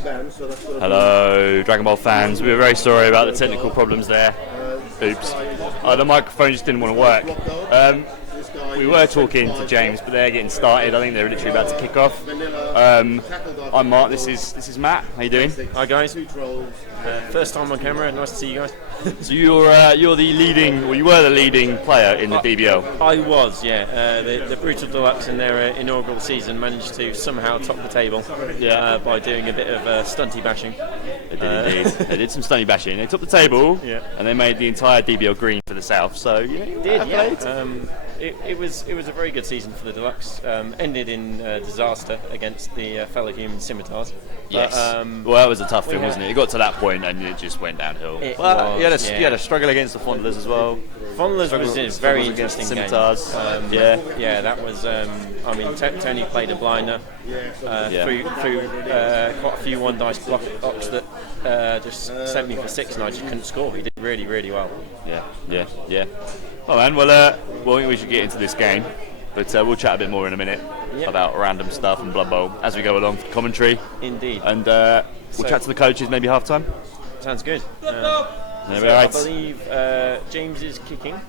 Hello, Dragon Ball fans. We were very sorry about the technical problems there. Oops. The microphone just didn't want to work. We were talking to James, but they're getting started. I think they're literally about to kick off. I'm Mark. This is Matt. How you doing? Hi guys. First time on camera. Nice to see you guys. So you're the leading, well, you were the leading player in the DBL. I was, yeah. The Brutal Deluxe in their inaugural season managed to somehow top the table by doing a bit of stunty bashing. They did indeed. They did some stunty bashing. They topped the table, and they made the entire DBL green for the South. So you did, yeah. It was a very good season for the Deluxe. Ended in disaster against the fellow human scimitars. Yes. Well, that was a tough thing, wasn't it? It got to that point and it just went downhill. You had a struggle against the Fondlers as well. Fondlers was a very interesting game. Scimitars. That was. I mean, Tony played a blinder. Through quite a few one dice blocks that just sent me for 6, and I just couldn't score. He did really, really well. Yeah. Oh man, well, I think we should get into this game, but we'll chat a bit more in a minute about random stuff and Blood Bowl as we go along for commentary. Indeed. And we'll chat to the coaches maybe half time. Sounds good. I believe James is kicking.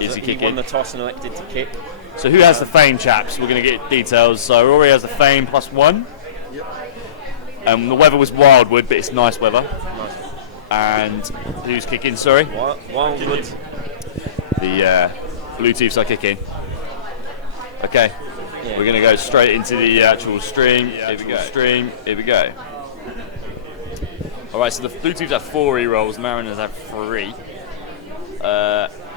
Is he kicking? He won the toss and elected to kick. So who has the fame, chaps? We're going to get details. So Rory has the fame +1. Yep. The weather was Wildwood, but it's nice weather. Nice. And who's kicking? Sorry. Wildwood. The Bluetooths are kicking. Okay. Yeah. We're going to go straight into the actual stream. Here we go. Alright, so the Bluetooths have 4 rerolls, Mariners have 3.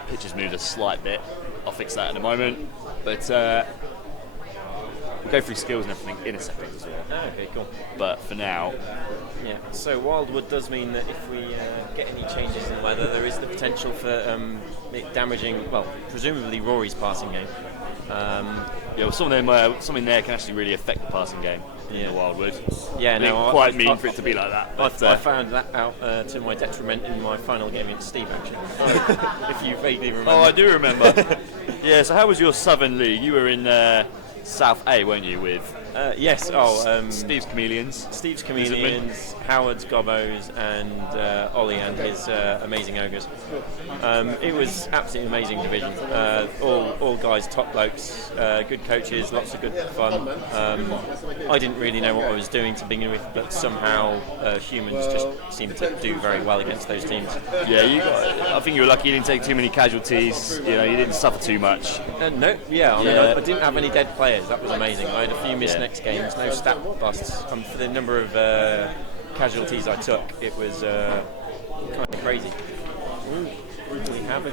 Pitch has moved a slight bit. I'll fix that in a moment. But we'll go through skills and everything in a second as well. Okay, cool. But for now... Yeah, so Wildwood does mean that if we get any changes in weather, there is the potential for it damaging, well, presumably Rory's passing game. Something there can actually really affect the passing game in the Wildwood. Yeah, no, quite mean for it to be like that. But I found that out to my detriment in my final game against Steve, actually. If you vaguely remember. Oh, I do remember. Yeah, so how was your Southern League? You were in South A, weren't you, with... yes. Steve's Chameleons. Steve's Chameleons, Howard's Gobbos, and Ollie and his amazing ogres. It was absolutely amazing division. All guys, top blokes, good coaches, lots of good fun. I didn't really know what I was doing to begin with, but somehow humans just seemed to do very well against those teams. Yeah, I think you were lucky you didn't take too many casualties. You didn't suffer too much. I didn't have any dead players. That was amazing. I had a few missed next games, no stat busts. For the number of casualties I took, it was kind of crazy. We have a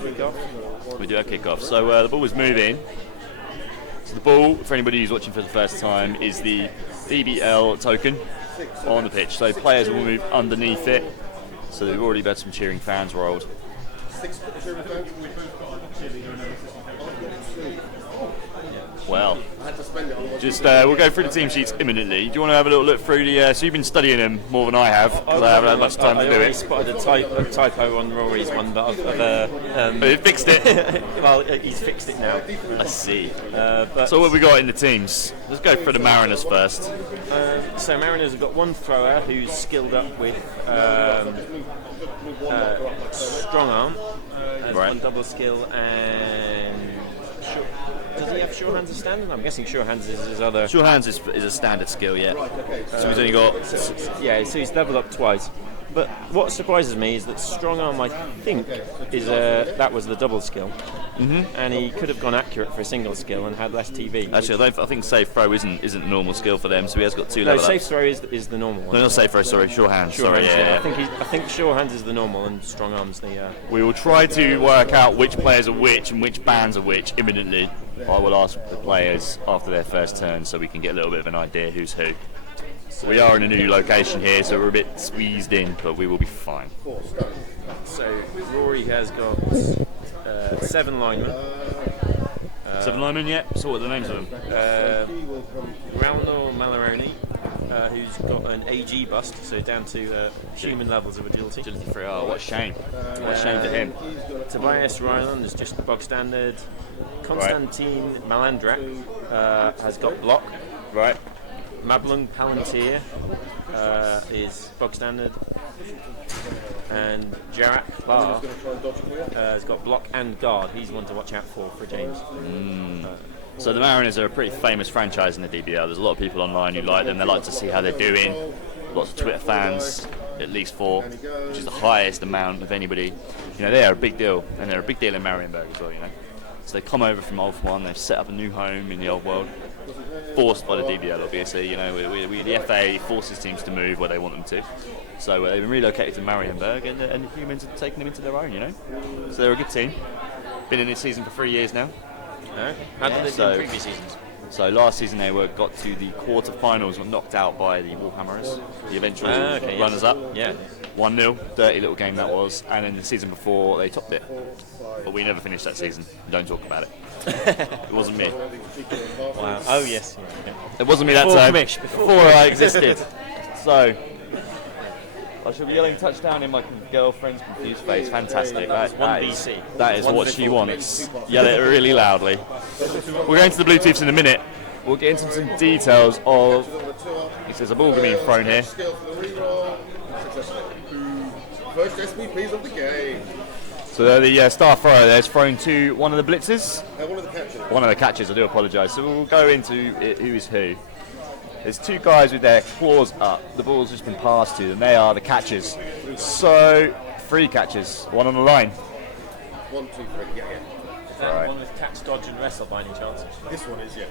kickoff. We do have kickoff. So the ball was moving. So the ball, for anybody who's watching for the first time, is the DBL token on the pitch. So players will move underneath it. So we've already had some cheering fans rolled. Well, just we'll go through the team sheets imminently. Do you want to have a little look through the... so you've been studying them more than I have, because I haven't had much time to do it. I spotted a typo on Rory's one, but he fixed it? Well, he's fixed it now. I see. So what have we got in the teams? Let's go for the Mariners first. So Mariners have got one thrower who's skilled up with strong arm, one double skill, and... Does he have sure hands as standard? I'm guessing sure hands is his other... Sure hands is a standard skill, yeah. So he's only got... Yeah, so he's doubled up twice. But what surprises me is that strong arm, I think, that was the double skill. And he could have gone accurate for a single skill and had less TV. Actually, I think safe throw isn't a normal skill for them, so he has got 2 level safe throw is the normal one. No, not safe throw, sorry, sure hands. I think sure hands is the normal and strong arm's the... We will try to work out which players are which and which bands are which imminently. I will ask the players after their first turn so we can get a little bit of an idea who's who. We are in a new location here, so we're a bit squeezed in, but we will be fine. So Rory has got 7 linemen. 7 linemen, yeah. So what are the names of them? Ralno Malaroni, who's got an AG bust, so down to human levels of agility. Agility 3. Oh, what a shame. What a shame to him. Tobias Ryland is just bog standard. Konstantin Malandrak has got block. Right. Mablung Palantir is bog standard, and Jarak Bar has got block and guard. He's one to watch out for James. So the Mariners are a pretty famous franchise in the DBL. There's a lot of people online who like them. They like to see how they're doing. Lots of Twitter fans, at least 4, which is the highest amount of anybody. You know, they are a big deal, and they're a big deal in Marienburg as well, you know. So they come over from Old 1, they've set up a new home in the old world, forced by the DBL, obviously. You know, the FA forces teams to move where they want them to. So they've been relocated to Marienburg, and the humans have taken them into their own, you know. So they're a good team. Been in this season for 3 years now. How did they do in previous seasons? So last season they got to the quarter-finals, were knocked out by the Warhammerers, the eventual runners-up. Yeah. 1-0, dirty little game that was, and then the season before they topped it. But we never finished that season. Don't talk about it. It wasn't me. Wow. Oh yes. Yeah. It wasn't me that Before time. COMMISH, Before I existed. So I shall be yelling touchdown in my girlfriend's confused face. Fantastic. That is what she wants. Yell it really loudly. We're going to the Blue Teefs in a minute. We'll get into some details of. He says a ball being thrown here. First SPPs of the game. So the star thrower there's thrown to one of the blitzers. One of the catchers. One of the catchers, I do apologise. So we'll go into who is who. There's 2 guys with their claws up. The ball's just been passed to them. They are the catchers. So 3 catchers, 1 on the line. 1, 2, 3. Yeah. Is that one with catch, dodge, and wrestle by any chance? This one is, yeah.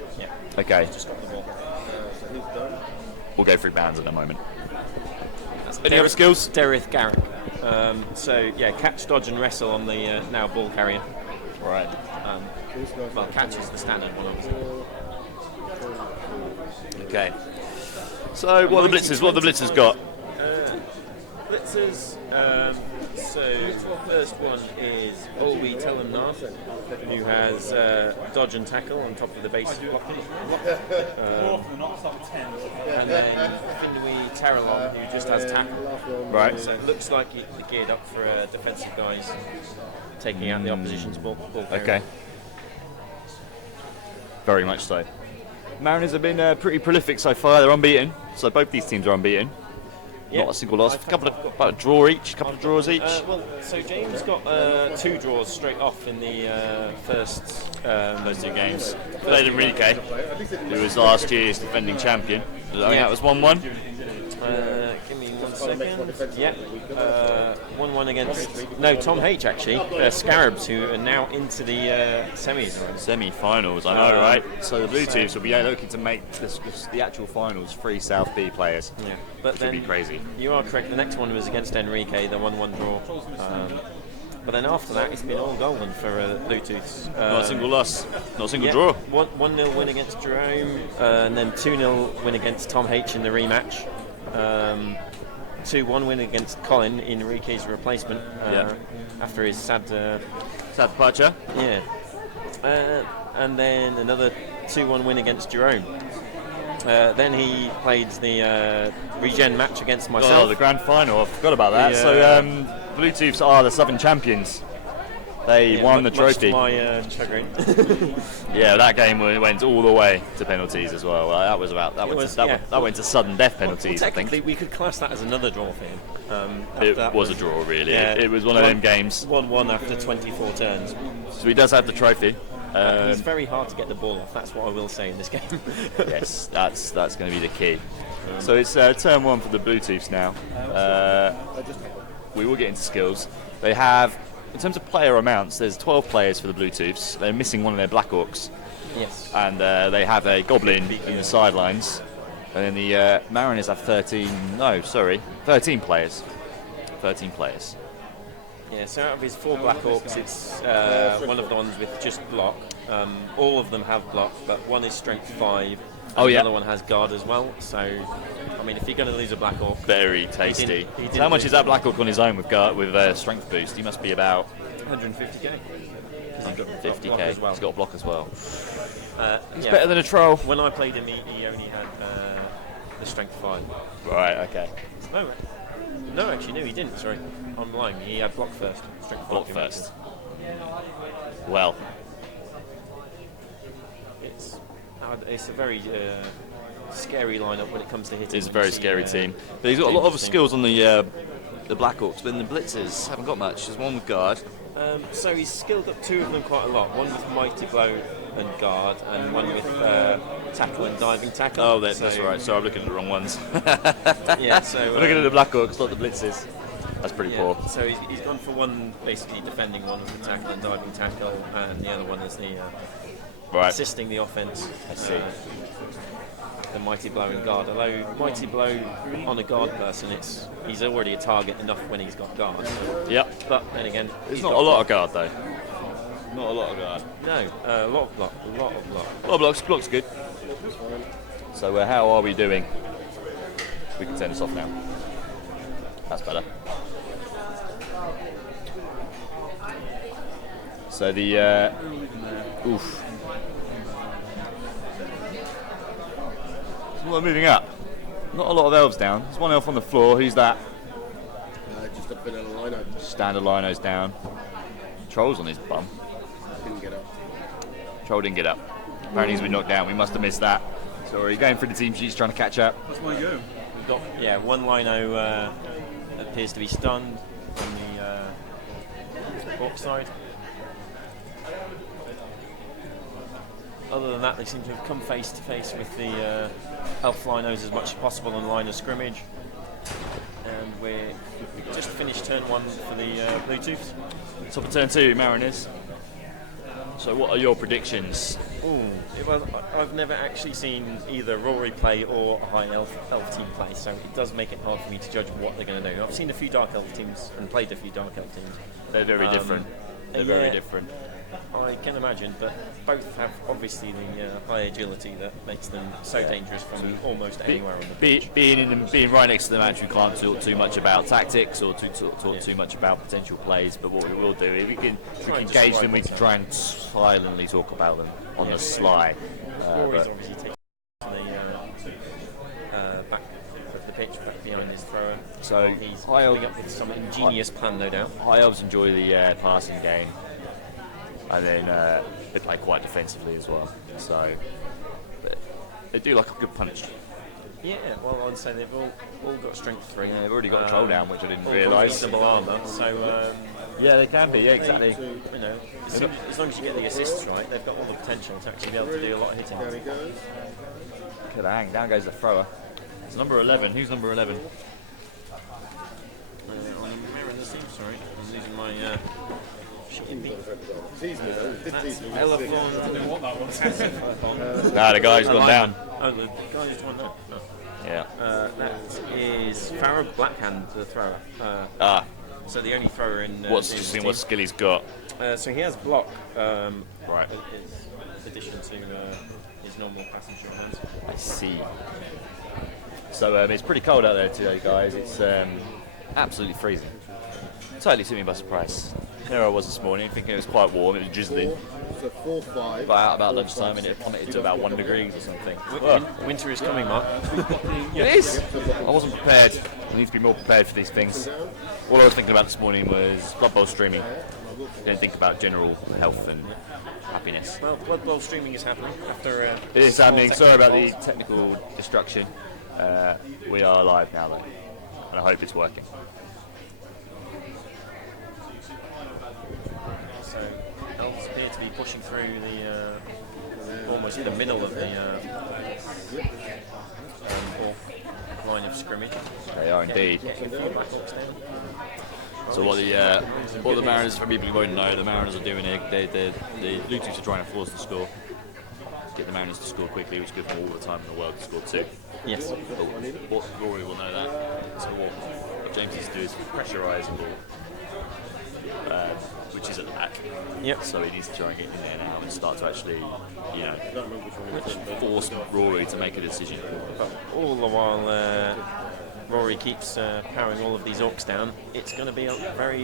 Okay. Just stop the ball. So he's done. We'll go through bands in a moment. Any other skills? Derith Garrick. So yeah, catch, dodge, and wrestle on the now ball carrier. Right. Well, catch is the standard one, obviously. Okay. So what are the blitzers got? Blitzers. So the first one is Olwe Telenar, who has dodge and tackle on top of the base blocking. And then Findui Taralon, who just has tackle. Right. So it looks like they're geared up for defensive guys taking out the opposition's ball carrier. Okay. Very much so. Mariners have been pretty prolific so far. They're unbeaten. So both these teams are unbeaten. Yeah. Not a single loss. About a draw each. Couple of draws each. Well, so James got 2 draws straight off in the first Those 2 games. Played Enrique, who was last year's defending champion. I think that was 1-1. Give me 1 second. Yeah. 1-1 against Tom H actually. Scarabs, who are now into the semis. Semi-finals, I know, right? So the Blue Teefs will be looking to make the actual finals 3 South B players. Yeah. But Which then would be crazy. You are correct. The next one was against Enrique, the 1-1 draw. But then after that, it's been all golden for Blue Teefs. Not a single loss. Not a single draw. 1-0 win against Jerome, and then 2-0 win against Tom H in the rematch. 2-1 win against Colin in Enrique's replacement after his sad departure. Yeah. And then another 2-1 win against Jerome. Then he played the regen match against myself. Oh, the grand final. I forgot about that. So Blue Teefs are the Southern champions. They won the trophy. Much to my chagrin. Yeah, that game went all the way to penalties as well. That went to sudden death penalties. Well, technically, we could class that as another draw for him. It was a draw, really. Yeah, it was one of them games. 1-1 after 24 turns. So he does have the trophy. It's very hard to get the ball off. That's what I will say in this game. Yes, that's going to be the key. So it's turn 1 for the Blue Teefs now. We will get into skills. They have, in terms of player amounts, there's 12 players for the Blue Teefs. They're missing one of their Black Orcs. Yes. And they have a Goblin in the sidelines. And then the Mariners have 13 players. 13 players. Yeah, so out of his 4 Black Orcs, it's one of the ones with just block. All of them have block, but one is strength 5. The other one has guard as well. So, I mean, if you're going to lose a Black Orc, very tasty. He didn't how much is that Black Orc on his own with strength boost? He must be about 150k. 150k. Well. He's got a block as well. He's better than a troll. When I played him, he only had the strength 5. Right. Okay. No, actually, no, he didn't. Sorry, I'm lying. He had block first. Strength 5. Block first. Well, it's a very scary lineup when it comes to hitting. It's a very scary team. But he's got a lot of skills on the Black Orcs, but in the Blitzers haven't got much. There's one with guard. So he's skilled up 2 of them quite a lot. One with Mighty Blow and guard, and one with tackle and diving tackle. Oh, that's right. So I'm looking at the wrong ones. Yeah, so I'm looking at the Black Orcs, not the Blitzers. That's pretty poor. So he's gone for one basically defending one with the tackle and diving tackle, and the other one is the assisting the offense. I see. The Mighty Blow and guard. Although Mighty Blow on a guard person, he's already a target enough when he's got guard. Yep. But then again, there's not a lot of guard though. Not a lot of guard. No, a lot of block. A lot of block. A lot of blocks. Block's good. So how are we doing? We can turn this off now. That's better. So the oof. Well, moving up. Not a lot of elves down. There's one elf on the floor. Who's that? Just a vanilla lino. Standard linos down. Troll's on his bum. Didn't get up. Troll didn't get up. Apparently he's been knocked down. We must have missed that. Sorry, going through the team sheets trying to catch up. That's my go. We've got one lino appears to be stunned on the Orc side. Other than that, they seem to have come face to face with the elf linos as much as possible on the line of scrimmage. And we've just finished turn 1 for the Bluetooths. Top of turn 2, Mariners. So what are your predictions? Well, I've never actually seen either Rory play or a high elf team play, so it does make it hard for me to judge what they're going to do. I've seen a few dark elf teams and played a few dark elf teams. They're very different. They're very different. I can imagine, but both have obviously the high agility that makes them so dangerous from almost anywhere on the pitch. Being right next to the match, we can't talk too much about tactics or talk too much about potential plays. But what we will do, if we can gauge them, we can try and silently talk about them on the sly. Rory's obviously taking the back of the pitch, back behind his thrower. So he's coming up with some ingenious plan, no doubt. High elves enjoy the passing game. And then they play quite defensively as well. So they do like a good punch. Yeah, well, I'd say they've all got strength 3. Yeah, they've already got a troll down, which I didn't realise. Reasonable armour, so yeah, they can be. Yeah, exactly. You know, as long as you get the assists right, they've got all the potential to actually be able to do a lot of hitting. There he goes. Kadang, down goes the thrower. It's number 11. Who's number 11? On the Mariners team, sorry, I'm losing my. Nah, the guy's gone down. Oh, the guy's gone down. Oh. Yeah. That is Farrah Blackhand, the thrower. So the only thrower in. What skill he's got? So he has block. Right. In addition to his normal passenger hands. I see. So it's pretty cold out there today, guys. It's absolutely freezing. Totally took me by surprise. There I was this morning, thinking it was quite warm. It was drizzling. So 4-5. But about lunchtime, and it plummeted to about 1 degree or something. Winter is coming, Mark. It is. I wasn't prepared. I need to be more prepared for these things. All I was thinking about this morning was Blood Bowl streaming. Didn't think about general health and happiness. Well, Blood Bowl streaming is happening after. It is happening. Sorry about the technical destruction. We are live now, though, and I hope it's working. So Elves appear to be pushing through the almost the middle of the line of scrimmage. They are indeed. So what the Mariners, for people who won't know, the Mariners are doing the Bluetooths are trying to force the score, get the Mariners to score quickly, which gives them all the time in the world to score 2. Yes. But Rory will know that. So what James needs to do is pressurise the ball, which is at the back. Yep. So he needs to try and get in there now and start to actually, force Rory to make a decision. But all the while, Rory keeps powering all of these Orcs down. It's going to be very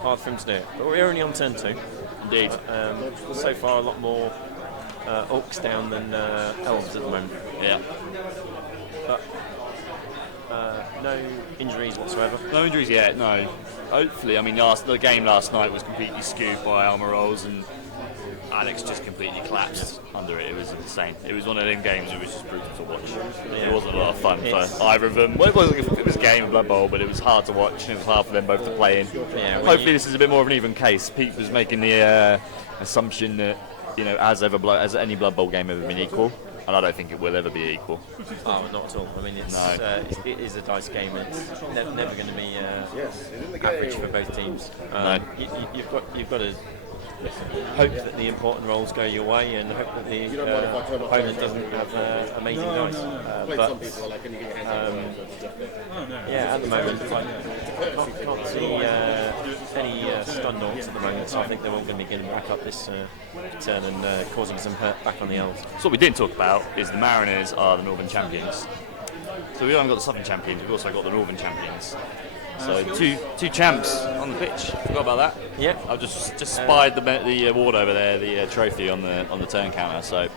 hard for him to do it. But we're only on turn 2. Indeed. So far, a lot more Orcs down than Elves at the moment. Yeah. But no injuries whatsoever. No injuries yet, no. Hopefully, I mean, the game last night was completely skewed by armour rolls and Alex just completely collapsed under it. It was insane. It was one of them games. It was just brutal to watch. Yeah. It wasn't a lot of fun for either of them. Well, it was a game of Blood Bowl, but it was hard to watch and it was hard for them both to play in. Yeah, hopefully, this is a bit more of an even case. Pete was making the assumption that has any Blood Bowl game ever been equal? And I don't think it will ever be equal. Oh, not at all. I mean, it is a dice game. It's never going to be average for both teams. You've got to hope that the important rolls go your way and hope that the opponent doesn't have amazing dice. At the moment, I can't see any stun Orcs at the moment, so I think they're all going to be getting back up this turn and causing some hurt back on the Elves. So what we didn't talk about is the Mariners are the Northern champions. So we haven't got the Southern champions, we've also got the Northern champions. So two champs on the pitch. Forgot about that. Yeah, I've just spied the award over there, the trophy on the turn counter. So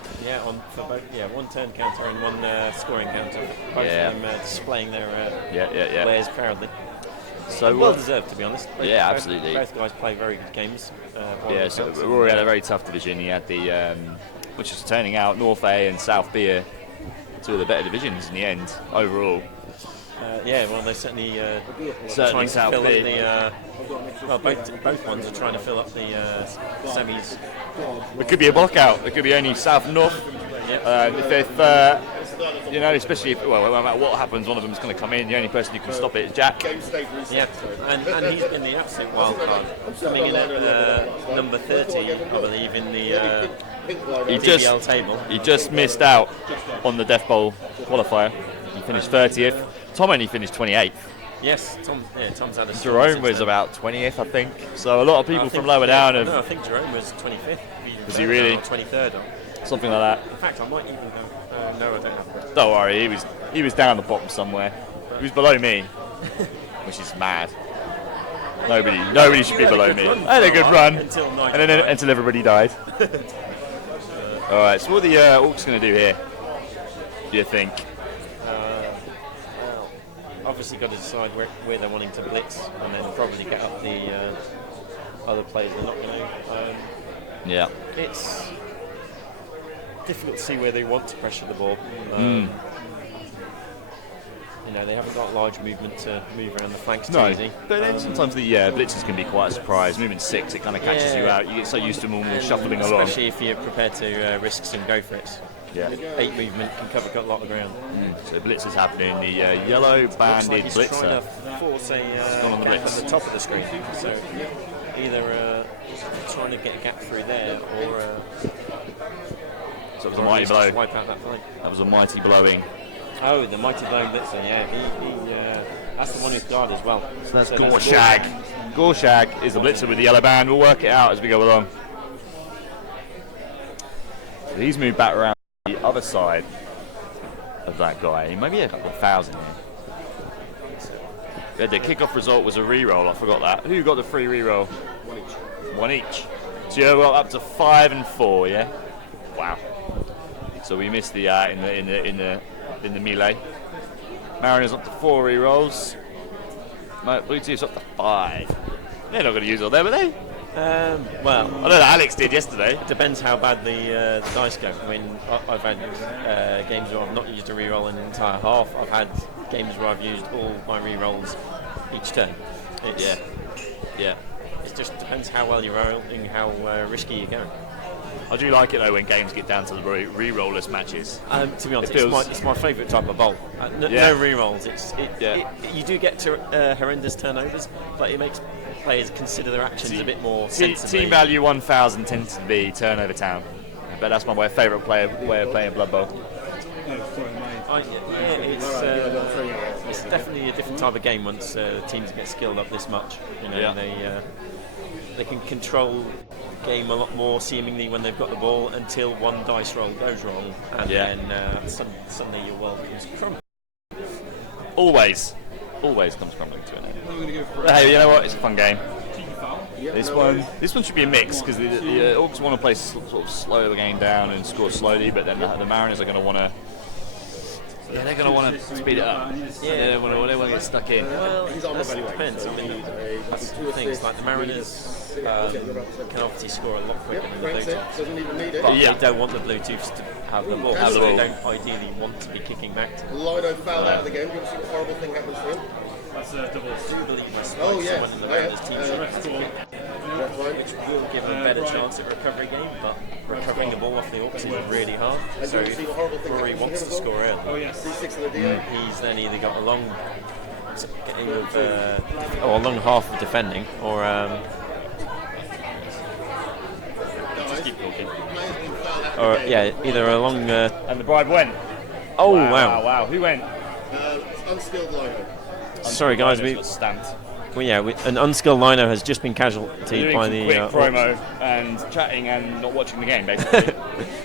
for both, one turn counter and one scoring counter. Both of them displaying their players proudly. So well deserved, to be honest. Absolutely. Both guys play very good games. So Rory had a very tough division. He had the which is turning out North A and South B are two of the better divisions in the end overall. They certainly Certainly South B. Both ones are trying to fill up the semis. It could be a blockout. It could be only South and North. Especially if, no matter what happens, one of them is going to come in. The only person who can stop it is Jack. Yeah, and he's been the absolute wild card, coming in at number 30, I believe, in the DBL table. He just missed out on the Death Bowl qualifier. He finished 30th. Tom only finished 28th. Yes, Tom's had a Jerome was about 20th, I think. So a lot of people from lower down have... No, I think Jerome was 25th. Was he really? 23rd. Something like that. In fact, I might even go... no, I don't have that. Don't worry, he was down the bottom somewhere. He was below me, which is mad. Nobody should be below me. I had a good run, until everybody died. Alright, so what are the Orcs going to do here, do you think? Obviously got to decide where they're wanting to blitz and then probably get up the other players they're not going to. It's difficult to see where they want to pressure the ball. They haven't got large movement to move around the flanks too easy. But then sometimes the blitzes can be quite a surprise. Movement 6, it kind of catches you out. You get so used to them all shuffling along. Especially if you're prepared to risk some go for it. 8 movement can cover a lot of ground. So blitz is happening. The yellow banded he's blitzer. Trying to force a gap at the top of the screen. So either trying to get a gap through there, or so it was a mighty blow. Wipe out that line. That was a mighty blowing. Oh, the mighty blow blitzer. Yeah, that's the one who's guard as well. So that's Gorshag. Gorshag is the blitzer with the yellow band. We'll work it out as we go along. So he's moved back around the other side of that guy. Maybe a couple of thousand here. The kickoff result was a re-roll. I forgot that. Who got the free re-roll? One each. So you're up to 5 and 4. Yeah. Wow. So we missed the in the melee. Mariners up to 4 re-rolls. Blue team's up to 5. They're not going to use all there, were they? I know that Alex did yesterday. It depends how bad the dice go. I mean, I've had games where I've not used a re-roll in an entire half. I've had games where I've used all my re-rolls each turn. It just depends how well you're rolling, how risky you're going. I do like it though when games get down to the re-rollless matches. To be honest, it's my favourite type of bowl. No re-rolls. You do get to horrendous turnovers, but it makes players consider their actions a bit more sensibly. Team value 1000 tends to be turnover town, but that's my favourite way of playing Blood Bowl. It's definitely a different type of game once teams get skilled up this much. They can control the game a lot more seemingly when they've got the ball until one dice roll goes wrong, and then suddenly your world becomes crumbling. Always comes crumbling to an end. Hey, you know what? It's a fun game. This one should be a mix because the Orcs want to play sort of slow the game down and score slowly, but then the Mariners are going to want to Yeah, they're going to want to speed it up. Yeah, they want to get stuck in. Well, that depends. I mean, that's the things like the Mariners can obviously score a lot quicker than the Blue Tops. But they don't want the Blue Tops to have the ball. So they don't ideally want to be kicking back to them. Lino fouled out of the game. Do you want to see what horrible thing happens to him? That's a double. I do believe that's someone in the Mariners team which will give them a better chance at a recovery game, but recovering the ball off the Orcs is really hard. So if Rory wants to score early, he's then either got a long game of, a long half of defending, or Just keep talking. or either a long. And the bribe went. Oh Wow! Who went? Unskilled Lino. Sorry guys, we got stamped. well, an unskilled lino has just been casualtied by the quick promo and chatting and not watching the game, basically.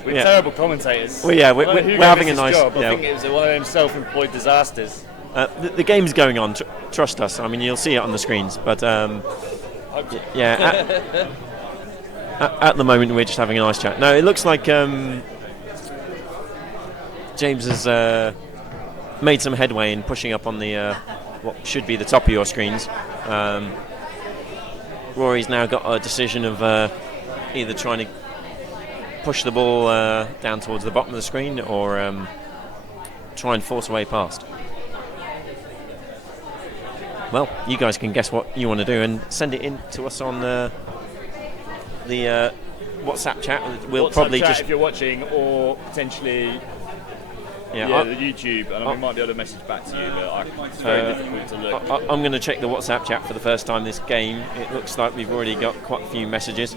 We're terrible commentators. Well, yeah, we're having a nice. Job. I think it was one of them self-employed disasters. The game's going on. Trust us. I mean, you'll see it on the screens, but yeah. At the moment, we're just having a nice chat. No, it looks like James has made some headway in pushing up on the what should be the top of your screens. Rory's now got a decision of either trying to push the ball down towards the bottom of the screen or try and force a way past. Well, you guys can guess what you want to do and send it in to us on the WhatsApp chat. We'll WhatsApp probably chat just if you're watching, or potentially the YouTube, and we might be able to message back to you, but it's very difficult to look. I'm going to check the WhatsApp chat for the first time this game. It looks like we've already got quite a few messages.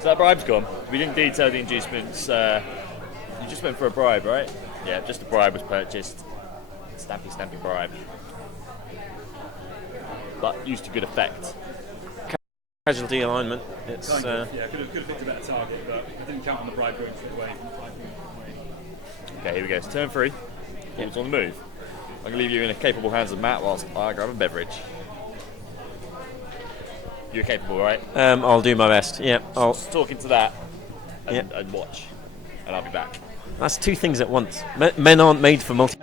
So that bribe's gone. We didn't detail the inducements. You just went for a bribe, right? Yeah, just a bribe was purchased. Stampy bribe. But used to good effect. Casualty alignment. It's could have picked a better target, but I didn't count on the bribe going straight away. Okay, here we go. It's turn 3. It's on the move. I'm going to leave you in the capable hands of Matt whilst I grab a beverage. You're capable, right? I'll do my best. Yeah, I'll talk into that and watch, and I'll be back. That's two things at once. Men aren't made for multi.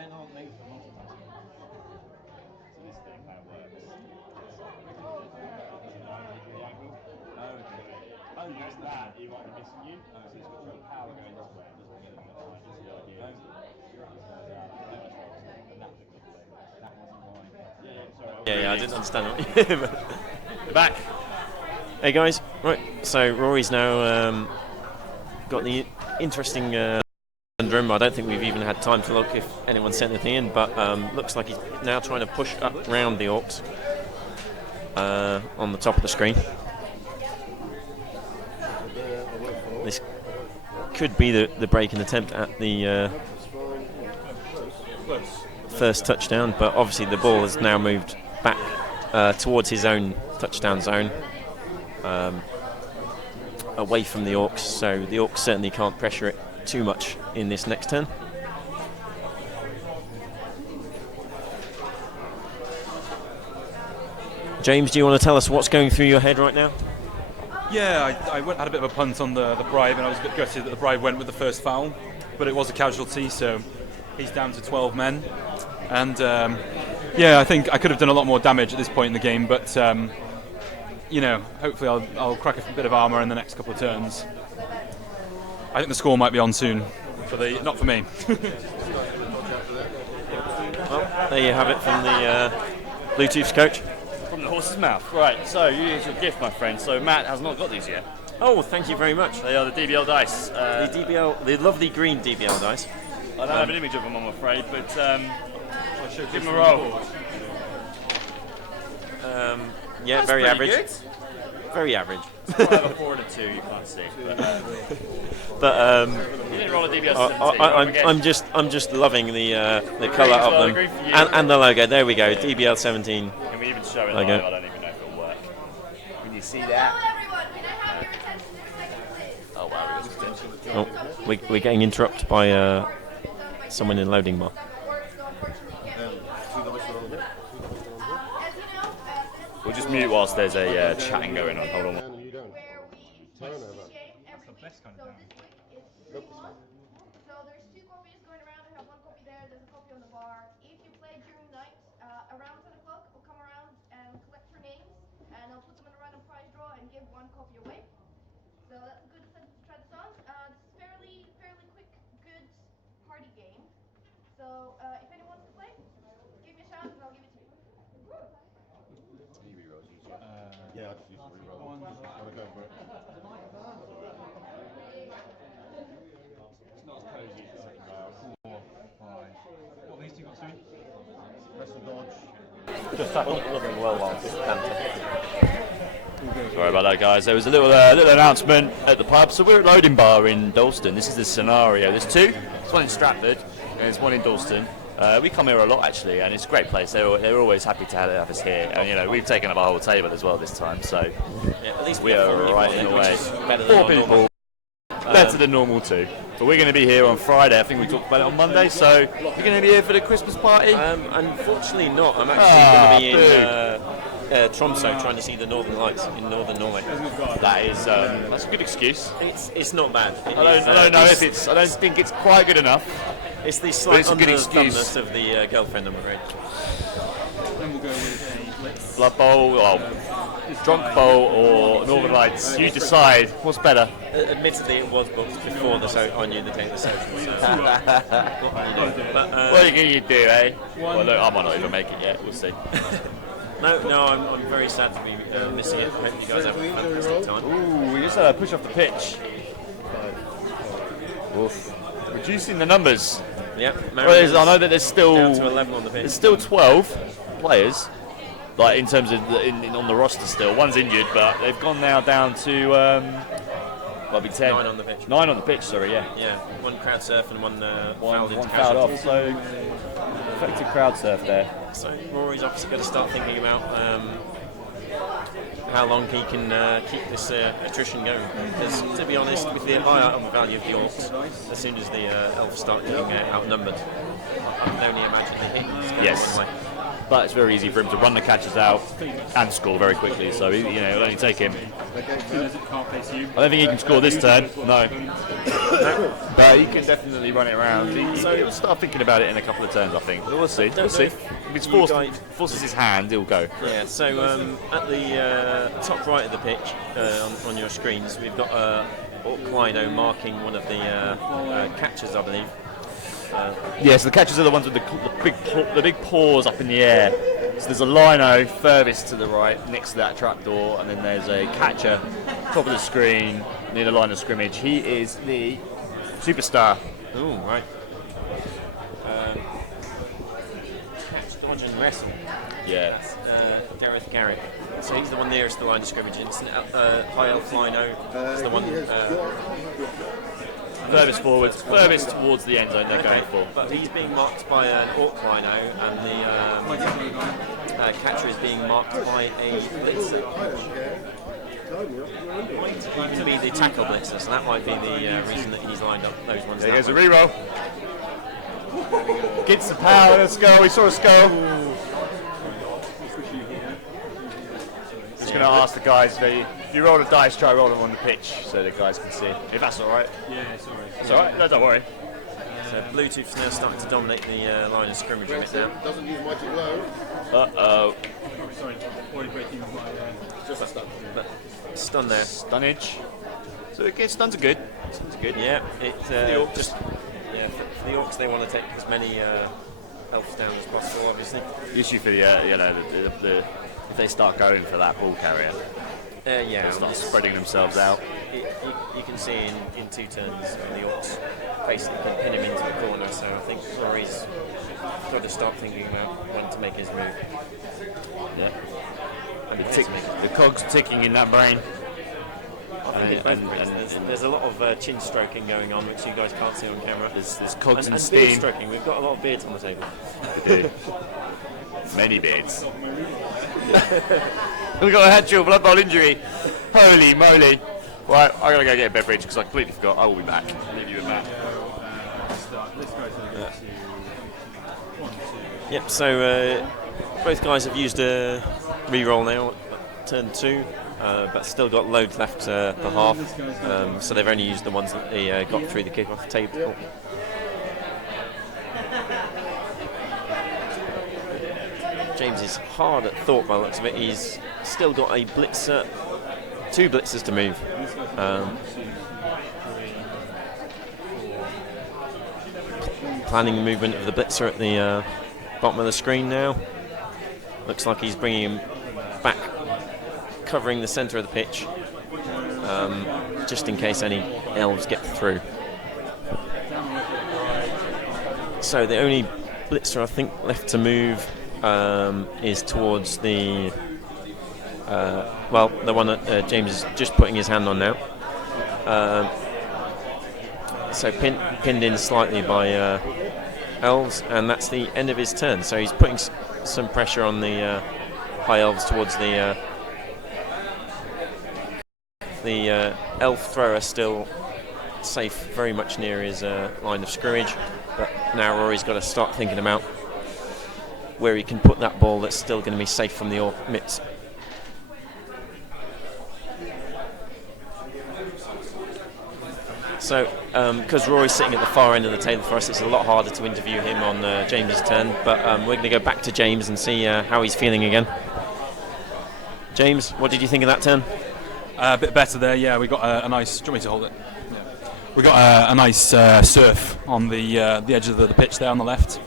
Yeah, I didn't understand that. Back. Hey guys, right. So Rory's now got the interesting conundrum. I don't think we've even had time to look if anyone sent anything in, but looks like he's now trying to push up round the Orcs on the top of the screen. This could be the breaking attempt at the first touchdown, but obviously the ball has now moved back towards his own touchdown zone, away from the Orcs, so the Orcs certainly can't pressure it too much in this next turn. James, do you want to tell us what's going through your head right now? Yeah, I had a bit of a punt on the bribe, and I was a bit gutted that the bribe went with the first foul, but it was a casualty, so he's down to 12 men. And I think I could have done a lot more damage at this point in the game, but hopefully I'll crack a bit of armour in the next couple of turns. I think the score might be on soon, not for me. Well, there you have it from the Bluetooth coach. From the horse's mouth. Right, so here's your gift, my friend. So Matt has not got these yet. Oh, thank you very much. They are the DBL dice. The lovely green DBL dice. I don't have an image of them, I'm afraid, but give them a roll. Yeah, very average. Good. Very average. I have a 4 and a 2, you can't see. But you didn't roll a DBL 17. I'm just loving the colour of them and the logo. There we go, DBL 17. Can we even show it logo. live? I don't even know if it'll work. Can you see that? Oh wow, We're getting interrupted by someone in loading bar. We'll just mute whilst there's a chatting going on. Hold on. around 10 o'clock, we'll come around and collect your names, and I'll put them in a random prize draw and give one copy away. So that's a good incentive to try this on. This is fairly quick, good party game. So if anyone wants to play, give me a shout and I'll give it to you. Yeah, I just use the reroll. Want to go for it? It's not as cozy as the second round. 4, 5. What have these two got to do? Wrestle dodge. Just tackle. Looking well while this Sorry about that, guys. There was a little announcement at the pub. So we're at Loading Bar in Dalston. This is the scenario. There's two. There's one in Stratford and there's one in Dalston. We come here a lot actually, and it's a great place. They're always happy to have us here. And you know, we've taken up our whole table as well this time. So yeah, at least we are right in the way. Better than 4 people. Better than normal too. But we're going to be here on Friday. I think we talked about it on Monday. So you're going to be here for the Christmas party? Unfortunately not. I'm actually going to be in Tromsø trying to see the Northern Lights in Northern Norway. That is that's a good excuse. It's not bad. I don't know if it's. I don't think it's quite good enough. It's the slight a good excuse. of the girlfriend, I'm afraid. Then we'll go with a blitz. Blood Bowl, Drunk Bowl, or Northern Lights. You decide. What's better? Admittedly, it was booked before I knew the date of the social. So. What are you do, eh? Well, look, I might not even make it yet. We'll see. No, I'm very sad to be missing it. I hope you guys have a fantastic time. Ooh, we just had a push off the pitch. Oof. Reducing the numbers. Yeah, well, I know that there's still down to 11 on the pitch. There's still 12 players, like in terms of on the roster. Still, one's injured, but they've gone now down to might be 10. 9 on the pitch. 9 on the pitch. Sorry, yeah. Yeah, one crowd surf and one One fouled fouled off. So effective crowd surf there. So Rory's obviously going to start thinking about how long he can keep this attrition going. Because to be honest, with the high item value of the Orcs, as soon as the Elves start getting outnumbered, I can only imagine the hit is going Yes. one way. But it's very easy for him to run the catches out and score very quickly. So it'll only take him. I don't think he can score this turn. No. But he can definitely run it around. He'll start thinking about it in a couple of turns, I think. But we'll see. We'll see. If he forces his hand, he'll go. Yeah. So at the top right of the pitch on your screens, we've got Orc Lino marking one of the catchers, I believe. Yes, the catchers are the ones with the big paws up in the air. So there's a lino furthest to the right next to that trapdoor, and then there's a catcher top of the screen near the line of scrimmage. He is the superstar. Oh, right. Catch, dodge and wrestle. Yeah. Gareth Garrick. So he's the one nearest the line of scrimmage. It's High Elf Lino is the one furthest forwards, furthest towards the end zone they're going for. But he's being marked by an Orc Lino, and the catcher is being marked by a blitzer. He can be the tackle blitzer, so that might be the reason that he's lined up those ones. There goes a reroll. Gets the power, let's go. We saw a skull. Just going to ask the guys, if you roll a dice, try rolling them on the pitch so the guys can see. If that's alright. Yeah, it's alright. It's alright? No, don't worry. So Bluetooth's now starting to dominate the line of scrimmage a bit now. Doesn't use mighty blow. Uh-oh. Sorry, already breaking my... Just a stun. But stun there. Stunnage. So stuns are good. Stuns are good. Yeah, For the Orcs. For the Orcs they want to take as many elves down as possible, obviously. The issue for the if they start going for that ball carrier, Yeah, they start spreading themselves out. You can see in 2 turns the Orcs basically can pin him into the corner, so I think Rory's got to start thinking about when to make his move. Yeah. And the cogs ticking in that brain. There's a lot of chin stroking going on, which you guys can't see on camera. There's cogs and beard steam. stroking. We've got a lot of beards on the table. We do. Many beards. We've got a head chill, blood bowl injury. Holy moly. Right, I gotta go get a beverage because I completely forgot. I will be back. Leave you with Matt. Yep, so both guys have used a reroll now, turn 2, but still got loads left per half, so they've only used the ones that they got through the kick-off table. James is hard at thought by the looks of it. He's still got a blitzer, 2 blitzers to move. Planning the movement of the blitzer at the bottom of the screen now. Looks like he's bringing him back, covering the centre of the pitch, just in case any elves get through. So the only blitzer I think left to move is towards the the one that James is just putting his hand on now. So pinned in slightly by Elves, and that's the end of his turn. So he's putting some pressure on the High Elves towards the elf thrower, still safe very much near his line of scrimmage, but now Rory's got to start thinking about where he can put that ball that's still going to be safe from the Orc mitts. So, because Rory's sitting at the far end of the table for us, it's a lot harder to interview him on James's turn, but we're going to go back to James and see how he's feeling again. James, what did you think of that turn? A bit better there, yeah. We got a nice. Do you want me to hold it? Yeah. We got a nice surf on the edge of the pitch there on the left.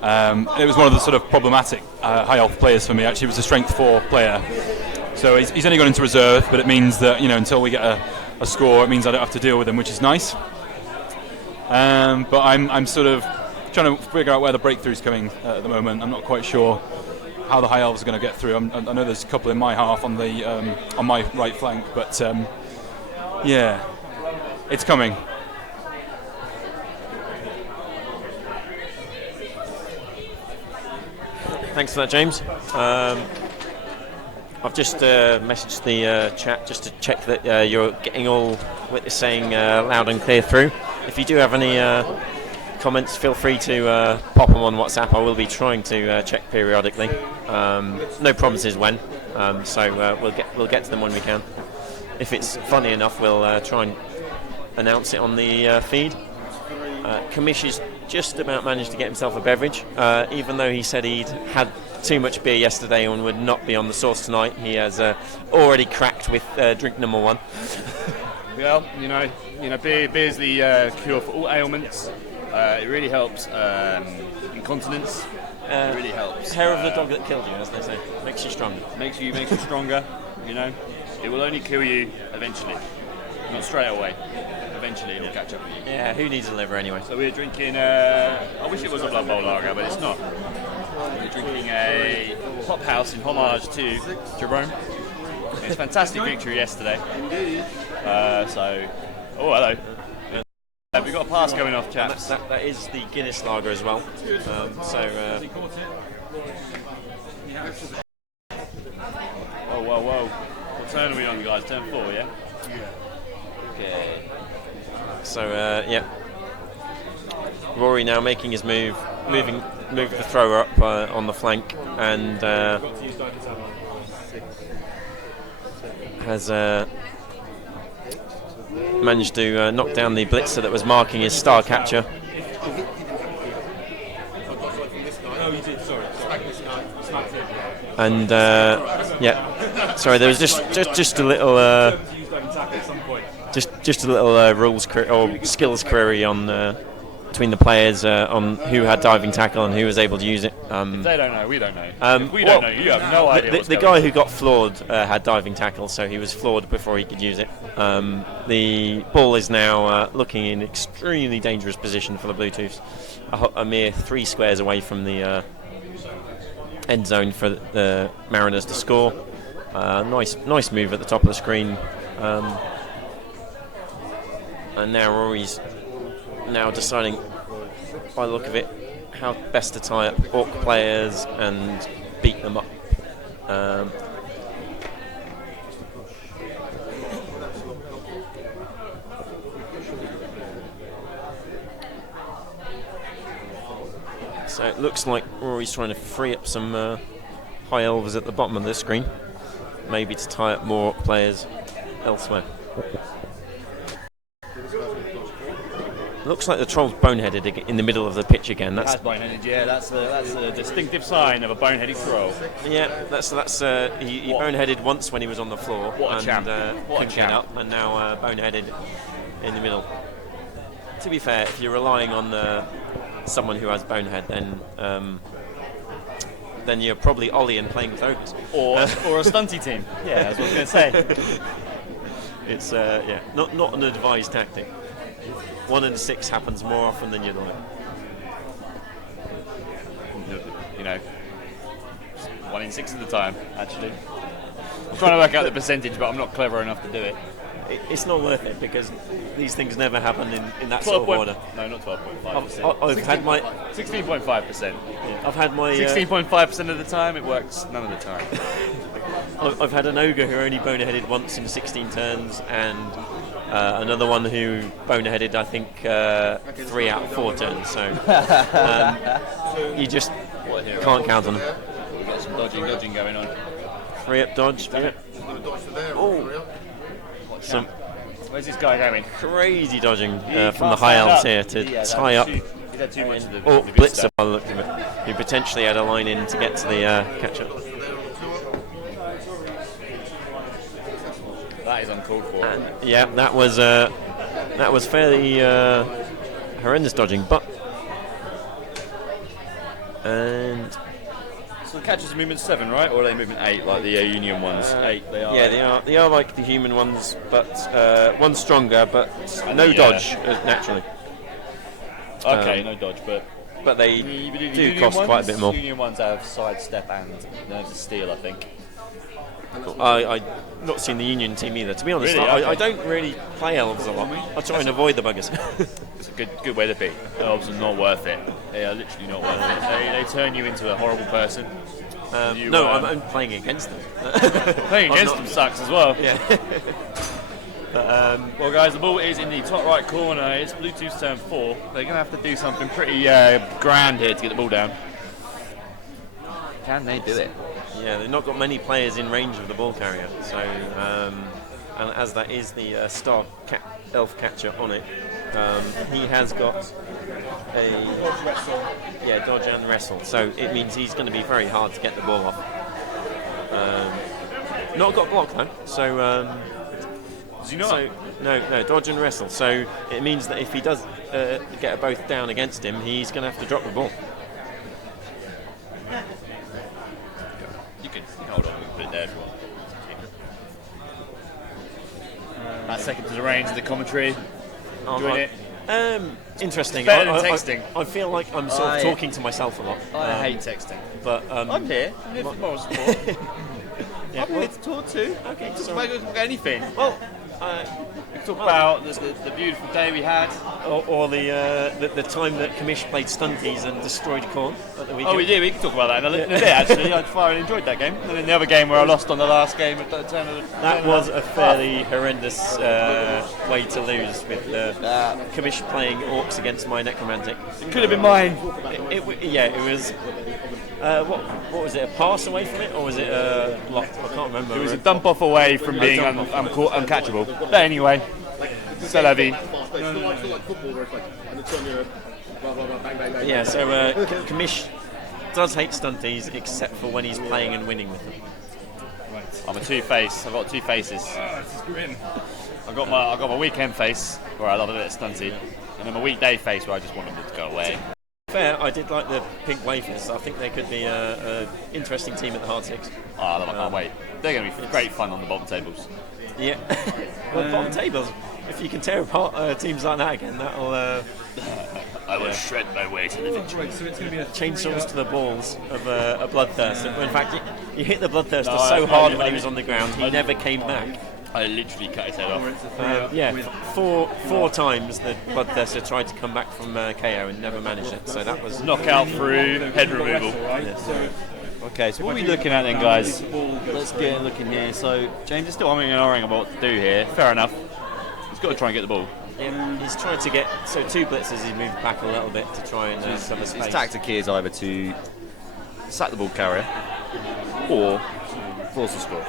It was one of the sort of problematic high elf players for me. Actually, he was a strength 4 player, so he's only gone into reserve. But it means that until we get a score, it means I don't have to deal with him, which is nice. But I'm sort of trying to figure out where the breakthrough's coming at the moment. I'm not quite sure how the High Elves are going to get through. I know there's a couple in my half on the on my right flank, but yeah, it's coming. Thanks for that, James. I've just messaged the chat just to check that you're getting all what you're saying loud and clear through. If you do have any comments, feel free to pop them on WhatsApp. I will be trying to check periodically. No promises when, so we'll get to them when we can. If it's funny enough, we'll try and announce it on the feed. COMMISH has just about managed to get himself a beverage, even though he said he'd had too much beer yesterday and would not be on the sauce tonight. He has already cracked with drink number 1. Well, beer's the cure for all ailments. It really helps incontinence. It really helps. Hair of the dog that killed you, as they say, makes you stronger. Makes you stronger. It will only kill you eventually, not straight away. Eventually it'll catch up with you. Yeah, who needs a liver anyway? So we're drinking, I wish it was a Blood Bowl lager, but it's not. We're drinking a Hop House in homage to Jerome. It's a fantastic victory yesterday. Oh, hello. We've got a pass going off, chaps. That is the Guinness lager as well. Whoa. What turn are we on, guys? Turn 4, yeah? Okay. So, yeah. Rory now making his move, move the thrower up on the flank, and has managed to knock down the blitzer that was marking his star catcher. And yeah, sorry, there was just a little just a little rules or skills query on between the players on who had diving tackle and who was able to use it. If they don't know, we don't know. If we don't know, you have no idea. The guy who got floored had diving tackle, so he was floored before he could use it. The ball is now looking in extremely dangerous position for the Bluetooths, a mere 3 squares away from the end zone for the Mariners to score. Nice move at the top of the screen. And now Rory's now deciding, by the look of it, how best to tie up Orc players and beat them up. So it looks like Rory's trying to free up some high elves at the bottom of the screen, maybe to tie up more players elsewhere. Looks like the troll's boneheaded in the middle of the pitch again. That's boneheaded, yeah. That's a distinctive sign of a boneheaded troll. yeah. That's he boneheaded once when he was on the floor What a champ. What a couldn't get champ. up, and now boneheaded in the middle. To be fair, if you're relying on someone who has bonehead, then you're probably Ollie and playing with ogres, Or a stunty team. Yeah, that's what I was going to say. It's not an advised tactic. 1 in 6 happens more often than you'd like. You know, 1 in 6 of the time, actually. I'm trying to work out the percentage, but I'm not clever enough to do it. It's not worth it because these things never happen in that sort of order. No, not 12.5%. I've had my 16.5%. I've had my 16.5% of the time, it works none of the time. I've had an ogre who only boneheaded once in 16 turns, and another one who boneheaded, I think, 3 out of 4 turns. So you just can't count on them. We've got some dodging going on. 3-up dodge. Yeah. Oh, some Where's this guy going? crazy dodging from the high elves here to tie up. He's had too much of the Or good Blitzer stuff. by the look of it, who potentially had a line in to get to the catch-up. That is uncalled for. Yeah, that was fairly horrendous dodging, but and So the catchers are movement 7, right? Or are they movement 8, like the Union ones? 8, they are. yeah, they are like the human ones, but one's stronger, but no dodge naturally. Okay, no dodge, But they the do Union cost ones, quite a bit more. Union ones have sidestep and nerves of steel, I think. I've not seen the Union team either. To be honest, Really? I Okay. don't really play elves a lot. I try and avoid the buggers. It's a good way to be. Elves are not worth it. They are literally not worth it. They turn you into a horrible person. I'm playing against them. Playing against them sucks as well. Yeah. Well, guys, the ball is in the top right corner. It's Blue 2's turn 4. They're going to have to do something pretty grand here to get the ball down. Can they do it? Yeah, they've not got many players in range of the ball carrier, so and as that is the star elf catcher on it, he has got a dodge and wrestle, so it means he's going to be very hard to get the ball off. Not got block though, so Does he not? so no dodge and wrestle. So it means that if he does get both down against him, he's going to have to drop the ball. You can hold on, we can put it there if you want. That second to the range of the commentary. Enjoying it. Interesting. Better than texting. I feel like I'm sort of talking to myself a lot. I hate texting. But I'm here. I'm here for moral support. I'm here to talk too. Okay, Talk sorry. about anything. Well, We can talk about the beautiful day we had. or the time that COMMISH played Stunties and destroyed Corn at the weekend. Oh, we did. We can talk about that in a bit, actually. I thoroughly enjoyed that game. And then the other game where I lost on the last game at the turn of the... That was a fairly horrendous way to lose with COMMISH playing Orcs against my Necromantic. It could have been mine. It was... what was it? A pass away from it, or was it a block? I can't remember. It was a dump off away from being uncatchable. But anyway, c'est la vie. Yeah, so COMMISH does hate Stunties except for when he's playing and winning with them. I'm a two-face. I've got two faces. This is grim. I've got my weekend face where I love a bit of stunty, and then my weekday face where I just want them to go away. Fair, I did like the pink wafers. I think they could be a interesting team at the hard six. Oh, I can't wait. They're going to be great fun on the bottom tables. Yeah. Well, bottom tables. If you can tear apart teams like that again, that'll I will shred my way to the victory. Right, so it's going to be a chainsaws to the balls of a Bloodthirster. In fact, you hit the Bloodthirster No, so I- hard I- when he was on the ground, he never came back. I literally cut his head off. Yeah, four times the Bloodthirster tried to come back from KO and never managed it. So that was Knockout through, head removal. Okay, so what are we looking at then, guys? Let's get looking here. So James is still umming and ahhing about what to do here. Fair enough. He's got to try and get the ball. Yeah, he's trying to get two blitzes. He moved back a little bit to try and cover His space. tactic here is either to sack the ball carrier or force the score.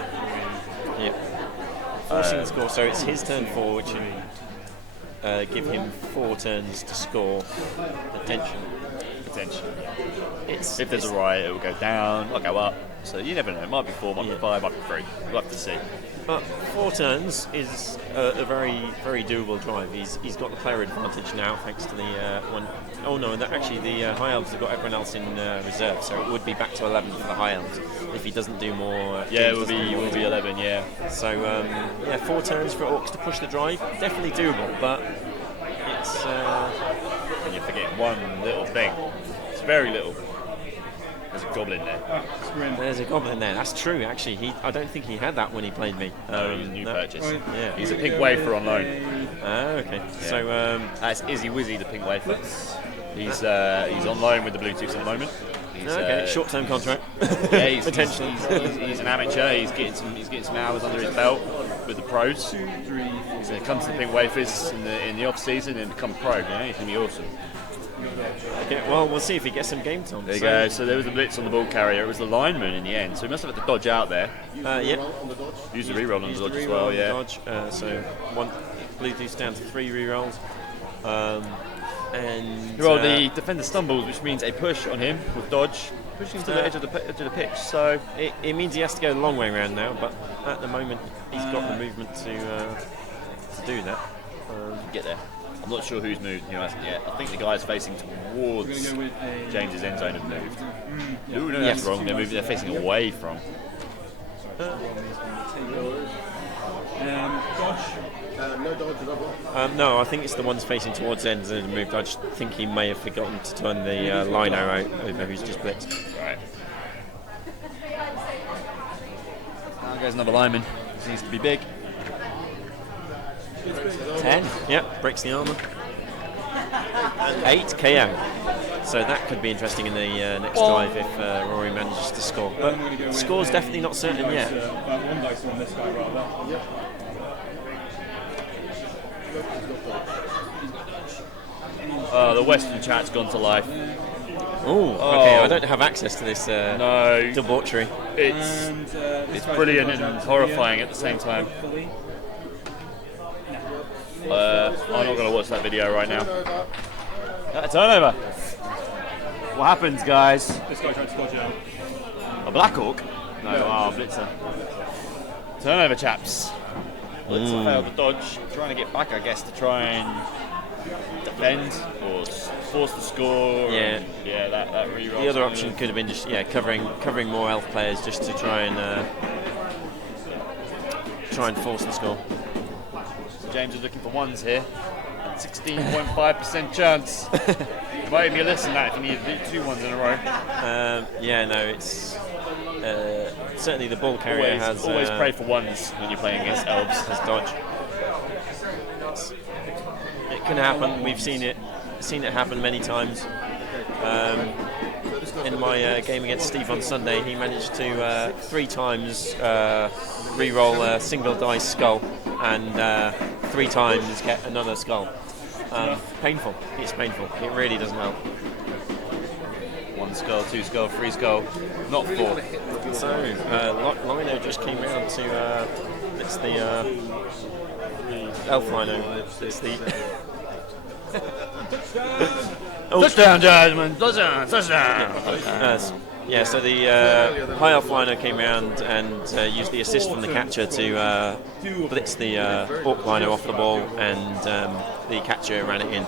Yeah. Forcing the score, so it's his turn 4, which give him 4 turns to score potentially. If there's a riot, it will go down, might go up. So you never know. It might be 4, might be 5, might be 3. We'll have to see. But 4 turns is a very, very doable drive. He's got the player advantage now, thanks to the one. Oh no, actually the High Elves have got everyone else in reserve, so it would be back to 11 for the High Elves if he doesn't do more. Yeah, it will be 11. Yeah. So 4 turns for Orcs to push the drive, definitely doable, but it's. And you're forgetting one little thing. It's very little. There's a goblin there. There's a goblin there. That's true, actually. I don't think he had that when he played me. No, he's a new purchase. Yeah. He's a pink wafer on loan. Okay. Yeah. So that's Izzy Wizzy, the pink wafer. He's on loan with the Bluetooth at the moment. He's, short-term contract. Yeah, he's potentially. He's an amateur. He's getting some hours under his belt with the pros. He's going to come to the pink wafers in the off season and become pro. Yeah, he's going to be awesome. Okay, well, we'll see if he gets some game time. There you go. So there was a blitz on the ball carrier. It was the lineman in the end. So he must have had to dodge out there. Yep. Use the reroll on the dodge as well. Yeah. Dodge. So one Bluetooth down to 3 rerolls. And the defender stumbles, which means a push on him with dodge, pushing him to the edge of the pitch. So it means he has to go the long way around now. But at the moment, he's got the movement to do that. Get there. I'm not sure who's moved, who hasn't yet. I think the guys facing towards James's end zone have moved. No, that's wrong. They're facing away from. No, I think it's the ones facing towards end zone have moved. I just think he may have forgotten to turn the line out over who's just blitzed. Right. Now goes another lineman. He needs to be big. 10, yep, breaks the armour. And 8 KO. So that could be interesting in the next drive if Rory manages to score. But the score's definitely not certain yet. The Western chat's gone to life. Okay, I don't have access to this debauchery. It's brilliant and horrifying at the same time. I'm not going to watch that video right now. Turnover. What happens, guys? This guy tried to dodge out. A Black Hawk? No, Blitzer. Turnover, chaps. Blitzer failed the dodge. Trying to get back, I guess, to try and defend or force the score. Yeah, that reroll. The other option could have been just covering more elf players just to try and force the score. James is looking for ones here. 16.5% chance. You might even less than that if you need 2 ones in a row. It's certainly the ball carrier has always pray for ones when you're playing against elves. Has dodge. It can happen. We've seen it happen many times. In my game against Steve on Sunday, he managed to 3 times re-roll a single dice skull and 3 times get another skull. Painful. It's painful. It really doesn't help. 1 skull, 2 skull, 3 skull, not 4. So Lino just came round to it's the elf Lino. It's the touchdown, Jasmine! Touchdown! So the High Elf Lino came round and used the assist from the catcher to blitz the Orc Lino off the ball, and the catcher ran it in,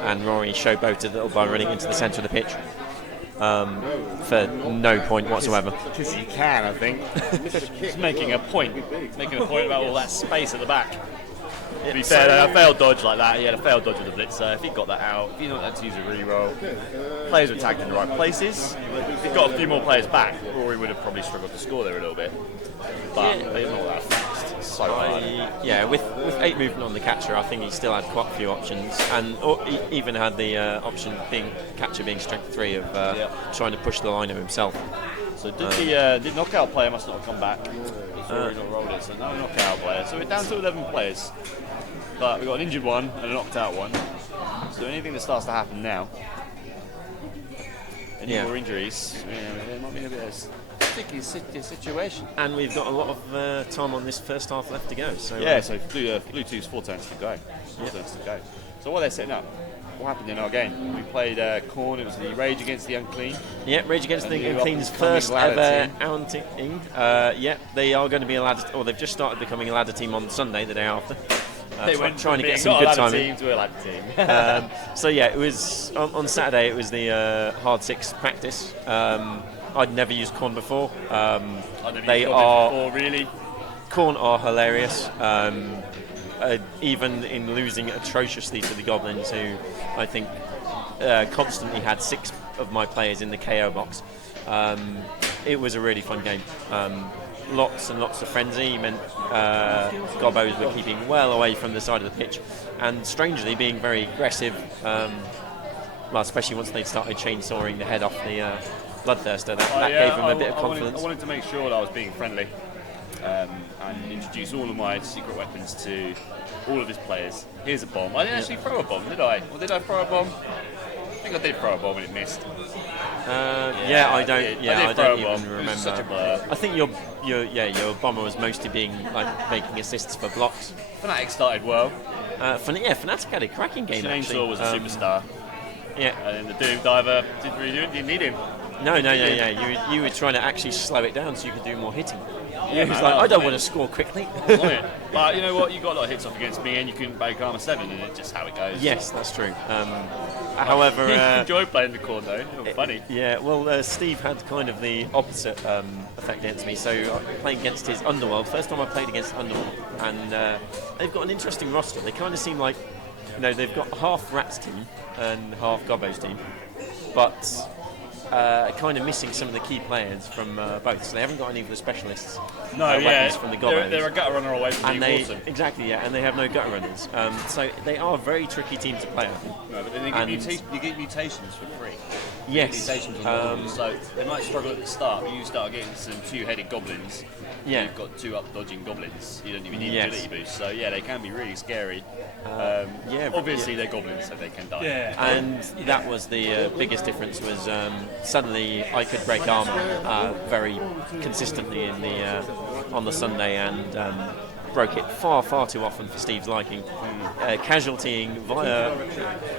and Rory showboated it by running into the centre of the pitch for no point whatsoever. Because he can, I think. He's making a point. Making a point about all that space at the back. To be fair, a failed dodge like that, he had a failed dodge with the blitz, so if he got that out, if he not had to use a re-roll, players were tagged in the right places. If he got a few more players back, Rory would have probably struggled to score there a little bit. But they're not that fast. It's so hard. With 8 movement on the catcher, I think he still had quite a few options, and he even had the option catcher being strength 3 of trying to push the liner himself. So did knockout player must not have come back. Rory not rolled it, so no knockout player. So we're down to 11 players. But we've got an injured one and a knocked out one. So anything that starts to happen now, any more injuries, there might be a bit of sticky situation. And we've got a lot of time on this first half left to go. So Yeah, so Blue 2's 4 turns to go. 4 turns to go. So while they're setting up, what happened in our game? We played Khorne. It was the Rage Against the Unclean. Yeah, Rage Against And the the Unclean's up-and-coming first ladder ever team. outing. Yeah, they are going to be a ladder, or they've just started becoming a ladder team on Sunday, the day after. They went trying to from get being some not good a ladder timing. team to a ladder team. So yeah, it was on Saturday. It was the hard 6 practice. I'd never used Khorne before. They are before, really. Khorne are hilarious. Even in losing atrociously to the Goblins, who I think constantly had 6 of my players in the KO box. It was a really fun game. Lots and lots of frenzy meant Gobbos were keeping well away from the side of the pitch, and strangely being very aggressive. Well, especially once they started chainsawing the head off the Bloodthirster, that gave them a bit of confidence. I wanted to make sure that I was being friendly and introduce all of my secret weapons to all of his players. Here's a bomb. I didn't actually throw a bomb, did I? Or did I throw a bomb? I think I did throw a bomb and it missed. I don't even remember. Such a blur. I think your bomber was mostly being like making assists for blocks. Fnatic started well. Fnatic had a cracking game actually. Chainsaw was a superstar. Yeah. And then the Doom Diver didn't really do it, didn't need him. No. You were trying to actually slow it down so you could do more hitting. Yeah, He was man, like, I don't man. want to score quickly. But you know what? You got a lot of hits off against me, and you couldn't break armor 7, and it's just how it goes. Yes, that's true. However, enjoy playing the Khorne though. It was funny. Yeah, well, Steve had kind of the opposite effect against me. So playing against his Underworld, first time I played against Underworld, and they've got an interesting roster. They kind of seem like, they've got half Rats team and half Gobbo's team, but kind of missing some of the key players from both. So they haven't got any of the specialists. Weapons from the Gobbos. They're a gutter runner away from and being awesome. Exactly, yeah, and they have no gutter runners. So they are a very tricky team to play, I think. No, but then you get mutations for free. Yes. Mutations on goblins, so they might struggle at the start, but you start getting some 2-headed goblins. Yeah. You've got 2 up-dodging goblins. You don't even need Yes. agility boost. So yeah, they can be really scary. Obviously they're goblins, so they can die. Yeah. And that was the biggest difference was suddenly I could break armor very consistently in the on the Sunday and broke it far too often for Steve's liking, casualtying via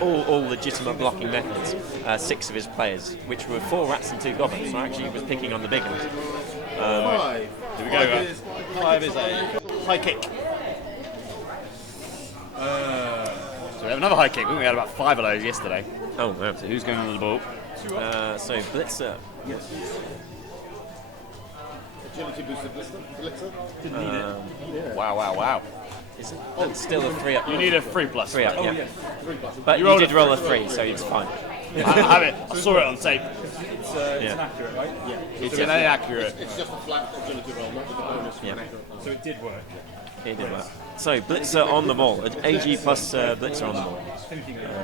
all legitimate blocking methods 6 of his players, which were 4 Rats and 2 Goblins. So actually he was picking on the big ones. Here we go. 5 is a high kick. So we have another high kick. We had about 5 of those yesterday. Oh wow. So who's going under the ball? So Blitzer. Agility boosted blitzer. Wow. Is it? That's still a 3 up. You need a 3+. 3 up, yeah. But You you rolled did a roll a 3, so it's fine. I have it. I saw it on tape. It's Yeah. inaccurate, right? Yeah. It's inaccurate. It's just a flat agility roll, not with the bonus. Yeah. So it did work. It did work. So Blitzer on the ball. AG plus Blitzer on the ball.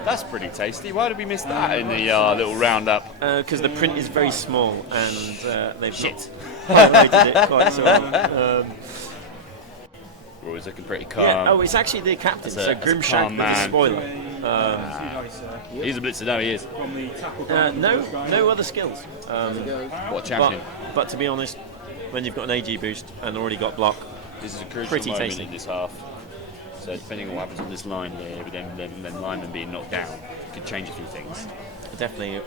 That's pretty tasty. Why did we miss that in the little roundup? Because the print is very small and they've not highlighted it quite so well. We're always looking pretty calm. Yeah. Oh, it's actually the captain. That's a Grimshank calm with the man. spoiler. He's a blitzer, no, he is. No other skills. What a champion. But to be honest, when you've got an AG boost and already got block, This is a crucial pretty moment tasty. in this half. So depending on what happens on this line here, with them linemen being knocked down, could change a few things. definitely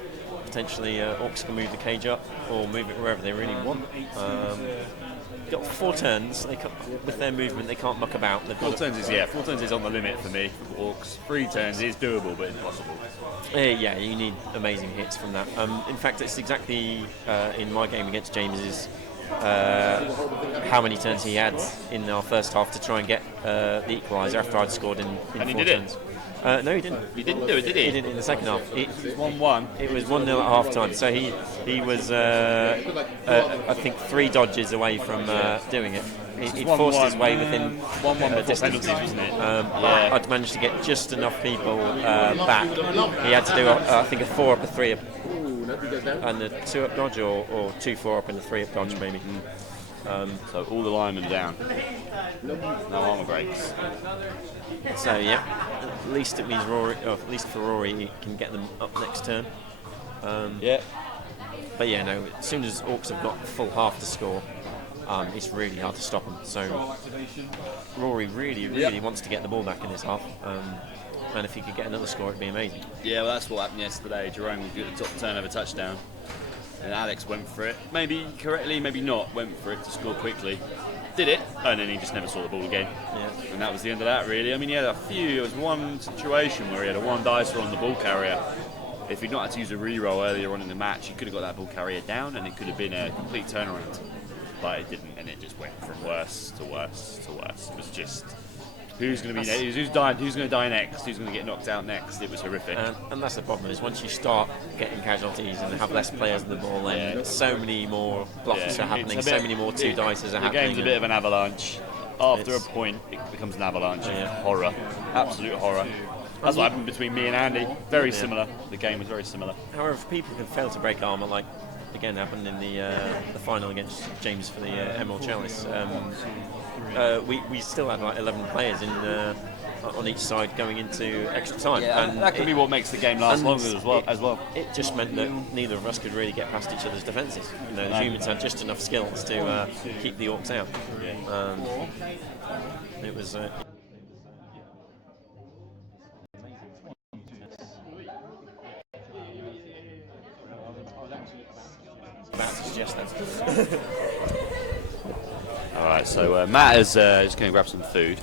potentially Orcs can move the cage up or move it wherever they really want. Got 4 turns. They with their movement, they can't muck about. They've got 4 turns is on the limit for me. Orcs 3 turns is doable, but impossible. Yeah, you need amazing hits from that. In fact, it's exactly in my game against James is how many turns he had in our first half to try and get the equaliser after I'd scored in And he 4 did turns. it? No, he didn't. He didn't do it, did he? He did it in the second half. It was 1-1. It was 1-0 at half time, so he was I think 3 dodges away from doing it. He forced his way within 1-1 before distance. penalties, wasn't it? But I'd managed to get just enough people back. He had to do I think a 4-up, a 3-up, and a 2-up dodge, or 2 4-up and a 3-up dodge maybe. So all the linemen are down. No armour breaks. So yeah, at least it means Rory, or at least for Rory, he can get them up next turn. Yeah. But yeah, no, as soon as Orcs have got full half to score, it's really hard to stop them. So Rory really wants to get the ball back in this half. And if he could get another score, it'd be amazing. Yeah, well, that's what happened yesterday. Jerome got the turnover touchdown, and Alex went for it. Maybe correctly, maybe not. Went for it to score quickly. Did it, and then he just never saw the ball again. Yeah. And that was the end of that, really. I mean, he had there was one situation where he had a one dicer on the ball carrier. If he'd not had to use a reroll earlier on in the match, he could have got that ball carrier down, and it could have been a complete turnaround. But it didn't, and it just went from worse to worse to worse. It was just who's going to be next? Who's going to die next? Who's going to get knocked out next? It was horrific. And that's the problem, is once you start getting casualties and have less players in the ball, then so many more blocks are happening, so many more two dices are happening. The game's a bit of an avalanche. After a point, it becomes an avalanche of horror, absolute horror. That's what happened between me and Andy. Very similar. The game was very similar. However, if people can fail to break armor, like again happened in the final against James for the Emerald Chalice, we still had like 11 players in on each side going into extra time. Yeah, and that could be what makes the game last longer as well. It just meant that neither of us could really get past each other's defences. You know, the humans had just enough skills to keep the Orcs out. It was. Alright, so Matt is just going to grab some food.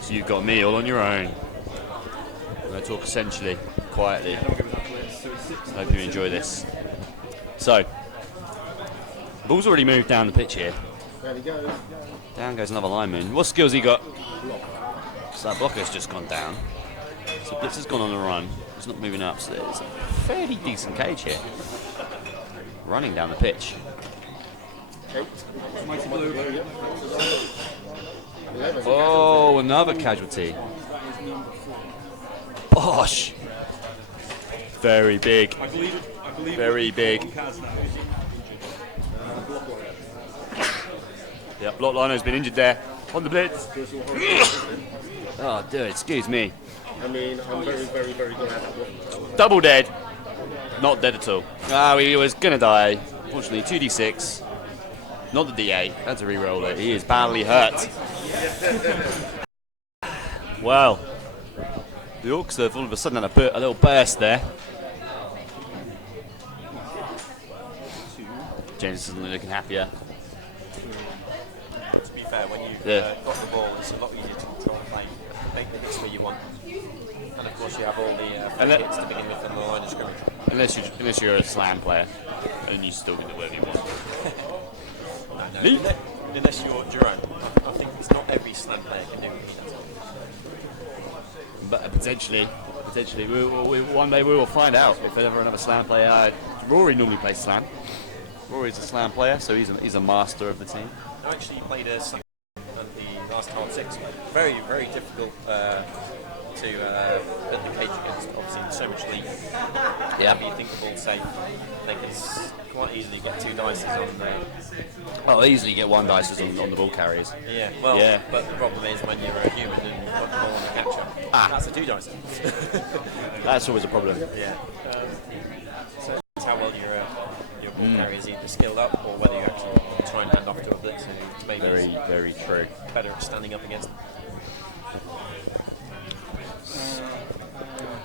So you've got a meal on your own. I'm going to talk essentially, quietly. I hope you enjoy this. So, the ball's already moved down the pitch here. There he goes. Down goes another lineman. What skills he got? So that blocker's just gone down. So Blitz has gone on the run. He's not moving up, so there's a fairly decent cage here. Running down the pitch. Oh, another casualty. Bosh! Very big. Very big. Yeah, block liner's been injured there. On the blitz. Oh, dude, excuse me. I mean, I'm very glad that Double dead. Not dead at all. Ah, he was gonna die. Fortunately, 2d6. Not the d8. That's a reroll it. He is badly hurt. Well, the Orcs have all of a sudden had a little burst there. James isn't looking happier. To be fair, when you've got the ball, it's a lot easier to control the play, make the hits where you want. And of course, you have all the hits to begin with on the line of scrimmage. Unless you're a slam player, and you still can do whatever you want. Unless you're Jerome. I think it's not every slam player can do what he does. But potentially, one day we will find out if there's ever another slam player. Rory normally plays slam. Rory's a slam player, so he's a master of the team. I actually played a slam at the last hard six. Very difficult to put the cage against. Obviously, so much lead. Yeah. You think the ball's safe. They can quite easily get two dices on there. Oh, they easily get one dice on the ball carriers. Yeah, well, but the problem is when you're a human and you've got the ball on the catcher, that's a two dice. That's always a problem. Yeah. So it's how well your ball carrier is either skilled up or whether you actually try and hand off to a blitz who maybe Very true. better at standing up against them.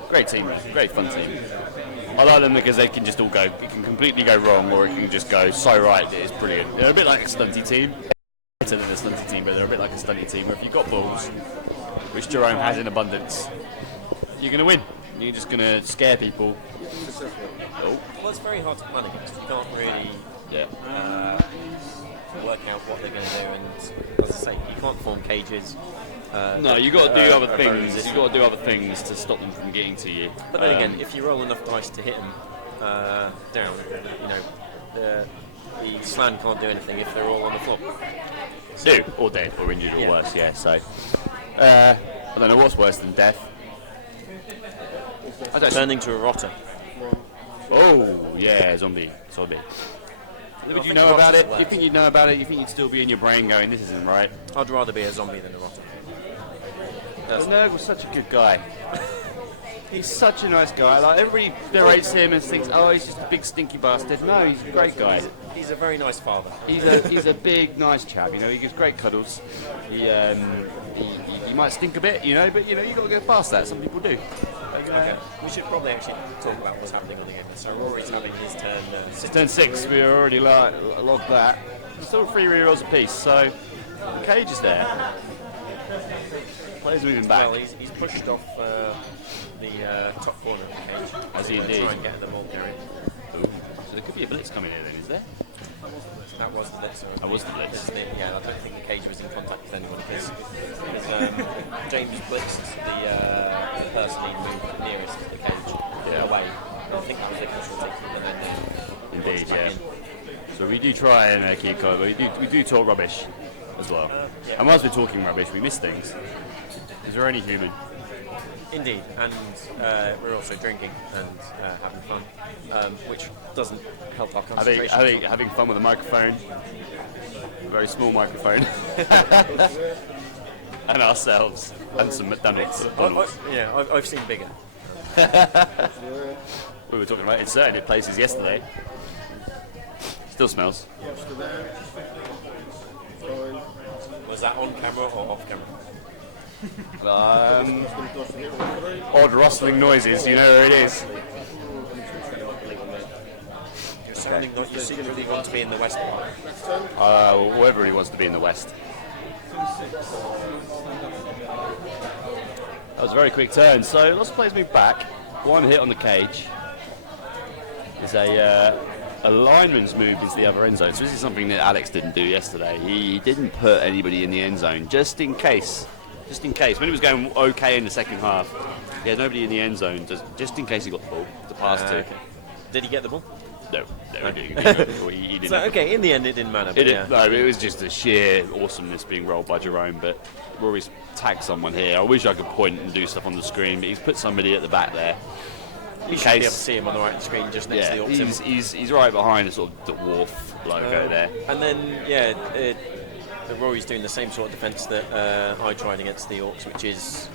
Great team, great fun team. I like them because they can just all go. It can completely go wrong, or it can just go so right that it's brilliant. They're a bit like a stunty team. Better than a stunty team, but they're a bit like a stunty team. Where if you've got balls, which Jerome has in abundance, you're going to win. You're just going to scare people. Well, it's very hard to plan against. You can't really work out what they're going to do, and as I say, you can't form cages. No, you got to do other things. You got to do other things to stop them from getting to you. But then again, if you roll enough dice to hit them down, you know, the slam can't do anything if they're all on the floor. So, or dead, or injured, or worse. Yeah. So, I don't know what's worse than death. Turning to a rotter. Oh, yeah, zombie. Would you know about it? You think you'd know about it? You think you'd still be in your brain going, this isn't right? I'd rather be a zombie than a rotter. Nurg was such a good guy. He's such a nice guy. Like everybody berates him and thinks, oh, he's just a big stinky bastard. No, he's a great guy. He's a very nice father. He's a big, nice chap. You know, he gives great cuddles. He might stink a bit, you know, but you know, you got to go past that. Some people do. Okay. We should probably actually talk about what's happening on the game. So Rory's having his turn. It's turn 6. We already logged that. Still 3 rerolls apiece. So the cage is there. Players moving back. Well, he's pushed off the top corner of the cage. As he indeed. Try and get them all carried. So there could be a blitz coming in then, is there? That was the blitz. That was the blitz. Yeah, I don't think the cage was in contact with anyone because James blitzed the person he moved nearest to the cage away. I think that was the casualty. And then Indeed, yeah. So we do try and keep cover. We do talk rubbish as well. And whilst we're talking rubbish, we miss things. Because we're only human. Indeed, and we're also drinking and having fun, which doesn't help our concentration. Having fun with a microphone, a very small microphone, and ourselves, and some McDonald's. I've seen bigger. We were talking about inserted places yesterday. Still smells. Was that on camera or off camera? Odd rustling noises, you know where it is. You're sounding like you secretly want to be in the West. Whoever he wants to be in the West. That was a very quick turn. So lots of players move back. One hit on the cage. There's a lineman's moved into the other end zone. So this is something that Alex didn't do yesterday. He didn't put anybody in the end zone just in case. Just in case. When he was going okay in the second half, he had nobody in the end zone, just in case he got the ball to pass to. Okay. Did he get the ball? No, he didn't. So, okay, in the end it didn't matter. But No, it was just a sheer awesomeness being rolled by Jerome, but Rory's tagged someone here. I wish I could point and do stuff on the screen, but he's put somebody at the back there. You should be able to see him on the right screen just next to the Orcs. He's right behind the sort of the Wharf logo there. And then, Rory's doing the same sort of defence that I tried against the Orcs, which is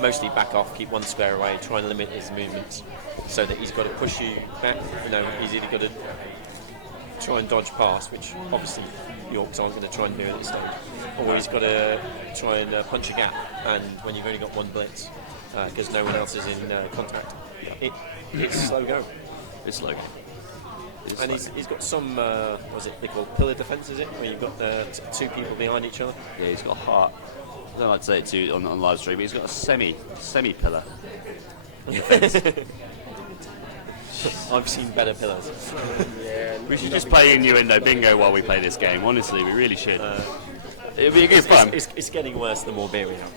mostly back off, keep one square away, try and limit his movements so that he's got to push you back. You know, he's either got to try and dodge past, which obviously the Orcs aren't going to try and do at this stage, or he's got to try and punch a gap, and when you've only got one blitz, because no one else is in contact, it's slow go. It's slow go. And he's got some, what is it they call pillar defence, is it? Where you've got two people behind each other? Yeah, he's got a heart. I don't like to say it too on live stream, but he's got a semi-pillar. I've seen better pillars. We should just play innuendo bingo while we play this game, honestly, we really should. It'll be a good fun. It's getting worse the more beer we have.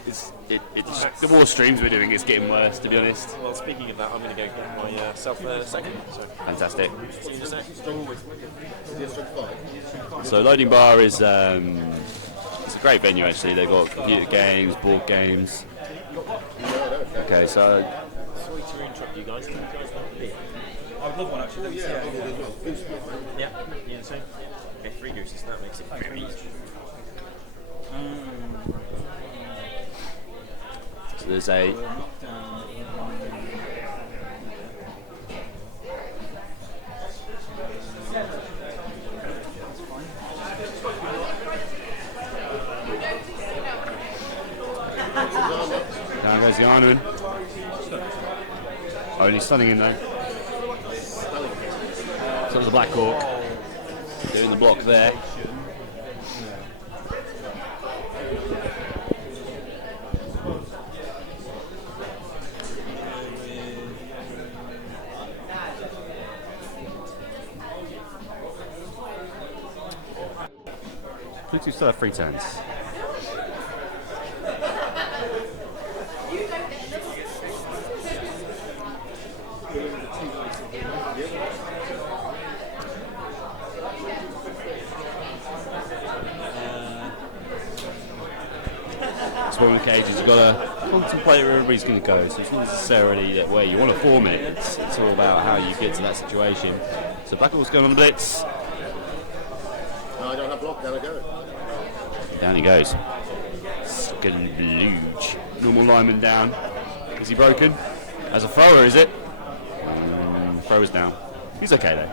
The more streams we're doing, it's getting worse, to be honest. Well, speaking of that, I'm going to go get myself a second. So. Fantastic. See you in a sec. So Loading Bar is it's a great venue, actually. They've got computer games, board games. Okay, so... Sorry to interrupt you guys. Can you guys want beer? I would love one, actually. Yeah, you the same? Okay, 3 gooses, that makes it very easy. So there's a... Down goes the Ironman. Only stunning him though. So there's a Black Hawk doing the block there. Pluto still have 3 turns. So in cages, you've got to contemplate where everybody's going to go. So it's not necessarily that way you want to form it. It's all about how you get to that situation. So Black Hawk's going on the blitz. No, I don't have block. Down I go. Down he goes. Second luge. Normal lineman down. Is he broken? As a thrower, is it? Thrower's down. He's okay though.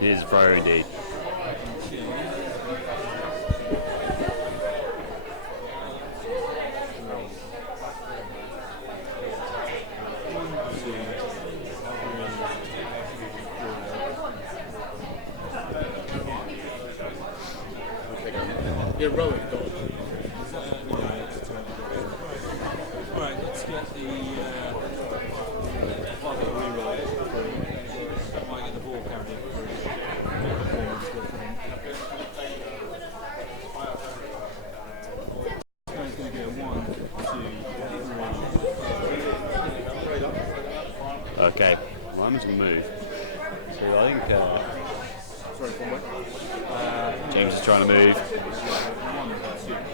Here's a thrower indeed. You're rolling, Right, let's get the ball carrier. It's going to go 1, 2, 3. Okay, well, I'm just going to move. So I think James is trying to move.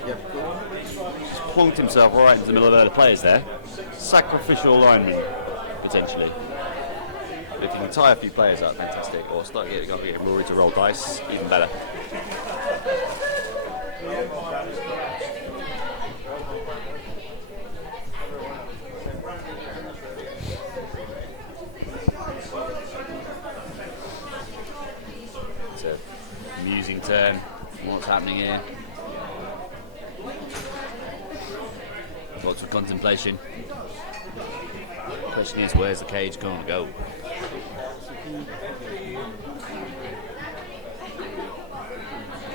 He's plonked himself right into the middle of the players there. Sacrificial alignment, potentially. But if you can tie a few players up, fantastic. Or start getting Rory to roll dice, even better. It's a amusing turn. What's happening here? Lots of contemplation. The question is, where's the cage going to go?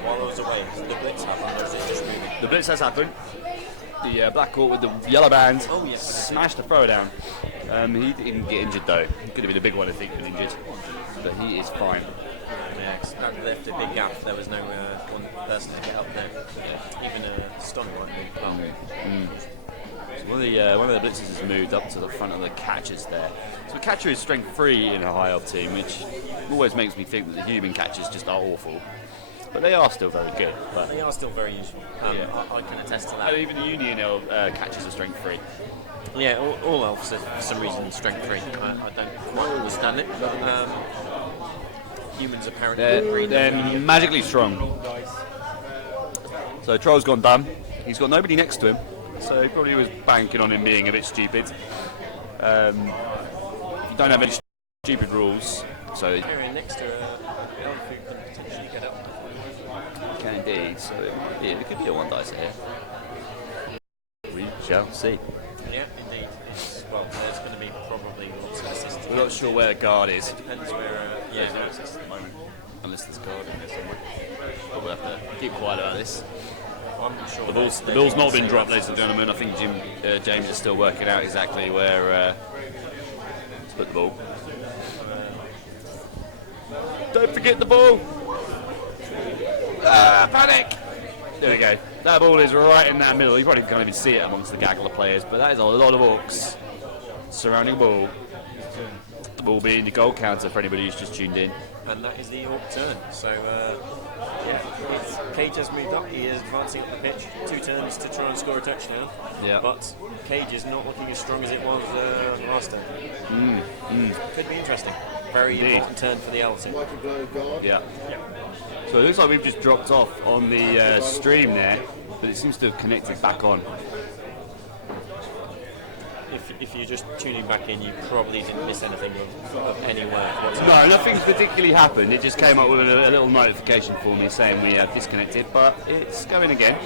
While I was away, did the blitz happen, or is it just moving? The blitz has happened. The Black Orc with the yellow band yes. smashed the thrower down. He didn't get injured though. He could have been a big one if he'd been injured. But he is fine. Yeah, 'cause that left a big gap. There was no one person to get up there. Even Stoney might be. So one of the blitzers has moved up to the front of the catchers there. So the catcher is strength 3 in a high elf team, which always makes me think that the human catchers just are awful. But they are still very good. But They are still very useful. I can attest to that. and even the Union catchers are strength 3. Yeah, all elves are for some reason strength 3. I don't quite understand it. Humans apparently They're magically strong. So Troll's gone dumb. He's got nobody next to him, so he probably was banking on him being a bit stupid. You don't have any stupid rules, so area next to elf who can potentially get up. can indeed. So it could be a 1 dice here. We shall see. Yeah, indeed. Well, there's going to be probably lots of assists. We're not sure where the guard is. Depends where. There's no assist at the moment, unless there's a guard in there somewhere. But we'll have to keep quiet about this. I'm not sure. The ball's not been dropped, ladies and gentlemen. I think James is still working out exactly where to put the ball. Don't forget the ball! Panic! There we go. That ball is right in that middle. You probably can't even see it amongst the gaggle of players, but that is a lot of orcs surrounding the ball. The ball being the goal counter for anybody who's just tuned in. And that is the Orc turn. So, Cage has moved up. He is advancing up the pitch. 2 turns to try and score a touchdown. Yeah. But Cage is not looking as strong as it was last turn. Could be interesting. Very important turn for the Elves. Yeah. So it looks like we've just dropped off on the stream there, but it seems to have connected back on. If you're just tuning back in, you probably didn't miss anything of any worth whatsoever. No, nothing particularly happened. It just came up with a little notification for me saying we have disconnected, but it's going again.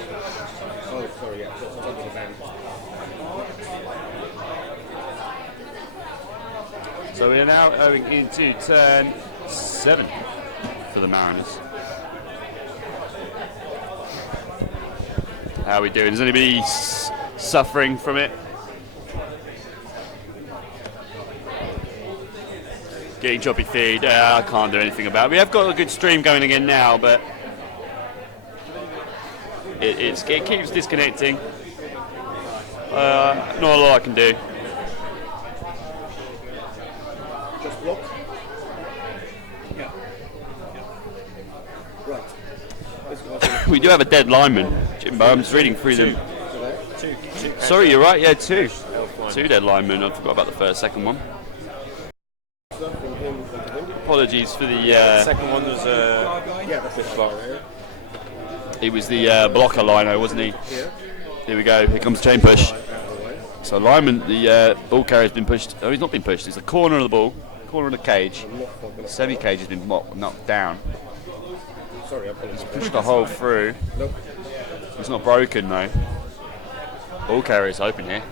Oh, sorry, yeah. So we are now going into turn 7 for the Mariners. How are we doing? Is anybody suffering from it? Getting choppy feed. I can't do anything about it. We have got a good stream going again now, but it keeps disconnecting. Not a lot I can do. Just block. Yeah. Right. We do have a dead lineman, Jimbo. I'm just reading through them. Two. Sorry, you're right. Yeah, 2. 2 dead linemen. I forgot about the second one. Apologies for the. The second one was Yeah, that's it. He was the blocker lino, wasn't he? Here we go. Here comes chain push. So alignment, the ball carrier's been pushed. Oh, he's not been pushed. It's the corner of the ball, corner of the cage. Semi-cage has been knocked down. He's pushed the hole through. It's not broken though. Ball carrier's open here.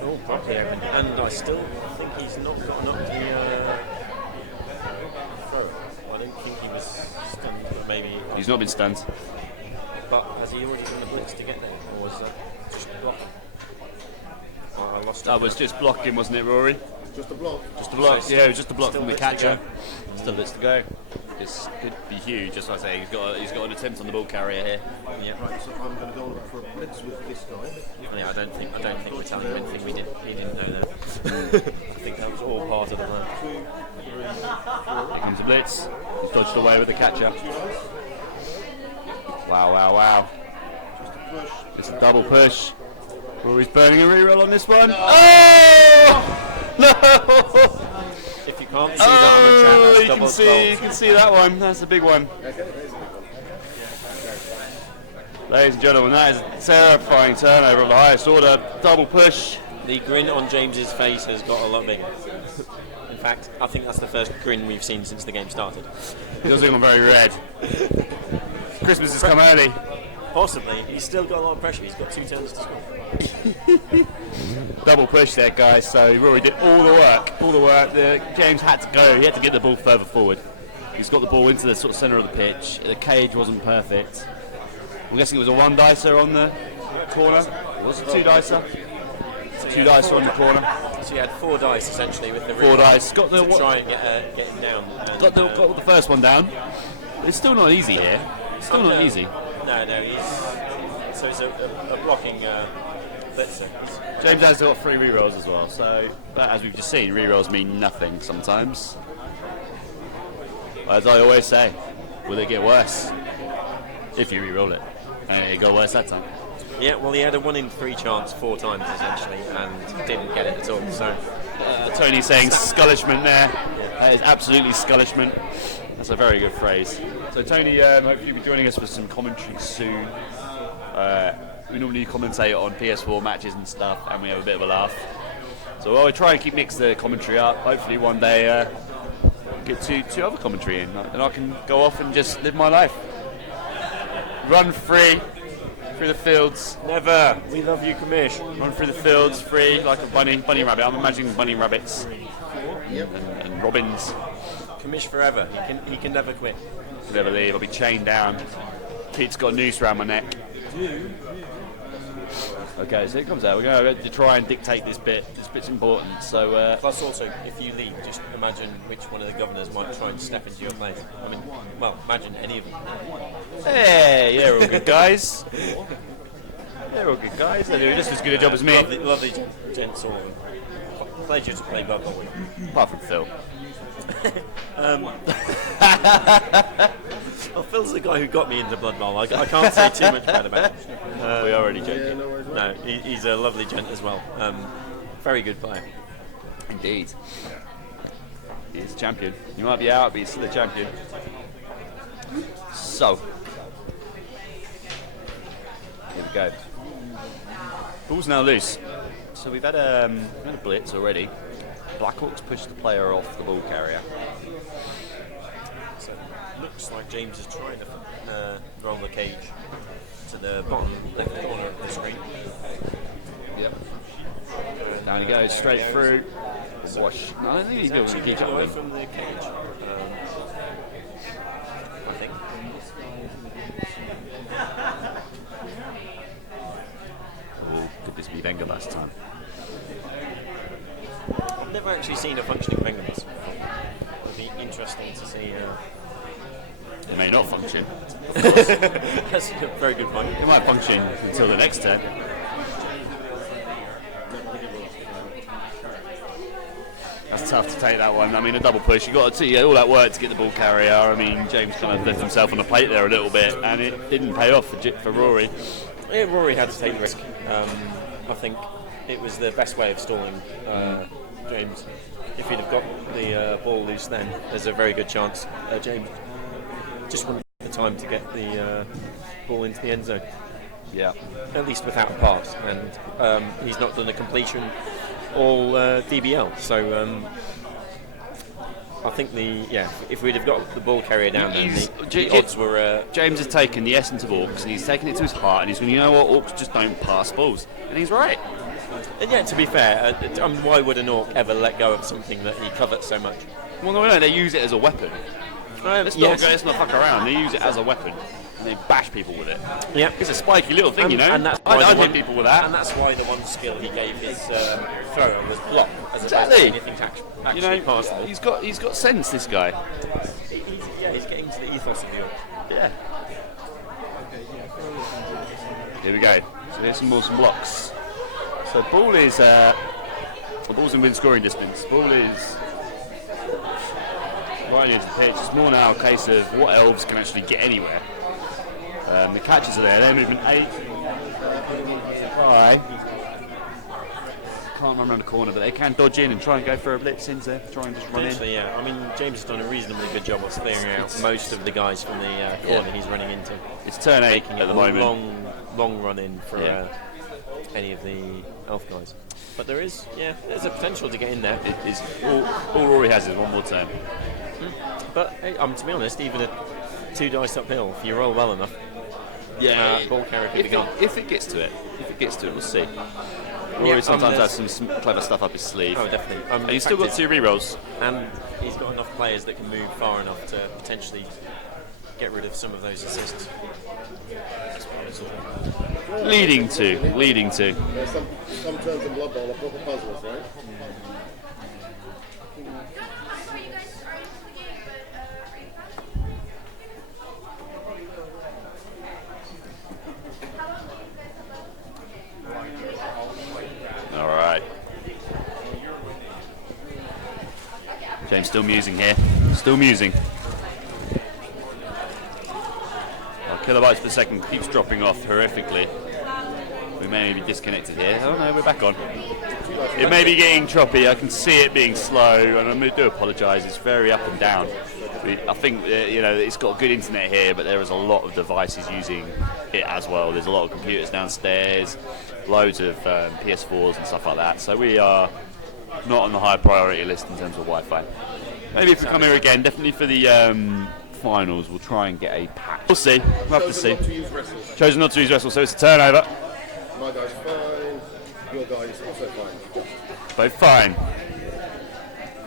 Oh, properly open. And I still think he's not gotten up the throw. I don't think he was stunned, but maybe. He's not been stunned. But has he already done the blitz to get there, or was that just blocking? Oh, I lost. That was just blocking, wasn't it, Rory? Just a block. Just a block. Yeah, it was just a block Still from the bits to catcher. go. Still bits to go. This could be huge. Just like I say, he's got an attempt on the ball carrier here. Yeah. Right, so I'm going to go on for a blitz with this guy. Yeah, I don't think we're telling him anything he didn't know that. I think that was all part of the plan. Here comes the blitz. He's dodged away with the catcher. Wow, wow, wow. It's a double push. Rory's burning a reroll on this one. Oh! No! If you can't see that on the chat, that's double you can see that one. That's a big one. Ladies and gentlemen, that is a terrifying turnover of the highest order. Double push. The grin on James's face has got a lot bigger. In fact, I think that's the first grin we've seen since the game started. He does look very red. Christmas has come early. Possibly. He's still got a lot of pressure. He's got 2 turns to score. Double push there, guys. So Rory did all the work. James had to go. He had to get the ball further forward. He's got the ball into the sort of centre of the pitch. The cage wasn't perfect. I'm guessing it was a 1 dicer on the corner. Was it 2 dicer? 2 dicer on the corner. So he had 4 dice essentially with the 4 dice. Got the to try and get him down. And, got the first one down. It's still not easy here. It's still not easy. No, so it's a blocking blitzer. James has got 3 rerolls as well, so that, as we've just seen, rerolls mean nothing sometimes. As I always say, will it get worse if you reroll it? And it got worse that time. Yeah, well, he had a 1 in 3 chance 4 times essentially, and didn't get it at all. So Tony's saying skullishment there. That is absolutely skullishment. That's a very good phrase. So Tony, hopefully you'll be joining us for some commentary soon. We normally commentate on PS4 matches and stuff, and we have a bit of a laugh. So we try and mix the commentary up. Hopefully one day get two other commentary in, and I can go off and just live my life. Run free through the fields. Never. We love you, Commish. Run through the fields free like a bunny rabbit. I'm imagining bunny rabbits and robins. Commish forever. He can never quit. Never leave. I'll be chained down. Pete's got a noose around my neck. Okay, so it comes out. We're going to try and dictate this bit. This bit's important. So plus, also, if you leave, just imagine which one of the governors might try and step into your place. I mean, well, imagine any of them. Hey, they're all good guys. They're all good guys. They do just as good a job as me. Lovely gents, all of them. Pleasure to play Blood Bowl with. Apart from Phil. Well, Phil's the guy who got me into Blood Bowl. I can't say too much bad about him. We are already joking. No, he's a lovely gent as well. Very good player. Indeed. He's a champion. You might be out, but he's still a champion. So, here we go. Ball's now loose. So we've had a blitz already. Blackhawks pushed the player off the ball carrier. So looks like James is trying to roll the cage to the bottom left corner of the screen. Yep. Down he goes, straight through. Wash. No, I don't think he's going to keep away up. from the cage. I think. Oh, could this be Wenger last time? I've never actually seen a functioning Wenger bus. It would be interesting to see. It may not function. That's a very good point. It might function until the next turn. That's tough to take that one. I mean, a double push. You got to see all that work to get the ball carrier. I mean, James kind of left himself on the plate there a little bit, and it didn't pay off for Rory. Yeah, Rory had to take the risk. I think it was the best way of stalling James. If he'd have got the ball loose, then there's a very good chance James just wouldn't have the time to get the ball into the end zone. Yeah. At least without a pass, and he's not done a completion all DBL. So I think if we'd have got the ball carrier down, then the odds were. James has taken the essence of Orcs and he's taken it to his heart, and he's going, you know what, Orcs just don't pass balls, and he's right. And yeah, to be fair, why would an Orc ever let go of something that he covets so much? Well, no, they use it as a weapon. Let's not fuck around. They use it as a weapon. And they bash people with it. Yeah, it's a spiky little thing, you know. And that's I'd hit people with that. And that's why the one skill he gave his thrower was block, as exactly. opposed to anything actually passable. He's got sense, this guy. He's getting to the ethos of the Orc. Yeah. Here we go. So here's some blocks. So ball is the ball's in win scoring distance. Ball is right into the pitch. It's more now a case of what Elves can actually get anywhere. The catches are there. They're moving 8. Can't run around the corner, but they can dodge in and try and go for a blitz into there. Try and just run in. Yeah. I mean, James has done a reasonably good job of clearing out most of the guys from the corner he's running into. It's turn 8 at the moment. Long run in for any of the Elf guys. But there's a potential to get in there. It is all Rory has is one more turn. But hey, to be honest, even at 2 dice uphill, if you roll well enough, ball carrier could be gone. If it gets to it, we'll see. Rory sometimes has some clever stuff up his sleeve. Oh, definitely. And he's still got 2 rerolls. And he's got enough players that can move far enough to potentially get rid of some of those assists. Leading to. Some turns in Blood Bowl are proper puzzles, right? All right. James still musing here. Still musing. Kilobytes per second keeps dropping off horrifically. We may be disconnected here. Oh no, we're back on. It may be getting choppy. I can see it being slow, and I do apologise. It's very up and down. I think it's got good internet here, but there is a lot of devices using it as well. There's a lot of computers downstairs, loads of PS4s and stuff like that. So we are not on the high priority list in terms of Wi-Fi. Maybe if we come here again, definitely for the finals, we'll try and get a patch. We'll see. We'll have to see. Chosen not to use wrestle, so it's a turnover. My guy's fine. Your guy is also fine. Both fine.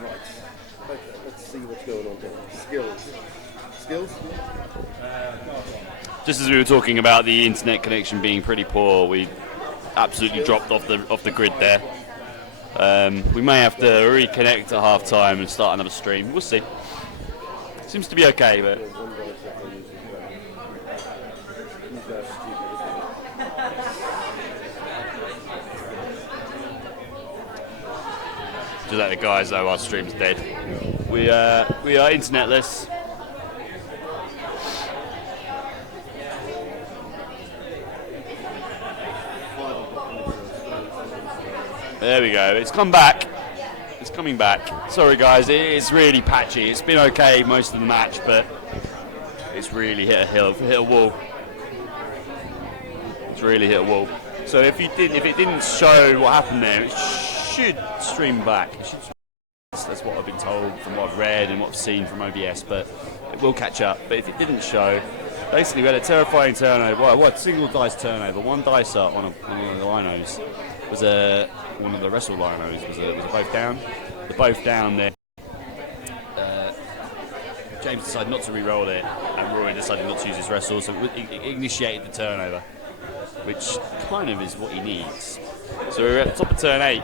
Right. Okay, let's see what's going on here. Skills? Just as we were talking about the internet connection being pretty poor, we absolutely dropped off the grid there. We may have to reconnect at half time and start another stream. We'll see. Seems to be okay, but just let the guys know our stream's dead. We are internetless. There we go. It's come back. It's coming back. Sorry guys, it is really patchy. It's been okay most of the match, but it's really hit a wall. It's really hit a wall. So if it didn't show what happened there, it should stream back. That's what I've been told from what I've read and what I've seen from OBS, but it will catch up. But if it didn't show, basically we had a terrifying turnover. What single dice turnover? One dice up on one of the linos was one of the wrestle linos was both down. They're both down there. James decided not to re-roll it, and Rory decided not to use his wrestle, so it initiated the turnover, which kind of is what he needs. So we're at the top of turn 8.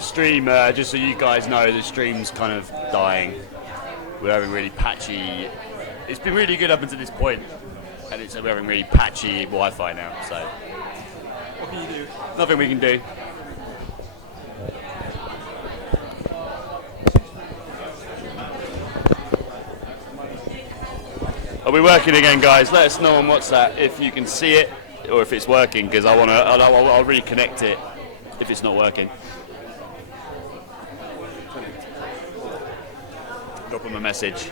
Stream, just so you guys know, the stream's kind of dying. We're having really patchy. It's been really good up until this point, and we're having really patchy Wi-Fi now. So, what can you do? Nothing we can do. Are we working again, guys? Let us know on WhatsApp if you can see it or if it's working, because I want to. I'll reconnect it if it's not working. Drop them a message.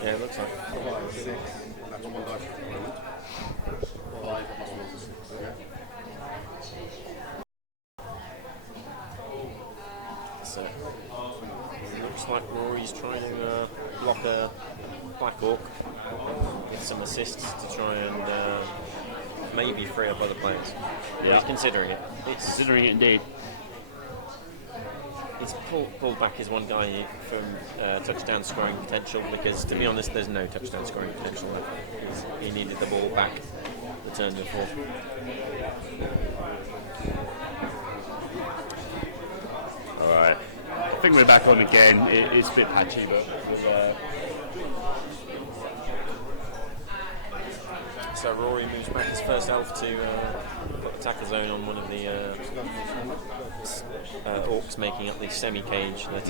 Yeah, it looks like. 5, 6. That's on one dice at the moment. 5 plus 1 is 6. Okay. So, it looks like Rory's trying to block a Black Orc with some assists to try and maybe free up other players. Yeah. He's considering it. Considering it indeed. He's pulled back his one guy from touchdown scoring potential because, to be honest, there's no touchdown scoring potential left. He needed the ball back the turn before. Alright. I think we're back on again. It's a bit patchy, but. So Rory moves back his first elf to put a tackle zone on one of the orcs making up the semi-cage that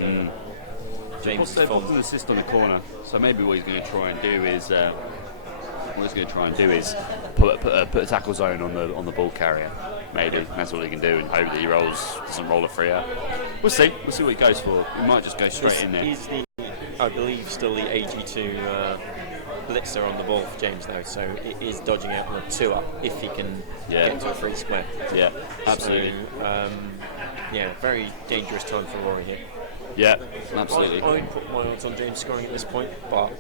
James has formed. An assist on the corner. So maybe what he's going to try and do is put a tackle zone on the ball carrier. Maybe that's all he can do, and hope that he doesn't roll a free out. We'll see. We'll see what he goes for. He might just go straight in there. He's I believe, still the AG2 blitzer on the ball for James, though, so it is dodging out on a 2-up if he can get into a free square. Yeah, absolutely. So, very dangerous time for Rory here. Yeah, absolutely. I would put my odds on James scoring at this point, but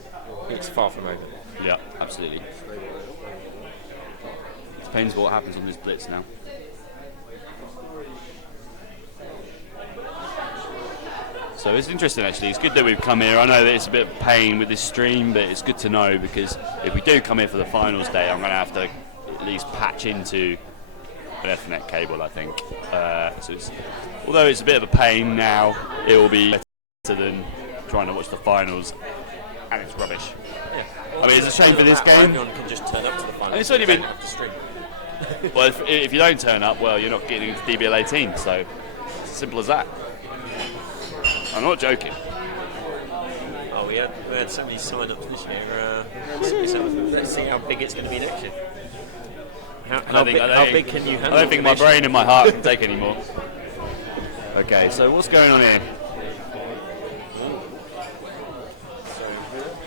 it's far from over. Yeah, absolutely. Depends what happens on this blitz now. So it's interesting, actually. It's good that we've come here. I know that it's a bit of pain with this stream, but it's good to know, because if we do come here for the finals day, I'm going to have to at least patch into an Ethernet cable, I think. Although it's a bit of a pain now, it will be better than trying to watch the finals, and it's rubbish. Yeah. I mean, it's a shame for this game. Everyone can just turn up to the finals. And it's only been. Stream. Well, if you don't turn up, well, you're not getting into DBL 18. So simple as that. I'm not joking. Oh, we had so many sign-ups this year. Let's see how big it's going to be next year. How big can you handle? I don't think my brain and my heart can take any more. Okay, so what's going on here?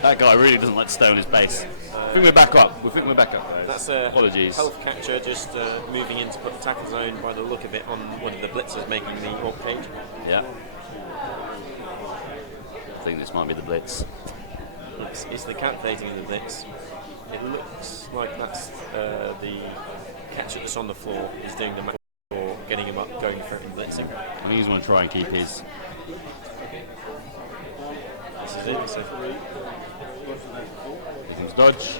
That guy really doesn't like to stay on his base. I think we're back up. That's a Apologies. health catcher just moving in to put the tackle zone by the look of it on one of the blitzers making the orc cage. Yeah. I think this might be the blitz. It's the calculating of the blitz. It looks like that's the catcher that's on the floor is doing the match for getting him up, going for it and blitzing. I think he's going to try and keep his. This is it. So He comes dodge.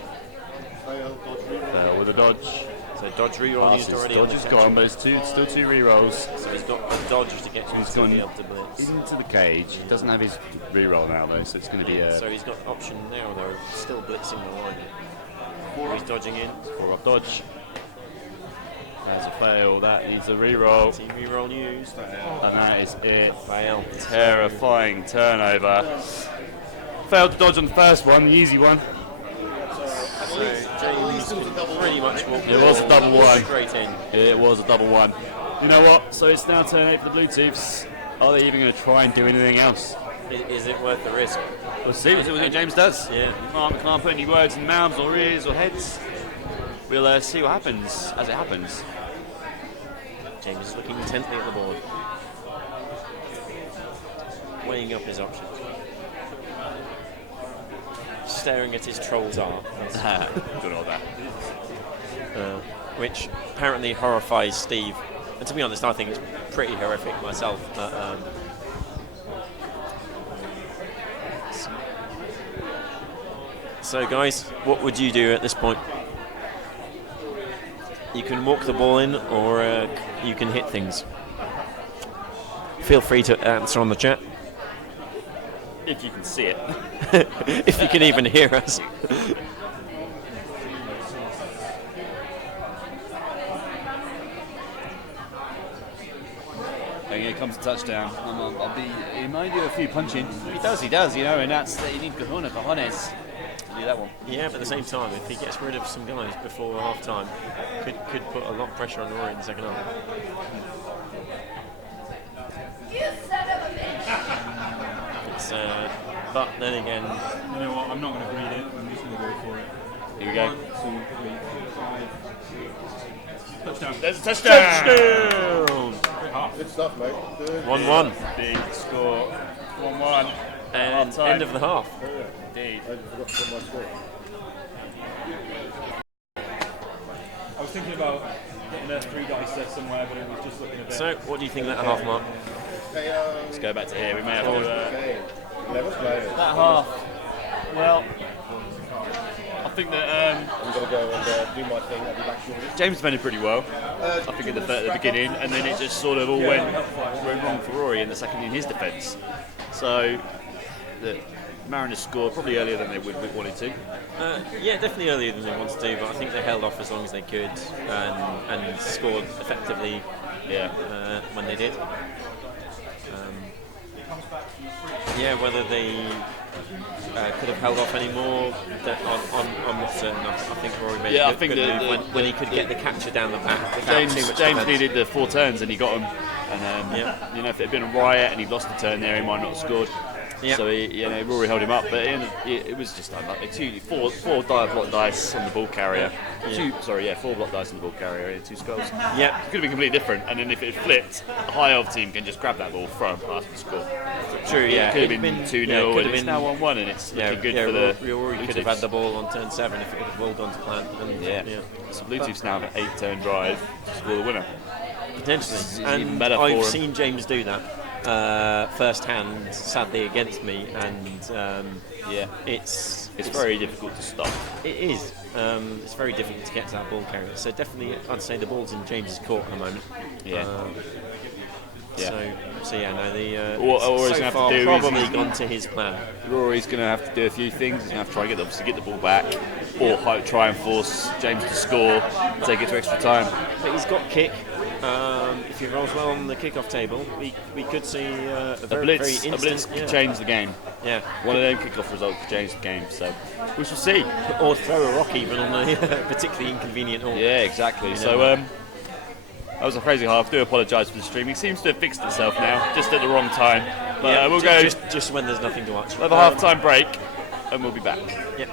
With a dodge. So dodge reroll used already. Dodge is gone, but it's still two rerolls. So he's got a dodge to get him to be able to blitz. Into the cage. He doesn't have his reroll now though, so it's going to be a. So he's got option now though, still blitzing the line. He's dodging in. 4-up dodge. There's a fail. That needs a reroll. Team reroll used. And that is it. Fail. Terrifying turnover. Failed to dodge on the first one, the easy one. So James can pretty much walk. It was a double one. Straight in. It was a double one. You know what? So it's now turn 8 for the Bluetooths. Are they even going to try and do anything else? Is it worth the risk? We'll see. We'll see what James does. Yeah. Can't put any words in mouths or ears or heads. We'll see what happens as it happens. James is looking intently at the board, weighing up his options, staring at his troll's art. Good old that. Which apparently horrifies Steve. And to be honest, I think it's pretty horrific myself. So guys, what would you do at this point? You can walk the ball in, or you can hit things. Feel free to answer on the chat. If you can see it. If you can even hear us. And here comes a touchdown. He might do a few punching. He does, you know, and that's, you need cojones. to do that one. Yeah, but at the same time, if he gets rid of some guys before half time, could put a lot of pressure on Rory in the second half. It's, but then again, You know what? I'm not going to read it. I'm just going to go for it. Here we go. 1, 2, 3, 4, 5. Touchdown. There's a touchdown! touchdown! Good stuff, mate. Good. 1-1. Big score. 1-1. And Half-time. end of the half. Indeed. I forgot to put my score. I was thinking about getting a 3 dice there somewhere, but it was just looking a bit. So, what do you think that half mark? Hey, Let's go back to here. We may have to. okay. 11 players. That half. Well, I think that I'm going to go and do my thing. I'll be back shortly. James defended pretty well. I think at the beginning, and then it just sort of all went wrong for Rory in the second in his defence. So the Mariners scored probably earlier than they would wanted to. Yeah, definitely earlier than they wanted to, but I think they held off as long as they could and scored effectively when they did. Whether they could have held off any more, I'm not certain. I think Rory made a good move when he could get the catcher down the back without too much James defence. needed the 4 turns and he got them. And you know, if it had been a riot and he lost a turn there, he might not have scored. Yeah. So Rory held him up, but it was just unlucky. 4 block dice on the ball carrier. 4 block dice on the ball carrier, 2 skulls. Yeah, It could have been completely different. And then if it had flipped, a high elf team can just grab that ball, throw and pass and score. true. Yeah, It could have been 2-0, and it's now 1-1, and it's looking good for the Rory Blue could have Chiefs. had the ball on turn 7 if it would have all gone to plan. So Blue Chiefs now have an 8-turn drive to score the winner. Potentially. This is And even better for I've him. seen James do that first hand, sadly against me, and it's very difficult to stop. It is. It's very difficult to get to that ball carrier. So definitely, I'd say the ball's in James's court at the moment. What Rory's so gonna have to far do is probably he's- gone to his plan. Rory's going to have to do a few things. He's going to have to try and get the ball back, or try and force James to score, and take it to extra time. But he's got kick. If he rolls well on the kickoff table, we could see a very blitz instant, could change the game. Yeah. One of them kickoff results could change the game. So we shall see. Or throw a rock even on the particularly inconvenient Orc. Yeah, exactly. So that was a crazy half. I do apologise for the streaming. Seems to have fixed itself now, just at the wrong time. But we'll go just when there's nothing to watch. We'll have a half-time break, and we'll be back. Yep.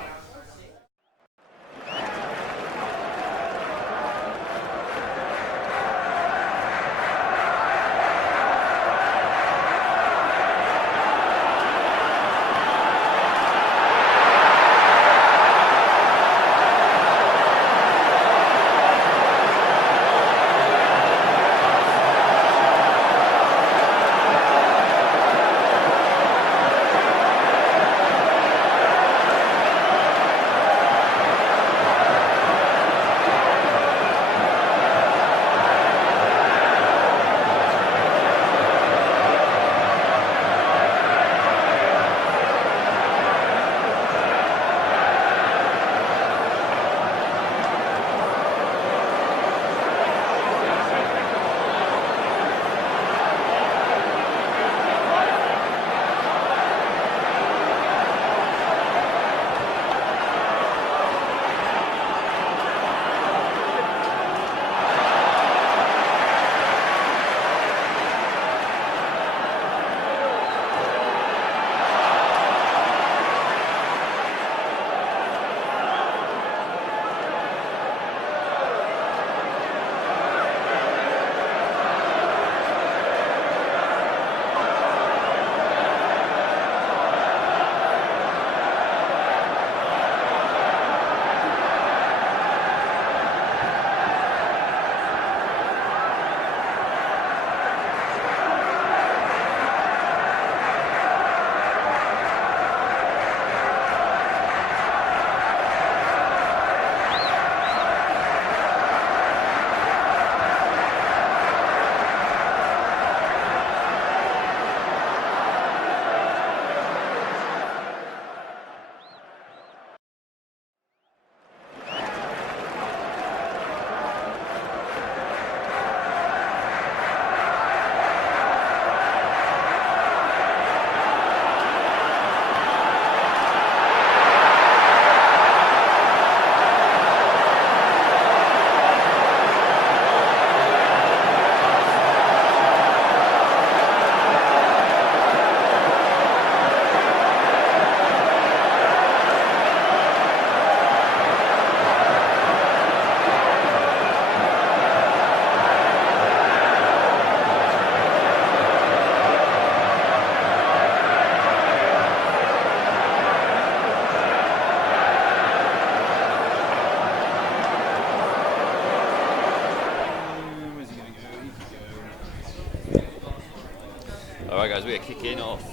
Alright guys, we are kicking off.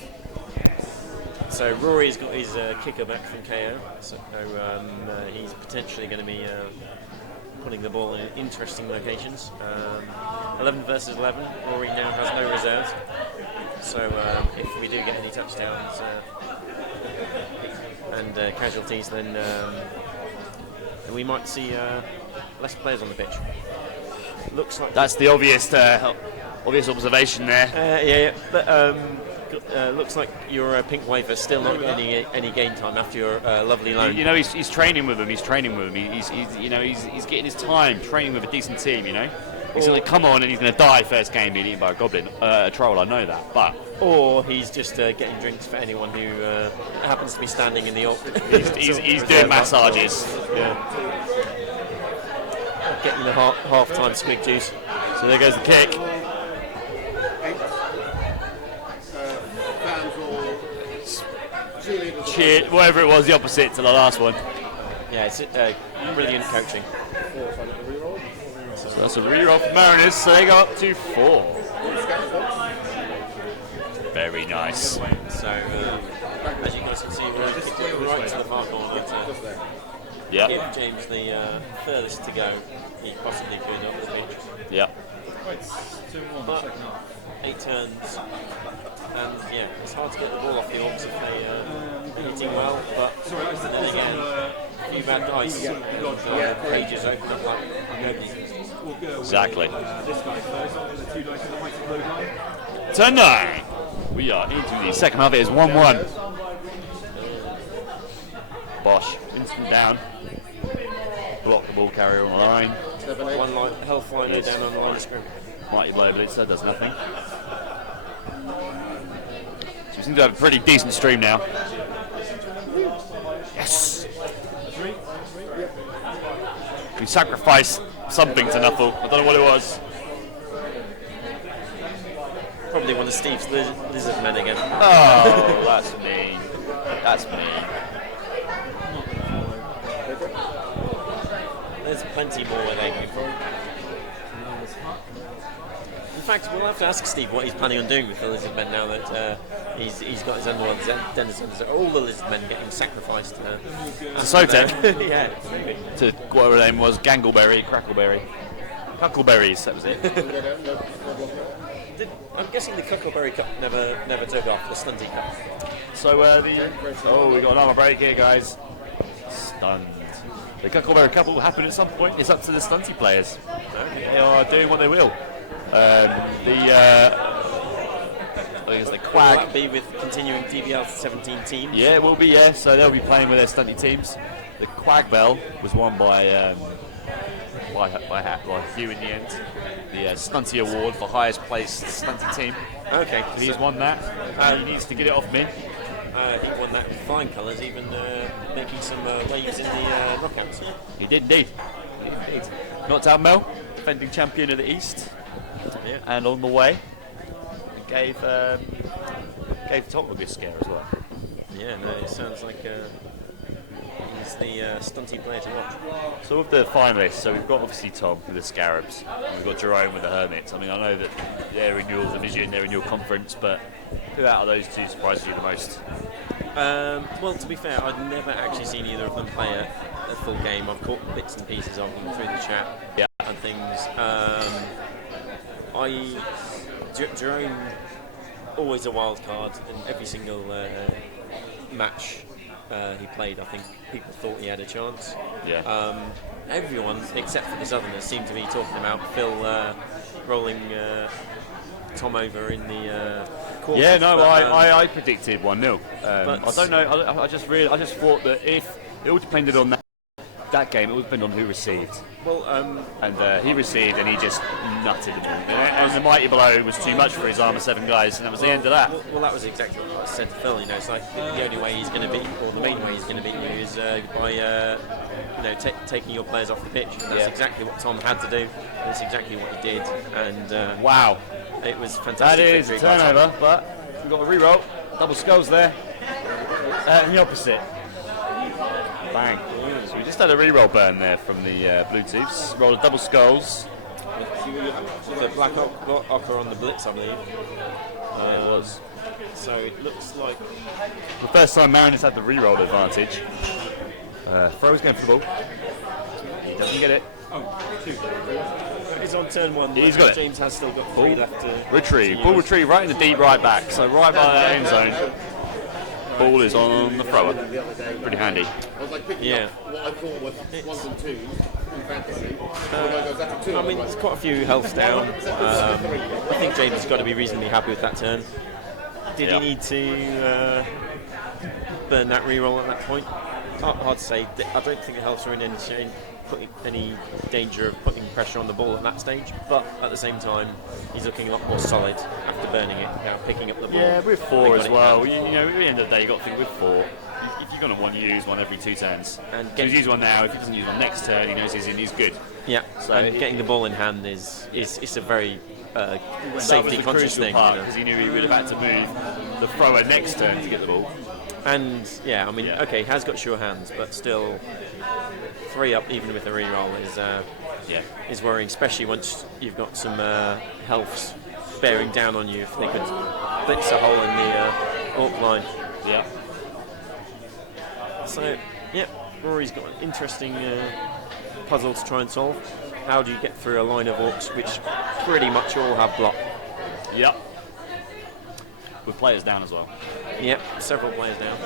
So Rory's got his kicker back from KO, so he's potentially going to be putting the ball in interesting locations. 11 versus 11, Rory now has no reserves, so if we do get any touchdowns and casualties, then we might see less players on the pitch. Looks like That's the obvious observation there. yeah, but looks like your pink wafer still not getting any game time after your lovely loan. You know, he's training with them. He's training with them. He's getting his time training with a decent team. You know, he's going to come on and he's going to die first game being eaten by a goblin, a troll. I know that, but or he's just getting drinks for anyone who happens to be standing in the Orc. he's doing massages. Yeah. Getting the half-time squig juice. So there goes the kick. Fans or cheerleaders. Cheer, whatever it was, the opposite to the last one. Yeah, it's brilliant coaching. So that's a reroll for Mariners, so they go up to 4. Very nice. So, as you guys can see, we're right to the far corner. Yeah. Give James the furthest to go he possibly could on the pitch. Yeah. But 8 turns, and yeah, it's hard to get the ball off the Orcs if they are hitting well, but then again, a few bad dice, pages open up like nobody. Exactly. Turn 9. We are into the second half. It is 1-1. Bosch, instant down. Block the ball carrier on the line. One health liner down on the line of scrimmage. Mighty blow blitzer does nothing. So we seem to have a pretty decent stream now. Yes! We sacrificed something to Nuffle. I don't know what it was. Probably one of Steve's lizard men again. Oh, that's mean. That's mean. There's plenty more where they came from. In fact, we'll have to ask Steve what he's planning on doing with the lizard men now that he's got his underworld denizens. All the lizard men getting sacrificed. To Sotek? Yeah. To whatever her name was, Gangleberry, Crackleberry. Cuckleberries, that was it. I'm guessing the Cuckleberry Cup never took off, the Stunty Cup. So we got another break here, guys. Stunned. The Cuckleberry Cup will happen at some point. It's up to the stunty players. They are doing what they will. I guess the Quag. Will that be with continuing DBL 17 teams? Yeah, it will be. Yeah, so they'll be playing with their stunty teams. The Quag Bell was won by Hugh in the end. The Stunty Award for highest placed stunty team. Okay, so he's won that. He needs to get it off me. He won that with flying colours, even making some waves in the knockouts. He did indeed. Knocked out Mel, defending champion of the East, yeah. And on the way, gave Tom a good scare as well. Yeah, no, it sounds like he's the stunty player to watch. So with the finalists, so we've got obviously Tom with the Scarabs, and we've got Jerome with the Hermits. I mean, I know that they're in your division, they're in your conference, but who out of those two surprised you the most? Well, to be fair, I'd never actually seen either of them play a full game. I've caught bits and pieces of them through the chat and things. Jerome, always a wild card in every single match he played. I think people thought he had a chance. Yeah. Everyone except for the Southerners seemed to be talking about Phil rolling Tom over in the quarters. Yeah, no, I predicted 1-0. I don't know. I just thought that if it all depended on that game, it would depend on who received. Well, and he received, and he just nutted him. And the mighty blow was too much for his armour 7 guys, and that was the end of that. Well, that was exactly what I said to Phil. You know, it's like the only way he's going to beat, or the main way he's going to beat you, is by taking your players off the pitch. And that's exactly what Tom had to do. That's exactly what he did. And wow, it was fantastic. That is a turnover, but we've got a re-roll. Double skulls there. And the opposite. Bang. So we just had a re-roll burn there from the Blue Tooths. Rolled a double skulls. The Black Ochre on the Blitz, I believe. Yeah, it was. So it looks like The first time Mariners had the re-roll advantage. Throw's going for the ball. He doesn't get it. he's on turn 1. He's got it. James has still got 3 left to Retrieve. to Ball use. retrieve right in the deep right back. So right by the end zone. Ball is on the thrower. Pretty handy. I was like picking up what I thought was 1s and 2s in fantasy. When I goes after 2. I mean, there's quite a few healths down. I think James has got to be reasonably happy with that turn. Did he need to burn that reroll at that point? Hard to say. I don't think the healths are in any danger of putting pressure on the ball at that stage, but at the same time, he's looking a lot more solid after burning it, picking up the ball. Yeah, with 4 having as got it well. in hand. You know, at the end of the day, you've got to think with 4. If you're going to want to use one every 2 turns, And he's use one now. If he doesn't use one next turn, he knows he's in. He's good. Yeah, So and getting the ball in hand is a very safety conscious thing. Because he knew he would have had to move the thrower next turn to get the ball. And yeah, I mean, okay, he has got sure hands, but still 3 up even with a reroll is worrying, especially once you've got some healths bearing down on you. If they could blitz a hole in the Orc line. Yeah. So yeah, Rory's got an interesting puzzle to try and solve. How do you get through a line of Orcs which pretty much all have block? Yep. With players down as well. Yep, several players down.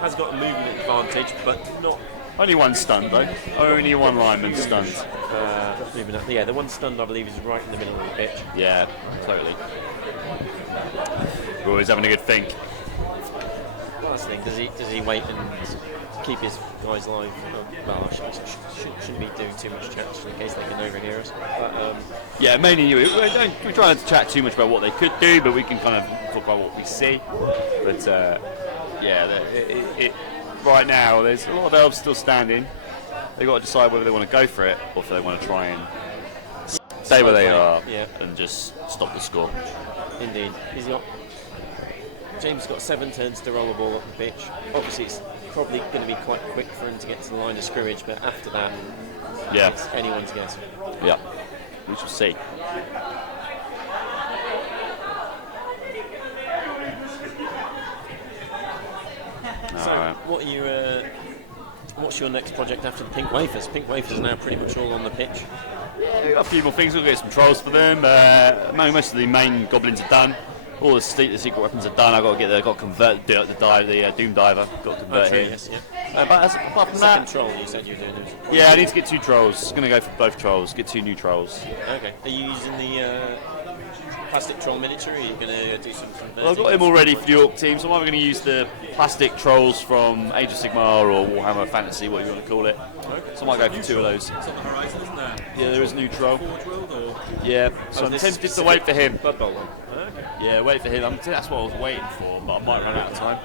Has got a movement advantage, but not. Only one stunned though. Only one lineman stunned. Yeah, the one stunned I believe is right in the middle of the pitch. Yeah, totally. We're always having a good think. Well, that's the thing. Does he wait and keep his guys alive? Well, I shouldn't be doing too much chat in case they can overhear us. But, Yeah, mainly we try not to chat too much about what they could do, but we can kind of talk about what we see. But right now there's a lot of elves still standing. They've got to decide whether they want to go for it or if they want to try and stay where they are and just stop the score. Indeed. James has got 7 turns to roll the ball up the pitch. Obviously, it's probably going to be quite quick for him to get to the line of scrimmage, but after that, it's anyone's guess. Yeah, we shall see. So, what's your next project after the Pink Wafers? Pink Wafers are now pretty much all on the pitch. We've got a few more things. We'll get some trolls for them. Most of the main goblins are done. All the secret weapons are done. I've got to convert the Doom Diver. Got to convert him. Yes, yeah. But apart from Second that, troll you said you were doing. yeah, I need to get 2 trolls. Going to go for both trolls. Get 2 new trolls. Okay. Are you using the plastic troll miniature, or are you going to do some converting? Well, I've got him already for the Orc team, so I'm either going to use the plastic trolls from Age of Sigmar or Warhammer Fantasy, whatever you want to call it. Okay. So I might go for 2 of those. It's on the horizon, isn't there? Yeah, there is a new troll. Forge World or? Yeah, so I'm this tempted to wait for him. Blood Bowl one. Okay. Yeah, wait for him. That's what I was waiting for, but I might run out of time.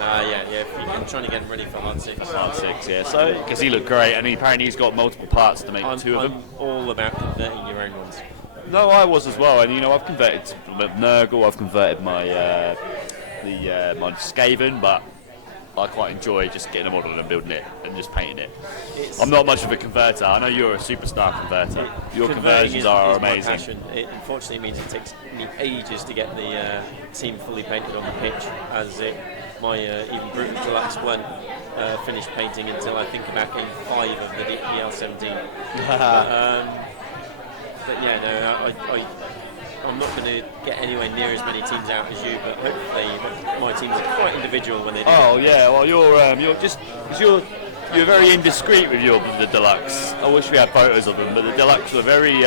I'm trying to get him ready for Hard 6. Hard 6, yeah. So because he looked great, and apparently he's got multiple parts to make 2 of them. I'm all about converting your own ones. No, I was as well, and I've converted Nurgle, I've converted my my Skaven, but I quite enjoy just getting a model and building it and just painting it. I'm not much of a converter. I know you're a superstar converter. Your conversions are amazing. My passion. It unfortunately means it takes me ages to get the team fully painted on the pitch, as my even Brutal Deluxe one finished painting until I think about game 5 of the DBL 17. But yeah, no, I'm not going to get anywhere near as many teams out as you, but hopefully my teams are quite individual when they do. Oh yeah, well you're very indiscreet with the deluxe. I wish we had photos of them, but the deluxe were very.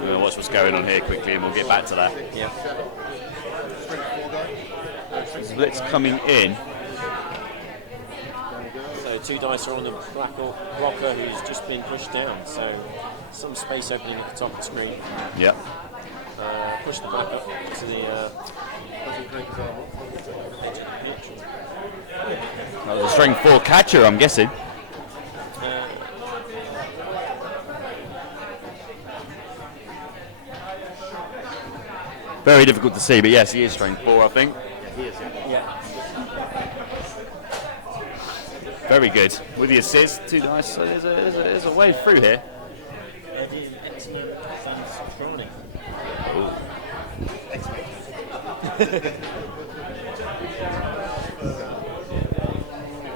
We'll watch what's going on here quickly, and we'll get back to that. Yeah. Blitz coming in. So 2 dice are on the Black Orc blocker who's just been pushed down. So some space opening at the top of the screen. Yep. Push the Black up to the. That was a strength 4 catcher, I'm guessing. Very difficult to see, but yes, he is strength 4, I think. He is. Yeah. Very good. With the assist, 2 dice. So there's a way through here.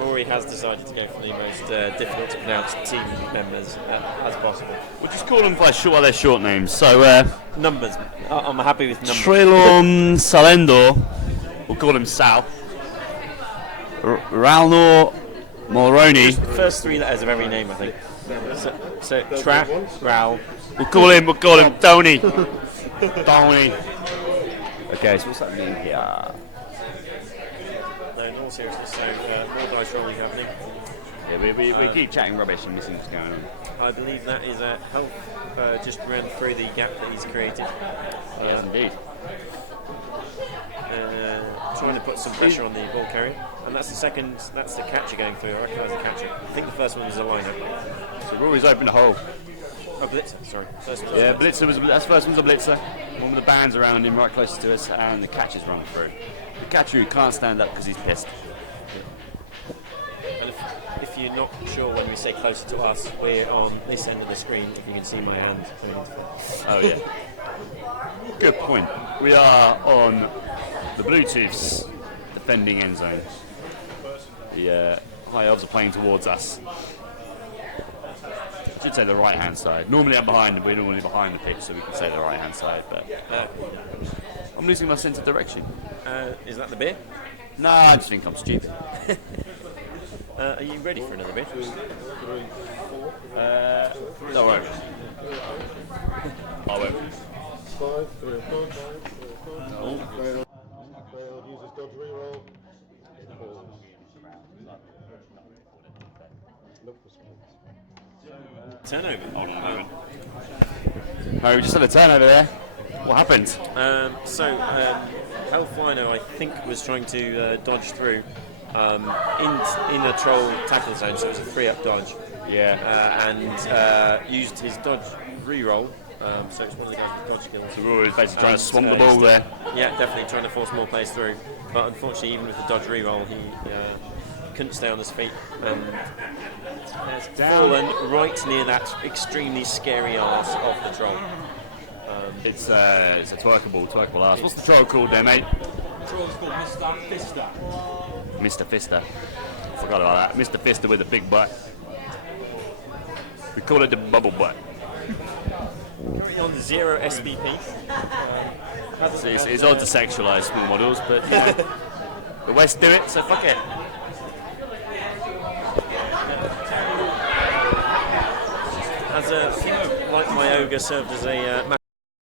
Rory has decided to go for the most difficult to pronounce team members as possible. We'll just call them by their short names. So, Numbers. I'm happy with numbers. Trilon Salendo, we'll call him Sal. Ralnor Moroni, First three letters of every name, I think. So Tra, Ral. we'll call him Tony. Tony. Okay, so what's that mean here? No, in all seriousness, so more dice rolling happening. Yeah, we keep chatting rubbish and missing what's going on. I believe that is a health just ran through the gap that he's created. Yes, indeed. Trying to put some pressure on the ball carrier. And that's the catcher going through. I recognise the catcher. I think the first one was a lineup. So Rory's opened a hole. Oh, Blitzer, sorry. First one. Yeah, that's first one's a Blitzer. One with the bands around him right closest to us, and the catcher's run through. The catcher who can't stand up because he's pissed. And if you're not sure when we say closer to us, we're on this end of the screen, if you can see my hand. Oh, yeah. Good point. We are on the Bluetooth's defending end zone. The High Elves are playing towards us. Should say the right hand side. Normally we're normally behind the pitch, so we can say the right hand side, but I'm losing my sense of direction. Is that the beer? Nah, I just think I'm stupid. Are you ready for another beer? No worries. I won't. 5, 3 o'clock, 5, 3 o'clock. Failed, uses dodge reroll. Look for space. Turnover. Hold on a moment. Oh, we just had a turnover there. What happened? Health Lino, I think, was trying to dodge through in a troll tackle zone, so it was a 3-up dodge. Yeah. And used his dodge reroll. So it's one of the guys with dodge skills. So Rory was basically trying to swamp the ball there. Yeah, definitely trying to force more players through. But unfortunately, even with the dodge reroll, he couldn't stay on his feet and has fallen right near that extremely scary arse of the troll. It's a twerkable ass. What's the troll called there, mate? The troll's called Mr. Fister. Mr. Fister. I forgot about that. Mr. Fister with a big butt. We call it the bubble butt. On the 0 SBP. It's odd to sexualise small models, but you know, the West do it, so fuck it. Like my ogre served as a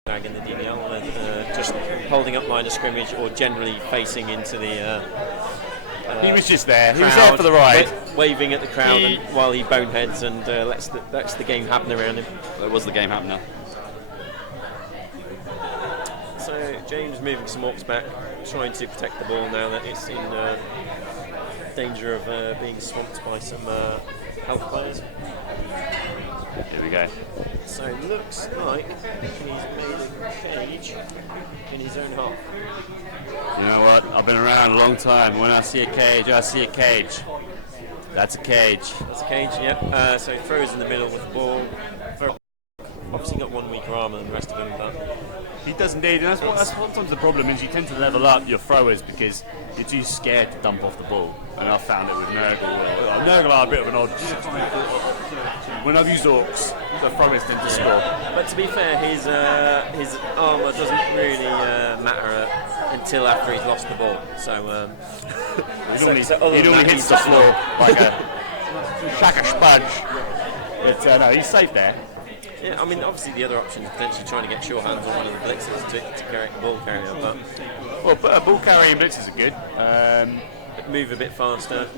tag in the DBL, just holding up line of scrimmage or generally facing into the. He was just there. He was crowd, there for the ride, waving at the crowd while he boneheads and lets the game happen around him. That was the game happening. So James moving some orcs back, trying to protect the ball now that it's in danger of being swamped by some health players. Here we go. So it looks like he's made a cage in his own half. You know what? I've been around a long time. When I see a cage, I see a cage. That's a cage. That's a cage, yeah. So he throws in the middle with the ball. Obviously got one weaker armour than the rest of them, but He does indeed, and that's sometimes the problem is you tend to level up your throwers because you're too scared to dump off the ball. And I've found it with Nurgle. Nurgle are a bit of an odd. When I've used Orcs, the throwers tend to score. But to be fair, his armour doesn't really matter until after he's lost the ball. So He normally hits the floor like a sponge. But no, he's safe there. Yeah, I mean, obviously the other option is potentially trying to get sure hands on one of the blitzers to carry the ball carrier, but Ball carrying blitzers are good. move a bit faster.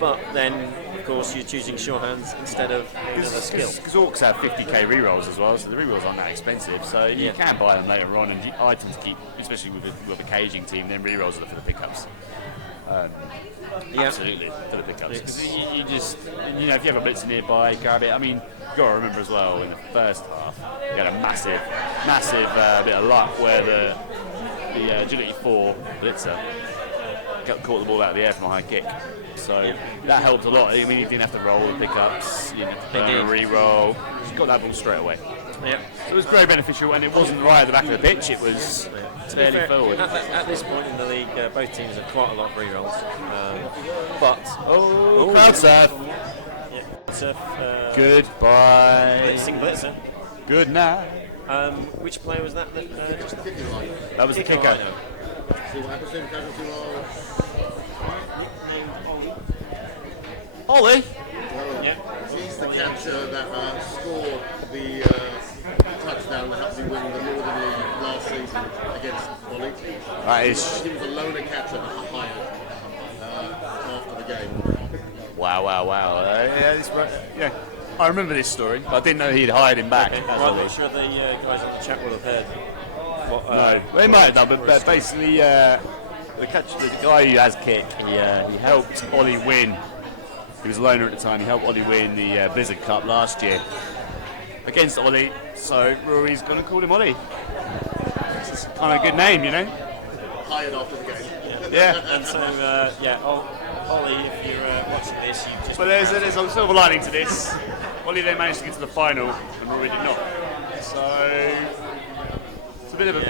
But then, of course, you're choosing sure hands instead of another skill. Because Orcs have 50k rerolls as well, so the rerolls aren't that expensive. So you can buy them later on, and items keep, especially with a caging team, then rerolls are for the pickups. Absolutely, for the pickups. Because you just, if you have a blitzer nearby, grab it. I mean, you've got to remember as well, in the first half, you had a massive bit of luck where the agility 4 blitzer caught the ball out of the air from a high kick. So that helped a lot. I mean, he didn't have to roll the pickups, he didn't have to burn a re-roll. He got that ball straight away. Yeah. So it was very beneficial, and it wasn't right at the back of the pitch, it was fairly forward. At this point in the league, both teams have quite a lot of re-rolls. Crowd surf. Yeah, surf. Goodbye. Blitzing blitzer. Good night. Which player was that? That was the kicker. See what happens to him, casualty roll. Ollie. He's the catcher that scored the touchdown that helped him win the Northern League last season against Ollie. That is. He was a loner catcher that I hired after the game. Wow. Yeah, I remember this story. I didn't know he'd hired him back. I'm not sure the guys on the chat will have heard. No, they might have done, but basically, the guy who has kick, he helped Ollie win. He was a loner at the time. He helped Ollie win the Blizzard Cup last year against Ollie. So Rory's going to call him Ollie. It's kind of a good name, you know. Hired after the game. Yeah. And so, Ollie, if you're watching this, you just. But there's a silver lining to this. Ollie then managed to get to the final, and Rory did not. So it's a bit of a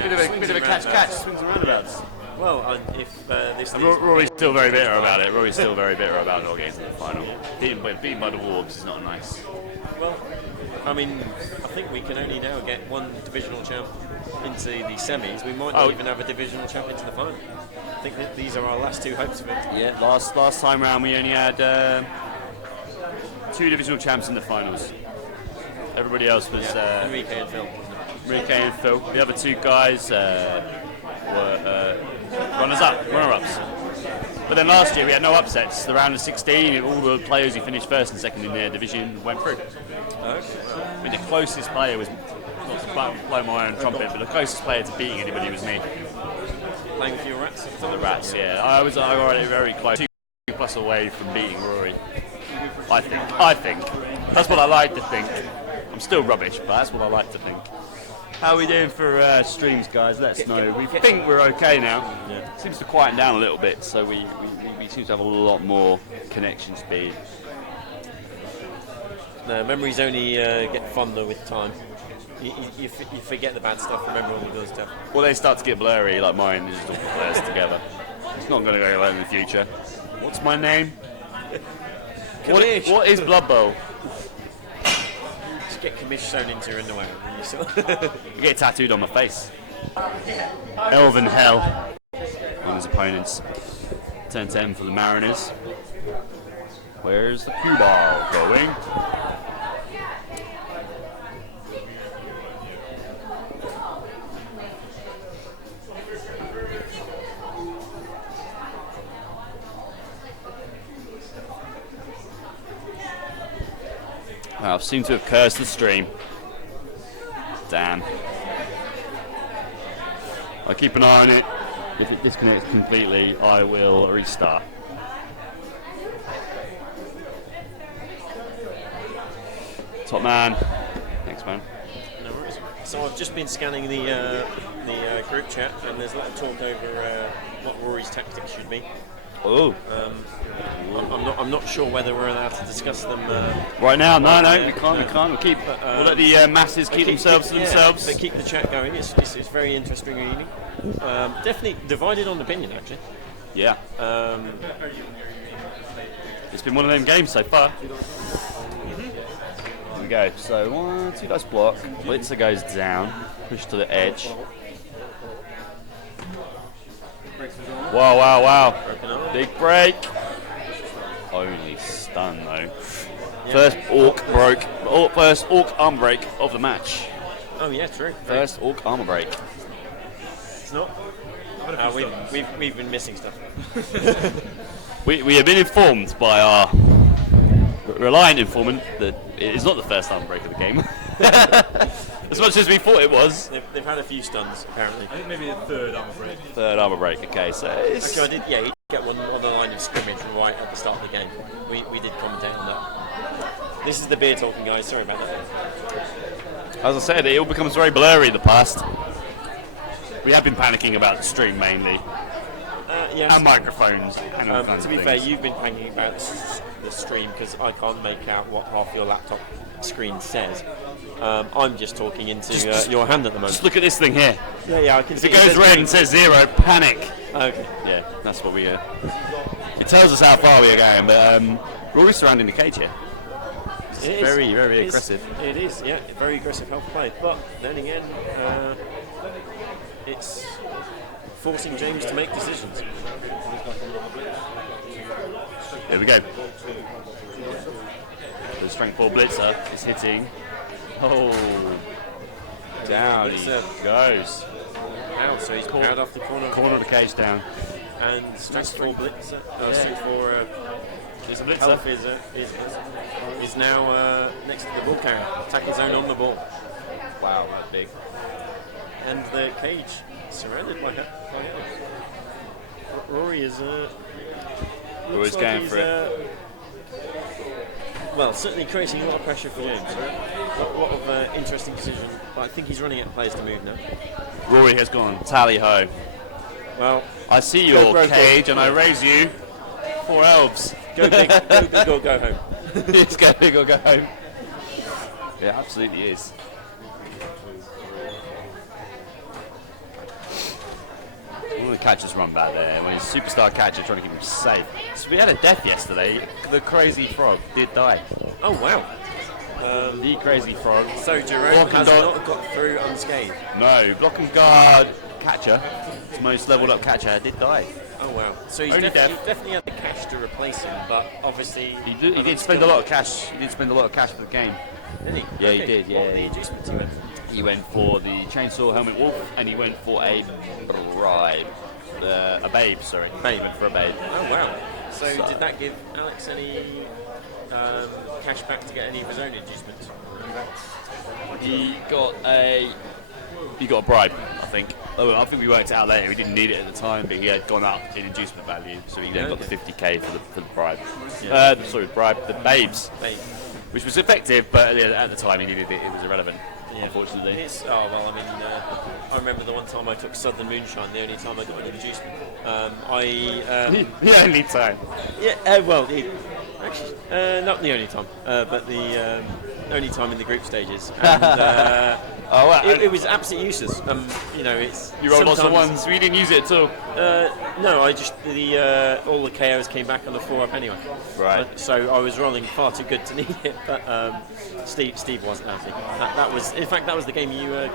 catch, swings and roundabouts. Well, if this. Rory's still very bitter about it. Rory's still very bitter about not getting to the final. Beaten by the Wargs is not nice. Well, I mean, I think we can only now get one divisional champ into the semis. We might not even have a divisional champ into the final. I think that these are our last two hopes of it. Yeah, last time round we only had 2 divisional champs in the finals. Everybody else was Enrique and Phil. Enrique and Phil. The other 2 guys were runner-ups. But then last year we had no upsets. The round of 16, all the players who finished first and second in their division went through. Okay. I mean, the closest player was, not to blow my own trumpet, but the closest player to beating anybody was me. Playing with your Rats? For the Rats, yeah. I was already very close. 2+ away from beating Rory. I think. That's what I like to think. I'm still rubbish, but that's what I like to think. How are we doing for streams, guys? Let us know. We think we're okay now. Yeah. Seems to quieten down a little bit, so we seem to have a lot more connection speed. No, memories only get fonder with time. You forget the bad stuff, remember all the good stuff. Well, they start to get blurry, like mine, and just all blurs together. It's not going to go well in the future. What's my name? What is Blood Bowl? Just get commish sewn into your underwear. You get tattooed on my face. Elven Hell on his opponents. 10-10 for the Mariners. Where's the cue ball going? I seem to have cursed the stream. Damn. I keep an eye on it. If it disconnects completely, I will restart. Top man. Thanks, man. No worries. So I've just been scanning the group chat, and there's a lot of talk over what Rory's tactics should be. Oh. I'm not sure whether we're allowed to discuss them. Right now, no, we can't. We'll let the masses keep themselves to themselves. But keep the chat going. It's very interesting reading. Definitely divided on opinion, actually. Yeah. It's been one of them games so far. Here we go. So 1, 2 dice block. Blitzer goes down. Push to the edge. Wow. Big break. Only stun though. First orc armor break of the match. Oh yeah, true. First orc armor break. It's not. We've been missing stuff. we have been informed by our reliant informant that it is not the first armor break of the game. As much as we thought it was. They've had a few stuns, apparently. I think maybe a third armor break. Third armor break, okay, so it's... Actually, he did get one on the line of scrimmage right at the start of the game. We did commentate on that. This is the beer talking, guys, sorry about that. As I said, it all becomes very blurry in the past. We have been panicking about the stream mainly. Yes. And microphones. And all kinds To of be fair, things. you've been hanging about the stream because I can't make out what half your laptop screen says. I'm just talking into your hand at the moment. Just look at this thing here. Yeah, I can If see it goes red and says 0, panic. Okay. Yeah, that's what we. It tells us how far we are going, but Rory's surrounding the cage here. It's very, very aggressive. It is, yeah, very aggressive health play. But then again, it's forcing James to make decisions. Here we go. The strength 4 blitzer is hitting. Oh, down he goes. Now, so he's caught off the corner of the cage down. and strength 4 blitzer. Strength 4 There's a blitzer. health is now next to the ball carrier. Attacking zone on the ball. Wow, that's big. And the cage surrounded by elves. Rory is Rory's going for it. Well, certainly creating a lot of pressure for James. A lot of interesting decision. But I think he's running at players to move now. Rory has gone tally ho. Well, I see Go, your bro, cage go. and I raise you 4 elves. go big or go home. It's go big or go home. It absolutely is. One of the catchers run back there. When his superstar catcher trying to keep him safe. So we had a death yesterday. The crazy frog did die. Oh wow! The crazy frog. So Jerome Block and has dodge. not got through unscathed. No, block and guard catcher. His most leveled up catcher did die. Oh wow! So he's Only definitely had the cash to replace him, but obviously He did spend a lot of cash. He did spend a lot of cash for the game. Did he? Yeah, he did, yeah. What were the adjustments he went? He went for the chainsaw helmet wolf, and he went for a bribe. A babe, sorry. He went for a babe. Oh wow! So did that give Alex any cash back to get any of his own adjustments? He got a bribe, I think. Oh, I think we worked it out later. We didn't need it at the time, but he had gone up in inducement value, so he then got the 50k for the bribe. The babes, which was effective, but at the time he needed it. It was irrelevant. Unfortunately. I remember the one time I took Southern Moonshine, the only time I got an inducement. The only time. Not the only time, but the only time in the group stages. And, it was absolutely useless. It's You rolled lots of sometimes- ones, so you didn't use it at all. No, I just all the KOs came back on the 4-up anyway. Right. So I was rolling far too good to need it, but Steve wasn't happy. That was the game you I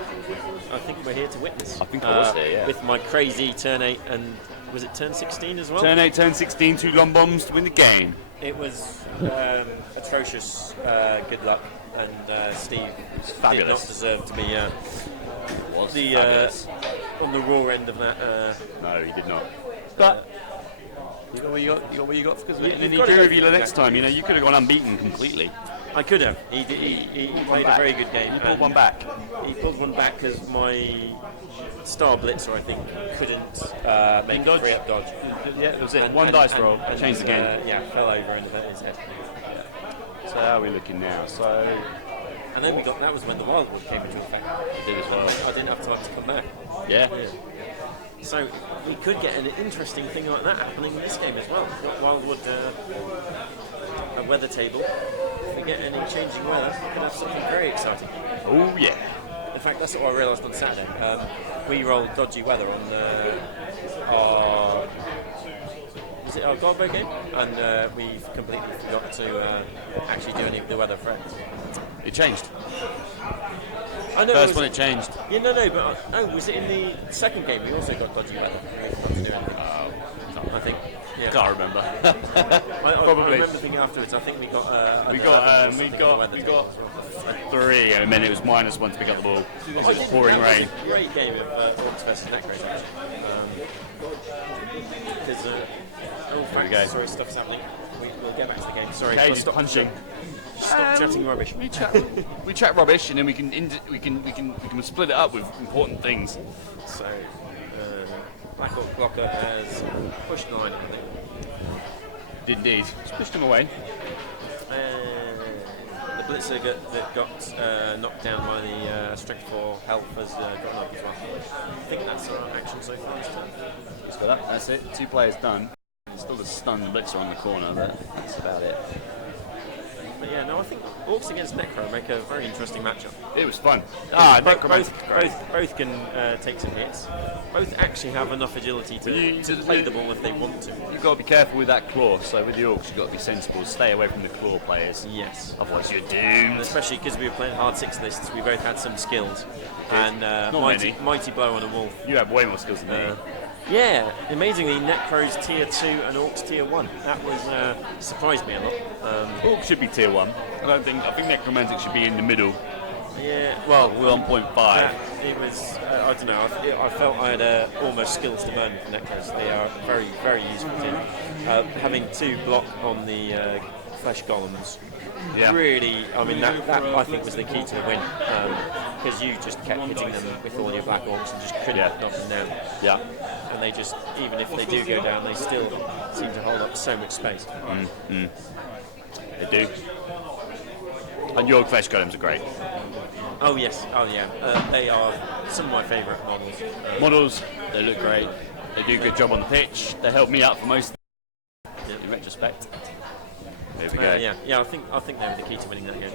think we're here to witness. I think I was there, yeah. With my crazy turn 8 and was it turn 16 as well? Turn 8, turn 16, 2 long bombs to win the game. It was atrocious. Good luck, and Steve did not Fabulous. deserve to be Fabulous. on the raw end of that. No, he did not. But you got what you got. You got what you got. Because You've then he got to drew go with you for the it. next time. You could have gone unbeaten completely. I could have. He played a very good game. He pulled and one back. He pulled one back because my star blitzer, I think, couldn't make a Dodge. 3-up dodge. Yeah, that was it. One dice roll. Changed the game. Fell over and hurt his head. So how are we looking now? So And then that was when the wildwood came into effect. did as well. I didn't have time to come back. Yeah. So we could get an interesting thing like that happening in this game as well. Wildwood, a weather table. If we get any changing weather, we could have something very exciting. Oh yeah. In fact, that's what I realised on Saturday. We rolled dodgy weather on our Garbo game, and we completely forgot to actually do any of the weather friends. It changed. I know First one it changed. Yeah, no, but was it in the second game? We also got dodgy weather. We forgot to do anything. I think. Yeah. Can't remember. I remember thinking afterwards. I think we got. We got a 3, and then it was -1 to pick up the ball. It was pouring rain. Great game of Orcs versus Necros actually. Because all facts, sorry, stuff's happening. We'll get back to the game. Sorry, Cage I'll is stop punching. Stop chatting rubbish. We chat rubbish, and then we can split it up with important things. So, Black Orc Blocker has pushed 9, I think. Indeed. Just pushed him away. The Blitzer that got knocked down by the Strength 4 Health has gotten up as well. I think that's our action so far this turn. Just got up. That's it. 2 players done. Still the stunned Blitzer on the corner, but that's about it. But yeah, no, I think Orcs against Necro make a very interesting matchup. It was fun. Both can take some hits. Both actually have enough agility to play the ball if they want to. You've got to be careful with that claw. So with the Orcs, you've got to be sensible. Stay away from the claw players. Yes. Otherwise, you're doomed. Especially because we were playing hard 6 lists, we both had some skills. And many. mighty blow on a wolf. You have way more skills than me. Yeah, amazingly, Necro's tier 2 and Orcs tier 1. That was surprised me a lot. Orcs should be tier 1. I think Necromantic should be in the middle. Yeah, well, we're on 0.5. It was, I don't know, I felt I had almost skills to burn for Necros. They are very, very useful team. Having 2 block on the flesh golems. Yeah. Really, I mean, that I think was the key to the win. Because you just kept hitting them with all your black orcs and just couldn't knock them down. Yeah. And they just, even if they do go down, they still seem to hold up so much space. They do. And your flesh golems are great. Oh yes, oh yeah. They are some of my favourite models. Models, they look great. They do a good job on the pitch. They help me out for most in retrospect. There we go. Yeah. I think they were the key to winning that game.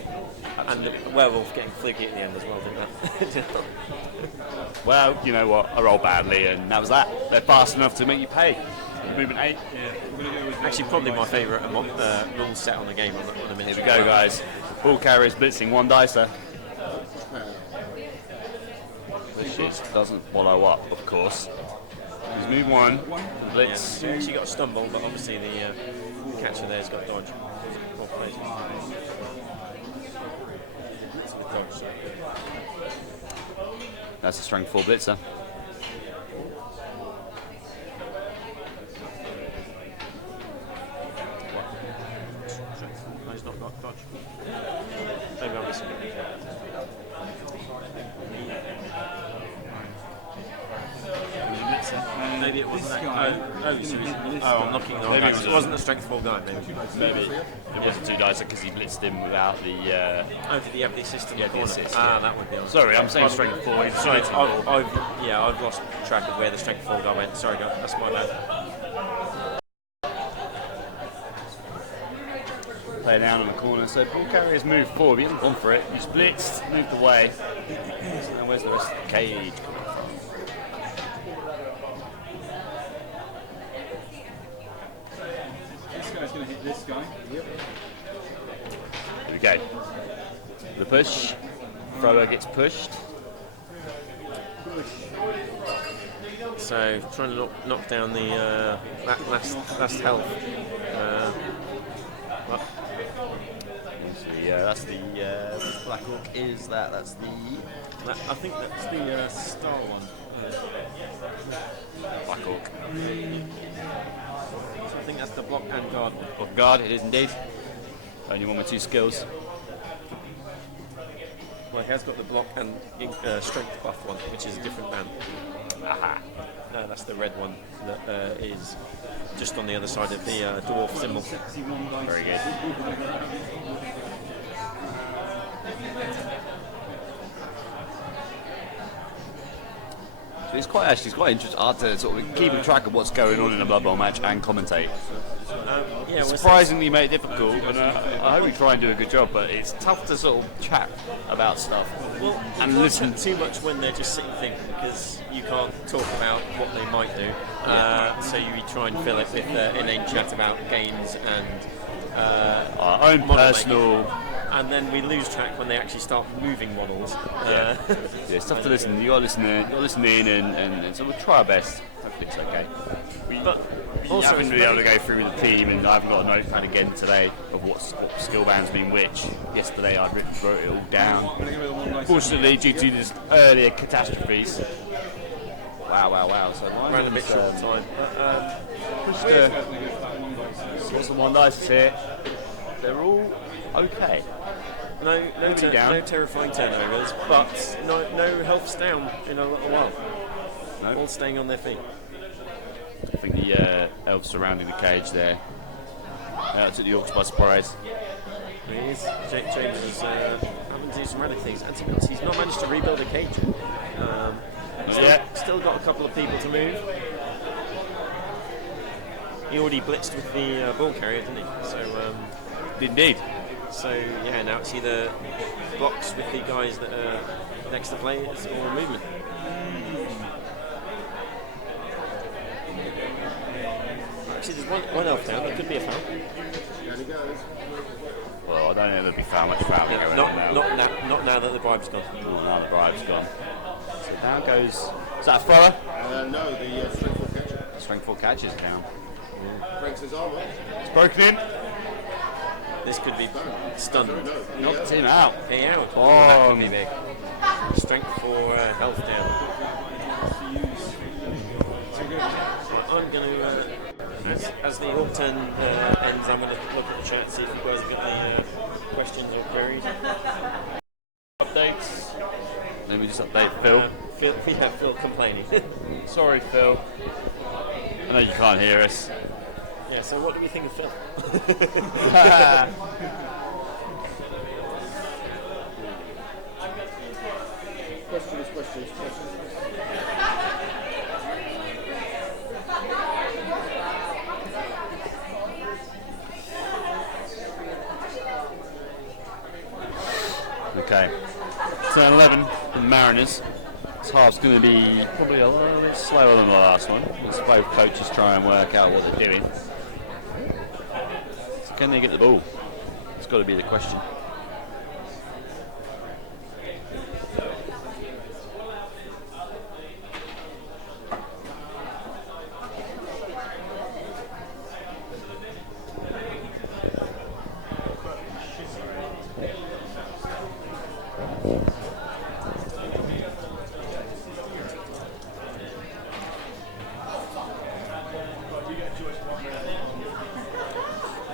Absolutely. And the werewolf getting fluky at the end as well, didn't that? Well, you know what? I rolled badly, and that was that. They're fast enough to make you pay. Movement 8. Yeah. Actually, probably my favourite rule set on the game. On the Here we go, guys. Ball carriers blitzing 1 dicer. Which doesn't follow up, of course. He's move 1. Blitz. Yeah, she got a stumble, but obviously the catcher there's got dodge. That's a strength 4 blitzer. No, he's not got dodge. Maybe I'm missing it. Maybe it wasn't that. I'm knocking the wrong dice. It wasn't the strength 4 guy, maybe. It wasn't 2 dicer because he blitzed him without the. Did he have the assist in the corner? Assist, that would be on. Sorry, I'm saying strength 4. He's Sorry, I've lost track of where the strength 4 guy went. Sorry, guys, that's my bad. Play down on the corner. So ball carriers move forward. He hasn't gone for it. He's blitzed, moved away. So now where's the rest of the cage? This guy's going to hit this guy. Yep. Here we go. The push. Thrower gets pushed. So trying to knock down the last health. That's the Black Orc. Is that? That's the. I think that's the star one. Black Orc. So I think that's the block and guard. Block guard. It is indeed. Only one with 2 skills. Well, he has got the block and strength buff one, which is a different band. Aha. No, that's the red one that is just on the other side of the dwarf symbol. Very good. So it's quite interesting hard to sort of keep track of what's going on in a Blood Bowl match and commentate. Surprisingly made it difficult, and I hope we try and do a good job, but it's tough to sort of chat about stuff and listen too much when they're just sitting thinking, because you can't talk about what they might do. So you try and fill it with inane chat about games and our own personal. And then we lose track when they actually start moving models. It's tough to listen. You got to listen in, and so we'll try our best. Hopefully it's okay. But also haven't been able to go through with the team, and I haven't got a notepad again today of what skill band's been which. Yesterday I wrote it all down. Fortunately, due to this earlier catastrophes. Wow. So ran a bit short of time. Got some 1 dice here. They're all okay. No terrifying turnovers, but no healths down in a little while. No. All staying on their feet. I think the elves surrounding the cage there took the Orcs by surprise. He is. James is having to do some random things, and to be honest, he's not managed to rebuild a cage. Still got a couple of people to move. He already blitzed with the ball carrier, didn't he? So Indeed. So yeah, now it's either blocks with the guys that are next to players or movement. Actually, there's one elf down. That could be a foul. Well, I don't know there'll be much foul going on now. Not now that the bribe's gone. Now the bribe's gone. So down goes. Is that a thrower? No, the strength 4 catcher. Strength 4 catches count. Breaks his arm. It's broken in. This could be stunned. Knocked him out. That Oh, could be big. Strength 4 health down. I'm going to, as the Orc turn ends, I'm going to look at the chat, see if you guys have got any questions or queries. Updates. Let me just update Phil. Phil complaining. Sorry, Phil. I know you can't hear us. Yeah, so what do we think of Phil? Questions. Okay. Turn 11 for the Mariners. This half's going to be probably a little bit slower than the last one, as both coaches try and work out what they're doing. So can they get the ball? It's got to be the question.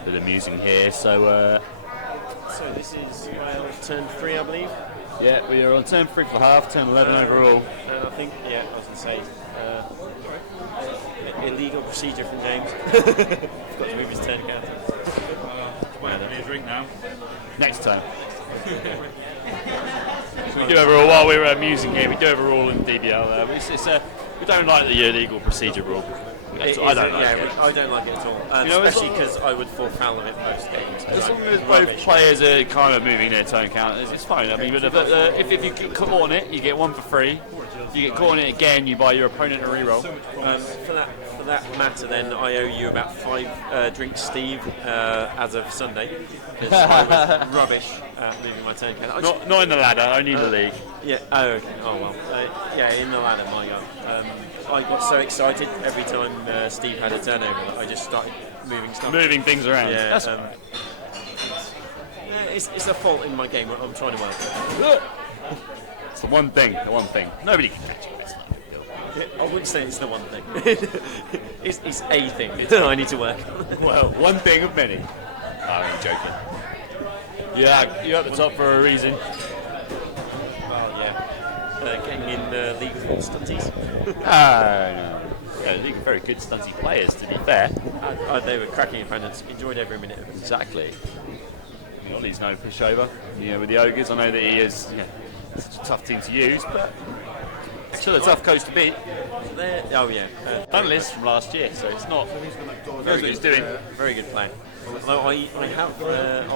Bit amusing here, so So this is turn 3, I believe. yeah, we are on turn 3 for half, turn 11 overall. And I think, I was going to say, illegal procedure from James. Forgot to move his turn counter. Waiting for me a drink now. Next time. We do overall, while we're amusing here, we do overall in DBL. We don't like the illegal procedure rule. I don't like it. I don't like it at all. Especially because I would fall foul of it most games. As long as both players are kind of moving their turn counters, it's fine. I mean, but if you get caught on it, you get 1 for free. If you get caught on it again, you buy your opponent a reroll. For that matter, then I owe you about 5 drinks, Steve, as of Sunday, because I was rubbish at moving my turn counter. Not in the ladder, only the league. Yeah. Oh, okay. Oh well. In the ladder, my God. I got so excited every time Steve had a turnover that I just started moving stuff. Moving things around. Yeah. That's It's a fault in my game. I'm trying to work. It's the one thing. Nobody can catch you. It's not a big deal. I wouldn't say it's the one thing. it's a thing I need to work on. Well, one thing of many. I'm joking. Yeah, you're at the top for a reason. Well, yeah. Getting in league for stunties. No. Yeah, they're very good stunty players, to be fair. They were cracking opponents. Enjoyed every minute of it. Exactly. Ollie's no pushover. With the Ogres, I know that he is such a tough team to use, but still a tough coach to beat. Finalist from last year, so it's not. He knows what he's doing. Very good player. Although I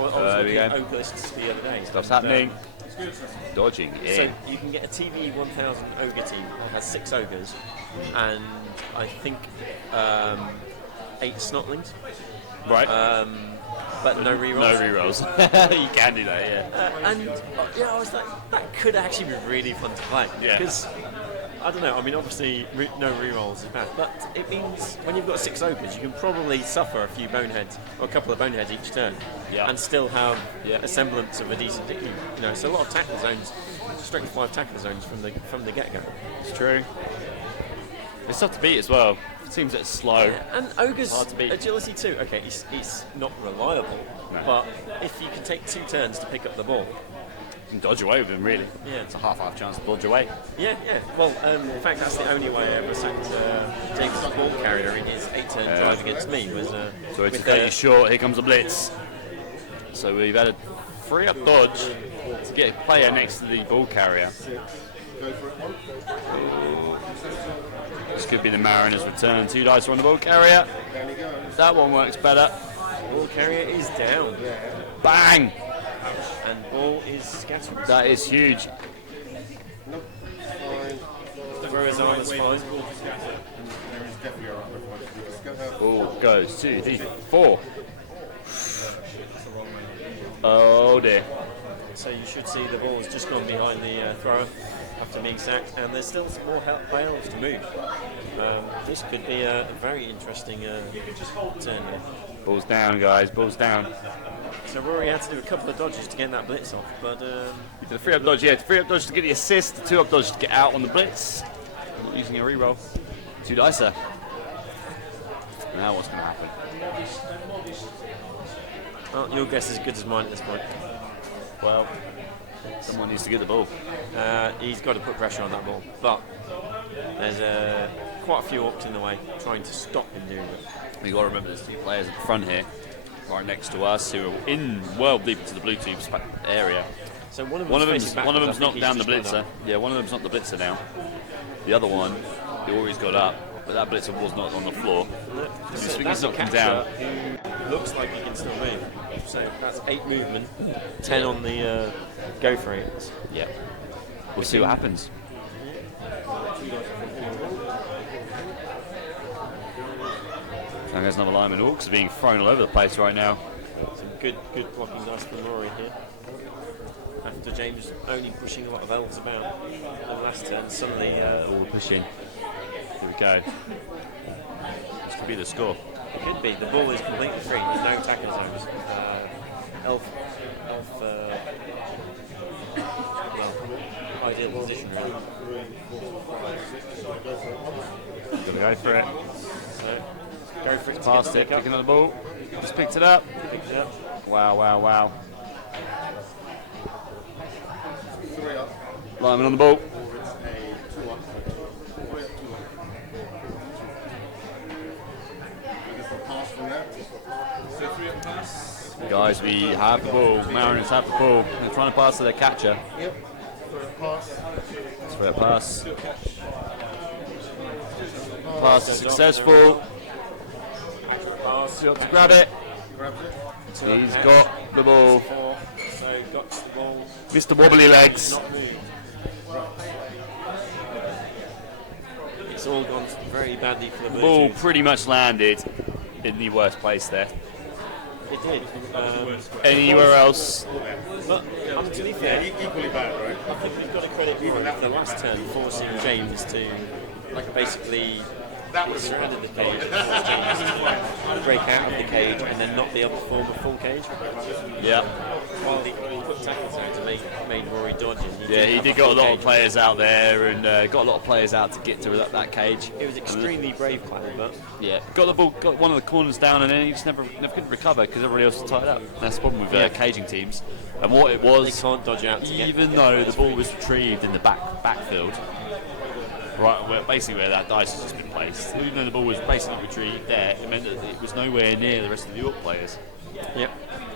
was looking at Ogre lists the other day. Stuff's happening. Dodging in. So you can get a TV 1000 Ogre team that has 6 Ogres and I think 8 Snotlings. Right. But no rerolls. No rerolls. You can do that, yeah. I was like, that could actually be really fun to play. Yeah. Because, I don't know, I mean, obviously, no rerolls is bad, but it means when you've got 6 Ogres, you can probably suffer a few boneheads, or a couple of boneheads each turn, and still have a semblance of a decent team. It's a lot of tackle zones, strength 5 tackle zones from the get-go. It's true. It's tough to beat as well. It seems it's slow. Yeah, and Ogre's hard to beat. agility too. Okay, it's not reliable, but if you can take 2 turns to pick up the ball, You can dodge away with him, really. Yeah. It's a half chance to dodge away. Yeah. Well, in fact, that's the only way I ever sacked James' ball carrier in his 8-turn drive against me was. So to cut you short, here comes a blitz. So we've had a free up dodge to get a player next to the ball carrier. This could be the Mariners' return. 2 dice on the ball carrier. That one works better. Ball carrier is down. Bang! And ball is scattered. That is huge. Throw his arm is fine. Ball goes 2, 3, 4. Oh dear. So you should see the ball has just gone behind the thrower after being sacked, and there's still some more Elves to move. This could be a very interesting turn here. Ball's down, guys. Ball's down. So Rory had to do a couple of dodges to get that blitz off, but He did a 3 up dodge, yeah. 3 up dodge to get the assist, the 2 up dodge to get out on the blitz. Not using a reroll. 2 dicer. Now what's going to happen? well, your guess is as good as mine at this point. Well, someone needs to get the ball. He's got to put pressure on that ball, but there's quite a few Orcs in the way trying to stop him doing it. We've got to remember there's 2 players at the front here, right next to us, who are in well deep into the blue tubes area. So one of them's knocked down the blitzer. Yeah, one of them's not the blitzer now. The other one, he always got up, but that blitzer was not on the floor. That's a catcher who looks like he can still move. So that's 8 movement, 10 on the go for it. Yeah. We'll see what happens. And there's another lineman. Orcs are being thrown all over the place right now. Some good blocking dice from Rory here. After James only pushing a lot of Elves about the last turn, suddenly All pushing. Here we go. This could be the score. it could be. The ball is completely free. There's no tackle zones. Elf, ideal position really. Gonna go for it. So go for it. Past it, picking up the ball. Just picked it up. Picked it up. Wow, wow, wow. Lineman on the ball. Guys, we have the ball. Mariners have the ball. They're trying to pass to their catcher. Yep. For a pass. It's for a pass. Pass is successful. Pass. Got to grab it. Grabs it. He's got the ball. So got the ball. Mr. Wobbly Legs. Not moved. It's all gone very badly for the Blue Ball Jays. pretty much landed in the worst place there. It did. Anywhere else? But to be fair, Equally bad, right? I think we've got to credit Rory for the last turn forcing James to basically get surrounded the cage and force James to break out of the cage and then not be able to form a full cage. Yeah. While he put tackles out to made Rory dodge it. Yeah, he did got a lot of players out there and got a lot of players out to get to that cage. It was extremely brave play, but Yeah, got the ball, got one of the corners down, and then he just never couldn't recover because everybody else was tied up. That's the problem with caging teams. And what it they was, can't dodge out. even though the ball was retrieved in the backfield, right, basically where that dice has just been placed, even though the ball was basically retrieved there, it meant that it was nowhere near the rest of the York players. Yep.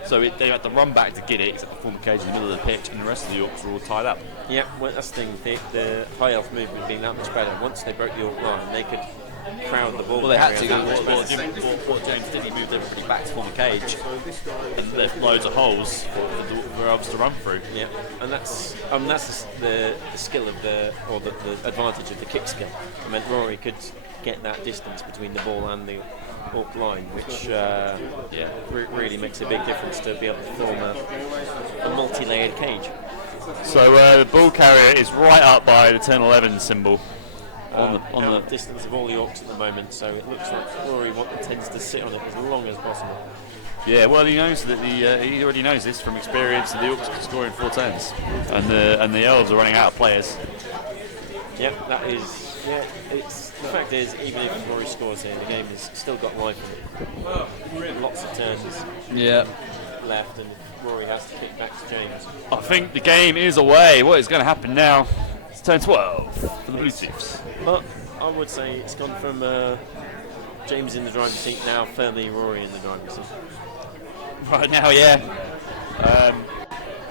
So they had to run back to get it, except the former cage in the middle of the pitch, and the rest of the Yorks were all tied up. Yeah, well, that's the thing. The high elf movement being that much better. Once they broke the Orc line, they could crowd the ball. Well, they had to. carrier that much What better. James did, he moved everybody back to former cage and left loads of holes for Elves to run through. Yeah, and that's the skill of the advantage of the kick skill. I meant Rory could get that distance between the ball and the Orc line, which really makes a big difference to be able to form a multi-layered cage. So the ball carrier is right up by the 10-11 symbol on the the. distance of all the Orcs at the moment, so it looks like Rory tends to sit on it as long as possible. Yeah, well, he knows that he already knows this from experience. The Orcs can score in 4 turns, and the Elves are running out of players. Yep, that is. Yeah, it's the fact is, even if Rory scores here, the game has still got life in it. Lots of turns left, and Rory has to kick back to James. I think the game is away. What is going to happen now? It's turn 12 for the Blue Chiefs. But I would say it's gone from James in the driving seat, now firmly Rory in the driving seat. Right now, yeah.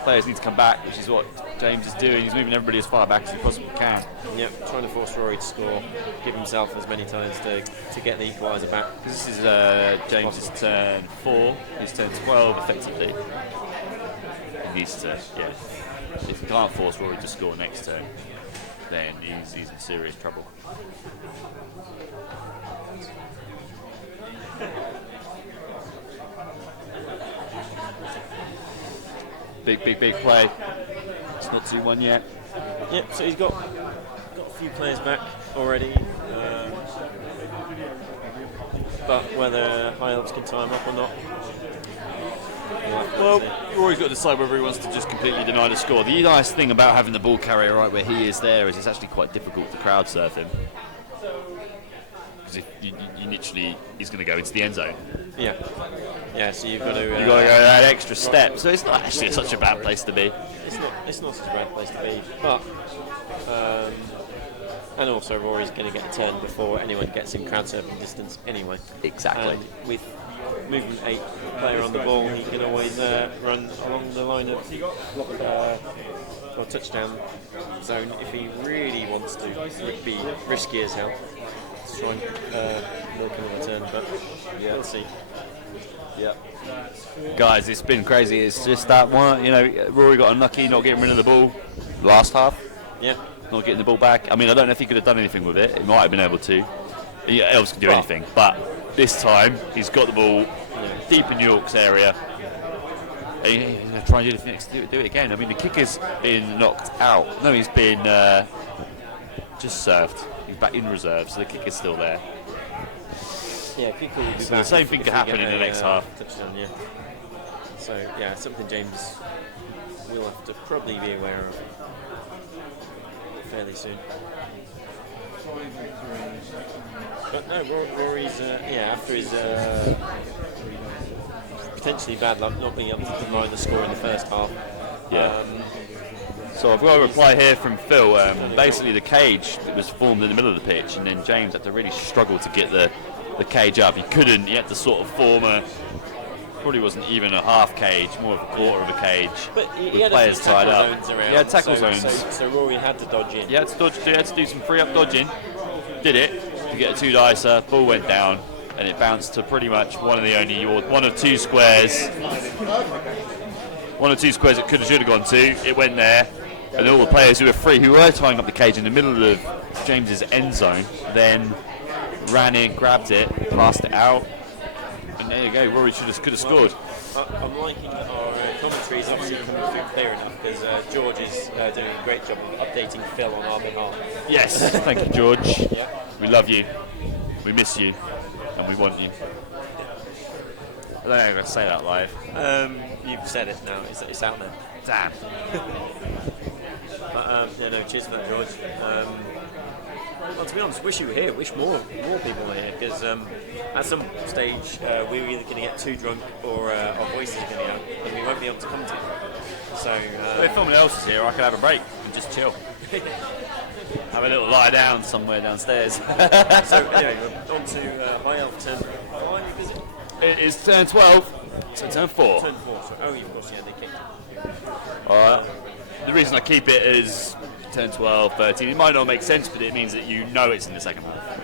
Players need to come back, which is what James is doing. He's moving everybody as far back as he possibly can. Yep, trying to force Rory to score, give himself as many times to get the equaliser back. This is James's turn 4, his turn 12 effectively. He needs to, if he can't force Rory to score next turn, then he's in serious trouble. Big play. It's not 2-1 yet. Yep, so he's got a few players back already. But whether High Elves can tie him up or not. Well, Rory's got to decide whether he wants to just completely deny the score. The nice thing about having the ball carrier right where he is there is it's actually quite difficult to crowd surf him. Because if you literally, he's going to go into the end zone. Yeah, so you've got to go that extra step. So it's not actually such a bad place to be. It's not such a bad place to be, but and also Rory's going to get a turn before anyone gets in crowd surfing distance anyway. Exactly. And with movement 8 player on the ball, he can always run along the line of or touchdown zone if he really wants to be risky as hell. Try and milk another turn, but we'll see. Yeah. Guys, it's been crazy. It's just that one, Rory got unlucky not getting rid of the ball last half. Yeah. Not getting the ball back. I mean, I don't know if he could have done anything with it. He might have been able to. Elves can do anything, but this time he's got the ball deep in York's area. He's going to try and do it again. I mean, the kicker's been knocked out. No, he's been just served. He's back in reserve, so the kicker's still there. Yeah, kicker will be so back. The same thing could happen in the next half. Touchdown, yeah. So something James will have to probably be aware of fairly soon. But no, Rory's after his potentially bad luck not being able to deny the score in the first half. So I've got a reply here from Phil. Basically, the cage that was formed in the middle of the pitch, and then James had to really struggle to get the cage up. He couldn't. He had to sort of form probably wasn't even a half cage, more of a quarter of a cage. But he had players tied up. Zones around, he had tackle zones. So Rory had to dodge in. He had to do some free up dodging. Did it to get a 2-dicer. Ball went down, and it bounced to pretty much one of two squares. One of two squares it could have should have gone to. It went there, and all the players who were free, who were tying up the cage in the middle of James's end zone, then ran in, grabbed it, passed it out, and there you go. Rory could have scored. I'm liking that our commentary is obviously coming through clear enough because George is doing a great job of updating Phil on our behalf. Yes, thank you, George. Yeah. We love you, we miss you, and we want you. I don't know if I'm going to say that live. You've said it now, it's out there. Damn. But cheers for that, George. Well, to be honest, wish you were here. Wish more people were here because at some stage we're either going to get too drunk or our voices are going to be out and we won't be able to come to you. So if someone else is here, I could have a break and just chill. Have a little lie down somewhere downstairs. So anyway, we're on to High Elf turn 5, is it? It is turn 12, so turn 4. Turn 4, so, of course, they kicked it. The reason I keep it is turn 12, 13. It might not make sense, but it means that you know it's in the second half.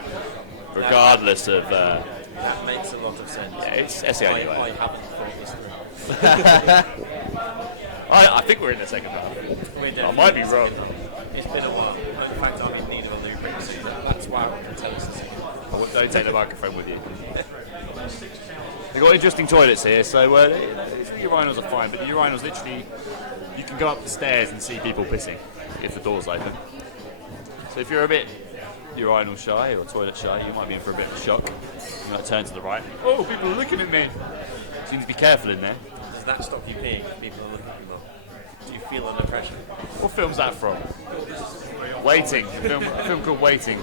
Regardless of... that makes a lot of sense. Yeah, it's SEO anyway. I haven't thought this through. I think we're in the second half. I might be wrong. It's been a while. In fact, I'm in need of a lubricant, so that's why I can tell us the second half. Don't take the microphone with you. They've got interesting toilets here, so the urinals are fine, but the urinals literally, you can go up the stairs and see people pissing if the door's open. So if you're a bit urinal shy or toilet shy, you might be in for a bit of a shock. You might turn to the right. Oh, people are looking at me. So you need to be careful in there. Does that stop you peeing if people are looking at you? Do you feel under pressure? What film's that from? Waiting. A film called Waiting.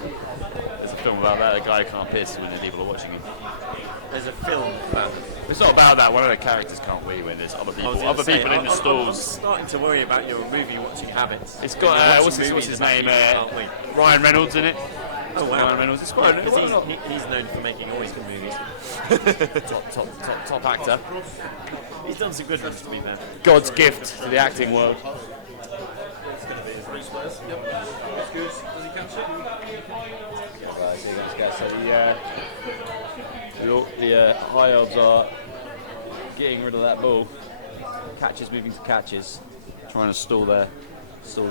There's a film about that. A guy can't piss when the people are watching him. There's a film about it. It's not about that. One of the characters can't wee when there's other people. Other people in the stalls. I'm starting to worry about your movie watching habits. It's got what's his name? Ryan Reynolds in it. Oh wow! Ryan Reynolds is quite He's known for making always good movies. top actor. He's done some good ones, to be fair. God's gift to the acting world. So the High Elves are getting rid of that ball. Catches moving to catches, trying to stall the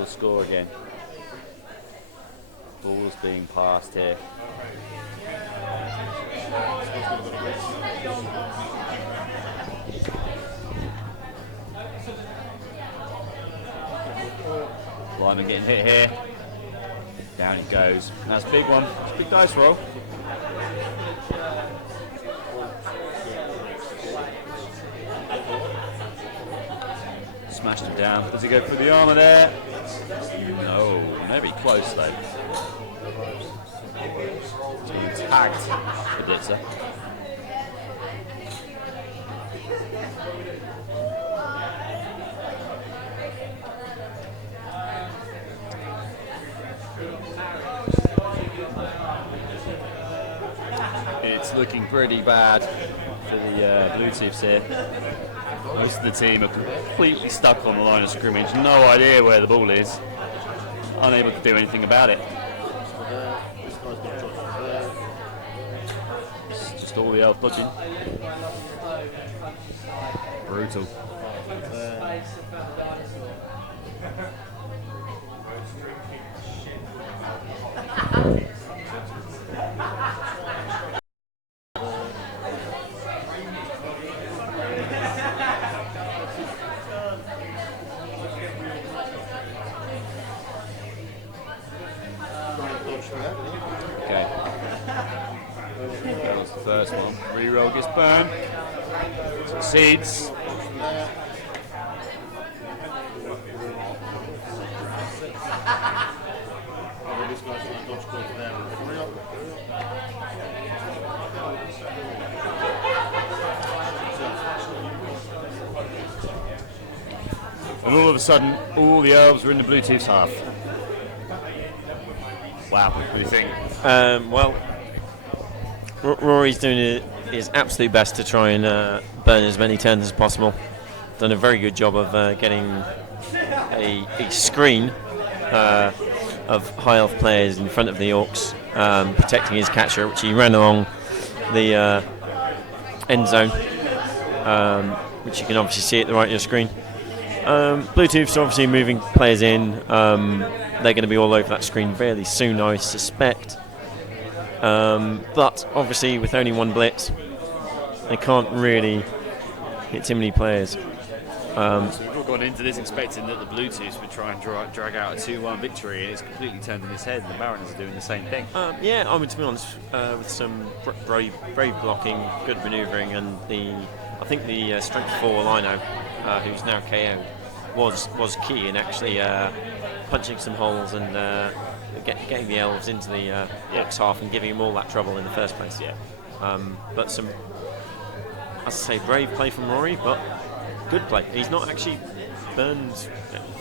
score again. Ball's being passed here. Lyman getting hit here. Down it goes. And that's a big one. It's a big dice roll. Smashed him down. Does he go for the armour there? No. Maybe close though. Being tagged the blitzer. It's looking pretty bad for the Blue Chiefs here. Most of the team are completely stuck on the line of scrimmage, no idea where the ball is, unable to do anything about it. It's just all the elf dodging. Brutal. Okay. That was the first one. Reroll gets burned. Succeeds. And all of a sudden, all the elves were in the Blue Chiefs half. Wow, what do you think? Well, Rory's doing his absolute best to try and burn as many turns as possible. Done a very good job of getting a screen of high elf players in front of the Orcs, protecting his catcher, which he ran along the end zone, which you can obviously see at the right of your screen. Blue Chiefs are obviously moving players in. They're going to be all over that screen fairly soon, I suspect. But obviously, with only one blitz, they can't really hit too many players. So we've all gone into this expecting that the Blue Chiefs would try and drag out a 2-1 victory, and it's completely turned on its head, and the Mariners are doing the same thing. Yeah, I mean, to be honest, with some brave blocking, good manoeuvring, and I think the strength 4 lino, who's now KO, was key in actually punching some holes and getting the Elves into the Orcs half and giving them all that trouble in the first place. Yeah. But some, as I say, brave play from Rory, but good play. He's not actually burned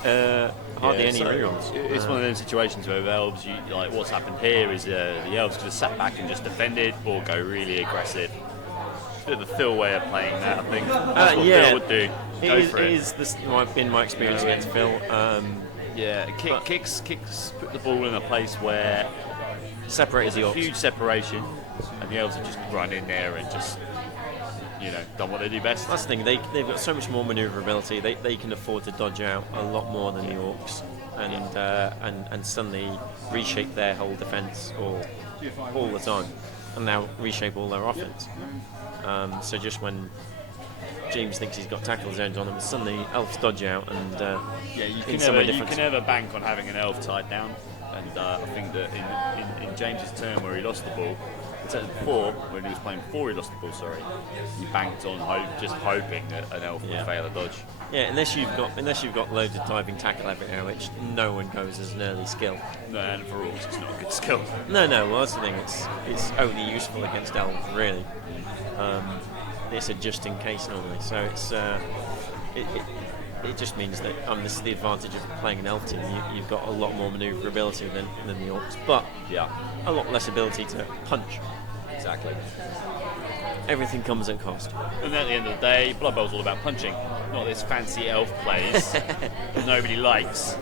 hardly any rerolls. It's one of those situations where with Elves, like what's happened here is the Elves could have sat back and just defended or go really aggressive. It's a bit of a Phil way of playing that, I think. That's what Phil would do. It is been my experience against Phil. Kicks put the ball in a place where separates the Orcs. Huge separation, and the Elves have just run in there and just done what they do best. That's the thing. They've got so much more manoeuvrability. They can afford to dodge out a lot more than the Orcs, and suddenly reshape their whole defence all the time, and now reshape all their offense. So just when James thinks he's got tackle zones on him, suddenly Elves dodge out, and you can never bank on having an Elf tied down. And I think that in James's turn where he lost the ball, before when he was playing before he lost the ball, he banked on just hoping that an Elf would fail a dodge. Yeah, unless you've got loads of diving tackle everywhere, which no one goes as an early skill. No, and for Orcs it's not a good skill. No. Well, that's the thing. It's only useful against Elves, really. It's a just in case normally. So it's it just means that this is the advantage of playing an elf team. You've got a lot more manoeuvrability than the Orcs, but a lot less ability to punch. Exactly. Everything comes at cost. And at the end of the day, Blood Bowl's all about punching, not this fancy elf plays that nobody likes.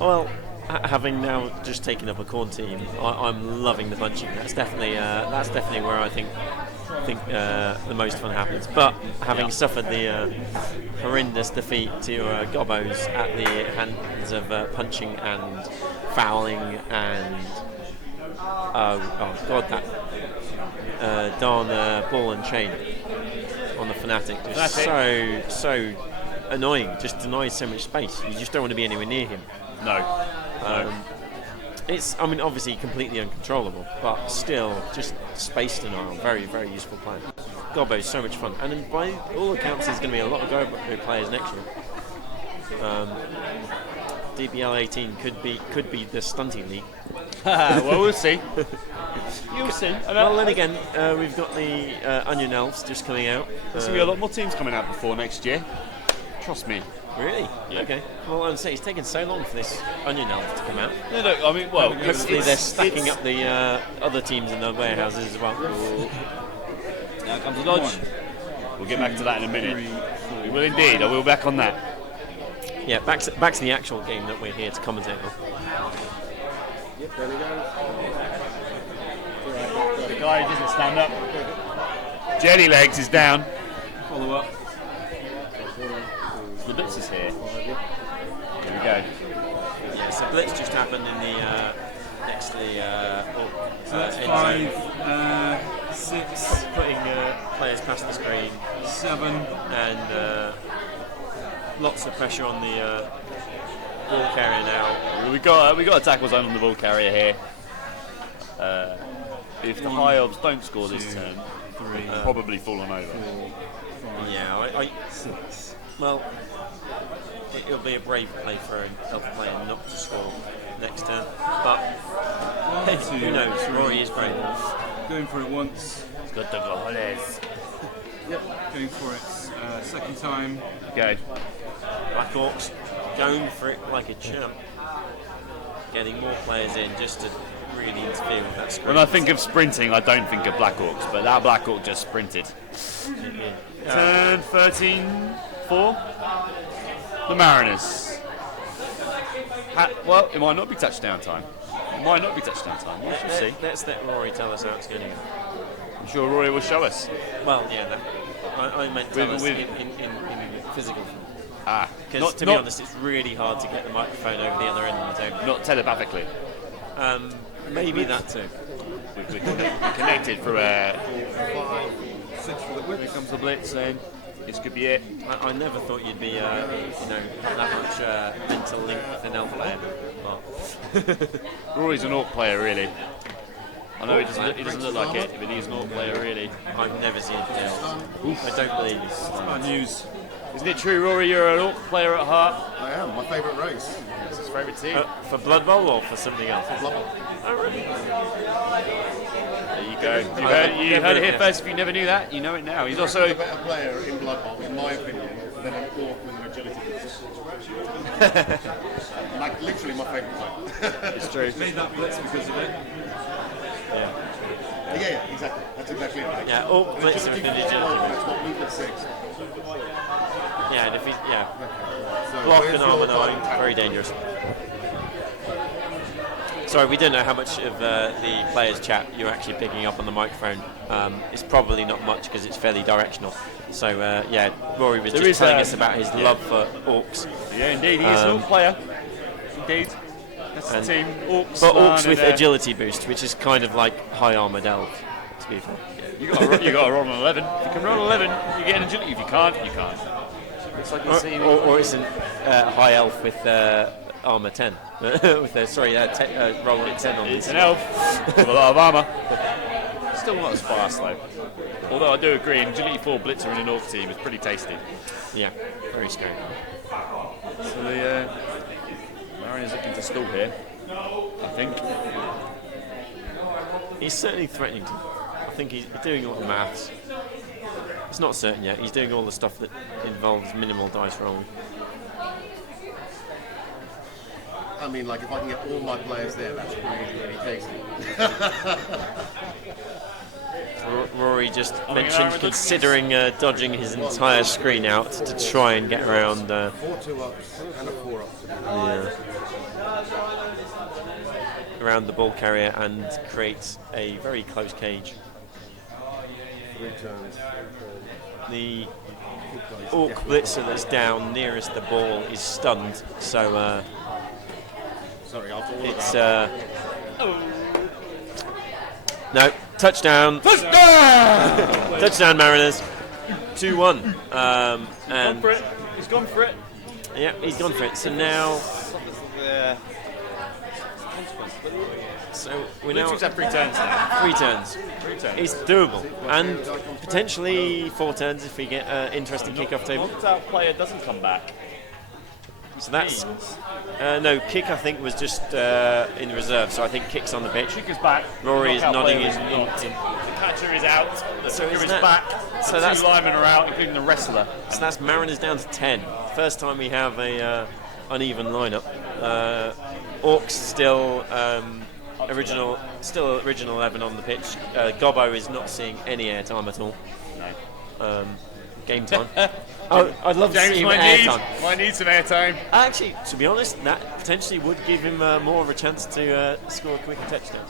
Well, having now just taken up a Khorne team, I'm loving the punching. That's definitely where I think the most fun happens. But having suffered the horrendous defeat to Gobos at the hands of punching and fouling and oh god, that darn ball and chain on the Fnatic was so annoying. Just denies so much space. You just don't want to be anywhere near him. No. It's, obviously completely uncontrollable, but still, just space denial. Very, very useful plan. Gobbo is so much fun, and then by all accounts, there's going to be a lot of Gobbo players next year. DBL 18 could be the stunty league. Well, we'll see. You'll see. Well, then again, we've got the Onion Elves just coming out. There's going to be a lot more teams coming out before next year. Trust me. Really? Yeah. Okay. Well, I'd say it's taken so long for this Onion Elf to come out. No, Hopefully they're stacking up the other teams in the warehouses as well. Now comes the dodge. We'll get back to that in a minute. We will indeed. I will back on that. Yeah, back to the actual game that we're here to commentate on. Yep, there we go. The guy who doesn't stand up. Jelly Legs is down. Follow up. The Blitz is here. Here we go. Yeah, so Blitz just happened in the next to the So that's end 5, 6, zone, putting players past the screen, 7. and lots of pressure on the ball carrier now. We got a tackle zone on the ball carrier here. If the High Elves don't score this turn, they'll probably fallen over. 4, 5, Yeah, 6. well, it'll be a brave play for an elf player not to score next turn, but hey, who knows? Rory is brave. Going for it once. It's got the goals. Going for it second time. Okay. Black Orcs going for it like a champ, getting more players in just to really interfere with that screen. When I think of sprinting, I don't think of Black Orcs, but that Black Orc just sprinted. Turn 13, 4. The Mariners. Well, it might not be touchdown time. It might not be touchdown time. We shall see. Let's let Rory tell us how it's going to go. I'm sure Rory will show us. Well, yeah, I meant tell us in physical form. Because to be honest, it's really hard to get the microphone over the other end of the table. Not telepathically. Maybe that too. We're connected through a... 6 for the whip. Here comes the Blitz then. This could be it. I never thought you'd be, have that much mental link with an elf player. But Rory's an Orc player, really. I know he doesn't look like it, but he's an Orc player, really. I've never seen anything else. I don't believe you. Bad news. Isn't it true, Rory, you're an Orc player at heart? I am, my favourite race. It's his favourite team. For Blood Bowl or for something else? Blood Bowl. Oh, really? There you go. You heard it here first. If you never knew that, you know it now. He's also a better player in Blood Bowl, in my opinion, than an Orc with an agility boost. Like, literally my favourite player. it's true. Made that blitz because of it. Yeah, exactly. That's exactly it. Yeah, Orc Blitz with an agility That's what movement 6. Yeah, and if he, So block where's and your armor time? 9, very dangerous. Sorry, we don't know how much of the players' chat you're actually picking up on the microphone. It's probably not much because it's fairly directional. So Rory was just telling us about his love for Orcs. Yeah, indeed. He's an Orc player. Indeed. That's the team. Orcs. But Orcs with agility boost, which is kind of like high armored elf, to be fair. You got to roll an 11. If you can roll 11, you get an agility. If you can't, you can't. Looks like you're seeing. Or it's a high elf with armor 10. With rolling at 10 on It's this. an elf with a lot of armour. Still not as fast though. Although I do agree, an agility 4 blitzer in an Orc team is pretty tasty. Yeah, very scary. So the Mariners looking to stall here, I think. He's certainly threatening to. I think he's doing all the maths. It's not certain yet. He's doing all the stuff that involves minimal dice rolling. I mean, like, if I can get all my players there, that's really, really tasty. Rory just mentioned considering dodging his entire screen out to try and get around. 4 2-ups and a 4-up. Yeah. Around the ball carrier and create a very close cage. 3 turns. The Orc blitzer that's down nearest the ball is stunned, so Sorry, after all it's of that. no touchdown. Touchdown, Mariners. 2-1. And He's gone for it. yeah, he's gone for it. So now. So we're now Literal's had 3 turns now. 3 turns. 3 turns. It's doable, and potentially 4 turns if we get an interesting kickoff table. Knockout player doesn't come back. So that's no kick. I think was just in reserve. So I think kick's on the pitch. Kick is back. Rory is Knockout nodding player his. is not. The catcher is out. The So kicker is is that- back. so The that's- 2 linemen are out, including the wrestler. So that's Mariners down to 10. First time we have a uneven lineup. Orcs still original 11 on the pitch. Gobbo is not seeing any airtime at all. No. Game time. I'd love to see James him airtime. might need some airtime. Actually, to be honest, that potentially would give him more of a chance to score a quicker touchdown.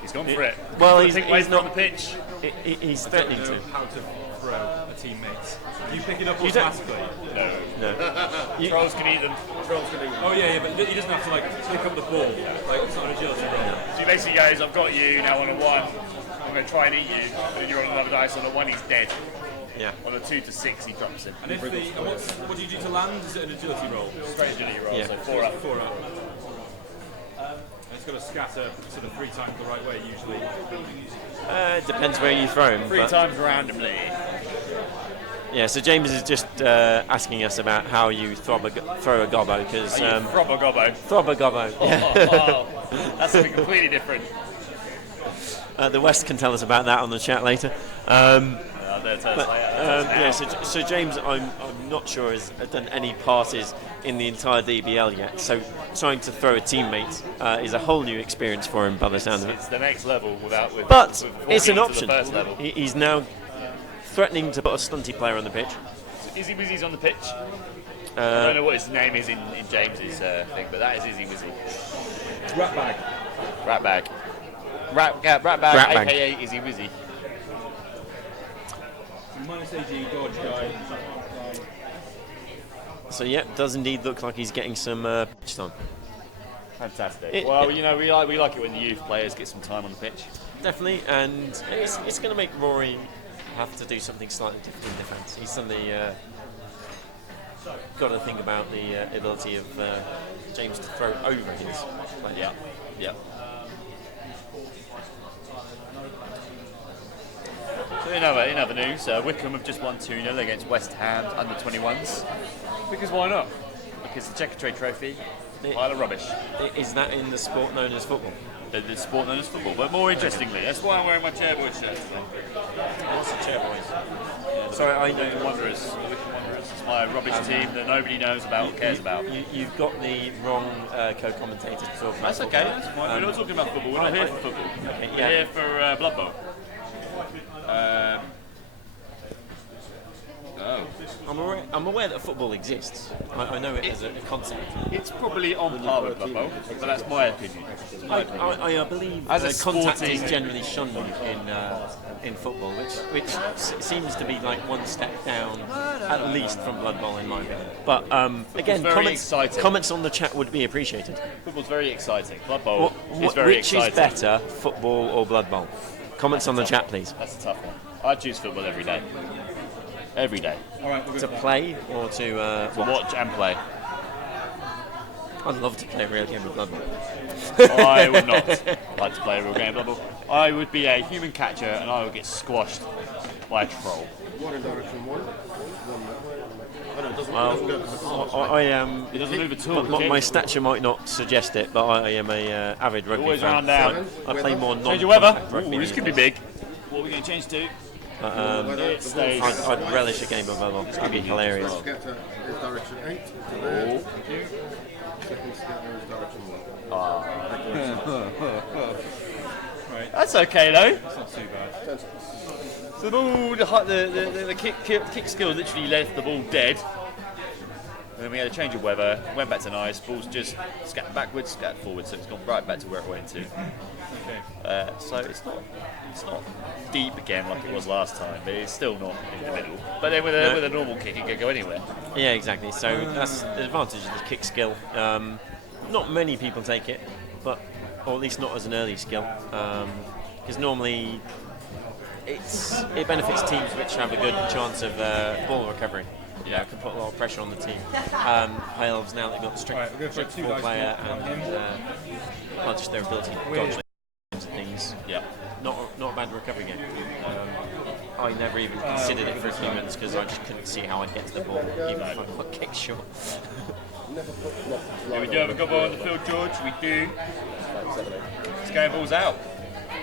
He's gone for it. Well, I he's think Wade's not- on the pitch. He's threatening to. How to throw a teammate. You pick it up You don't- automatically. No. Trolls can eat them. Oh yeah, but he doesn't have to like pick up the ball. Like it's not an agility roll. So he basically goes, I've got you now on a 1. I'm going to try and eat you. And you're on another dice. On a 1, he's dead. Yeah. On a 2 to 6, he drops him. And if what do you do to land? Is it an agility roll? Straight agility roll, Yeah. so 4 up. 4 up. And it's got to scatter sort of 3 times the right way usually. It depends where you throw him. 3 but- times randomly. Yeah, so James is just asking us about how you throw a gobbo, because Proper gobbo. throb a gobbo. Yeah. That's something completely different. The West can tell us about that on the chat later. Yeah, so James, I'm not sure has done any passes in the entire DBL yet. So trying to throw a teammate is a whole new experience for him, by the sound of it. It's the next level without. But with it's an walking to option. the first level. He's now threatening to put a stunty player on the pitch. Izzy Wizzy's on the pitch. I don't know what his name is in James's thing, but that is Izzy Wizzy. Rat bag. Rat bag. Rat bag, Rat bag. aka Izzy Wizzy. Minus AG, dodge guy. So yeah, does indeed look like he's getting some pitch time. Fantastic. Well, you know, we like it when the youth players get some time on the pitch. Definitely, and it's going to make Rory have to do something slightly different in defence. He's suddenly got to think about the ability of James to throw over his player. Yeah. Yeah. So in other news, Wickham have just won 2-0 against West Ham under 21s. Because why not? Because the Checker Trade Trophy, pile of rubbish. Is that in the sport known as football? The sport known as football. But more interestingly, that's why I'm wearing my Chairboys shirt today. What's the Chairboys? Sorry, I know the Wanderers. The Wickham Wanderers. It's my rubbish team that nobody knows about or cares about. You've got the wrong co-commentator to talk about. That's okay. That's fine. We're not talking about football. We're not here for football. Okay, We're yeah. here for Blood Bowl. I'm aware that football exists. I know it as a concept. It's probably on par with Blood Bowl, but that's my opinion. I believe As a contact sporting- is generally shunned in football, which seems to be like one step down, at least from Blood Bowl in my opinion. But again, very comments, exciting. comments on the chat would be appreciated. Football's very exciting. Blood Bowl is very Which exciting. is better, football or Blood Bowl? Comments on the chat, please. That's a tough one. I choose football every day. Every day. All right, we're To play or to To watch? watch and play. I'd love to play a real game of Blood Bowl. I would not like to play a real game of Blood Bowl. I would be a human catcher and I would get squashed by a troll. One in direction one. Oh, no, it doesn't go to the corner. I am. It doesn't move at all. My stature might not suggest it, but I am a avid rugby Always fan. round down. I play more Change your weather. non-contact rugby. Ooh, this could be big. What are we going to change to? It stays. I'd relish a game of Blood Bowl. It's going to be hilarious. Get to his direction 8. To there. Thank you. That's okay though. It's not too bad. So the ball, the kick skill literally left the ball dead. And then we had a change of weather, went back to nice, ball's just scattered backwards, scattered forwards, so it's gone right back to where it went to. Okay. So it's not deep again like it was last time, but it's still not in the middle. But then with a normal kick, it could go anywhere. Yeah, exactly. So that's the advantage of the kick skill. Not many people take it, or at least not as an early skill, because normally it benefits teams which have a good chance of ball recovery. Yeah, can put a lot of pressure on the team. Elves now they've got strict ball player and not just their ability to dodge and things. Yeah. Not a bad recovery game. I never even considered it for a few minutes because I just couldn't see how I'd get to the ball, even if I got kicked short. Yeah, we do have a good ball on the field, George. We do. This game ball's out.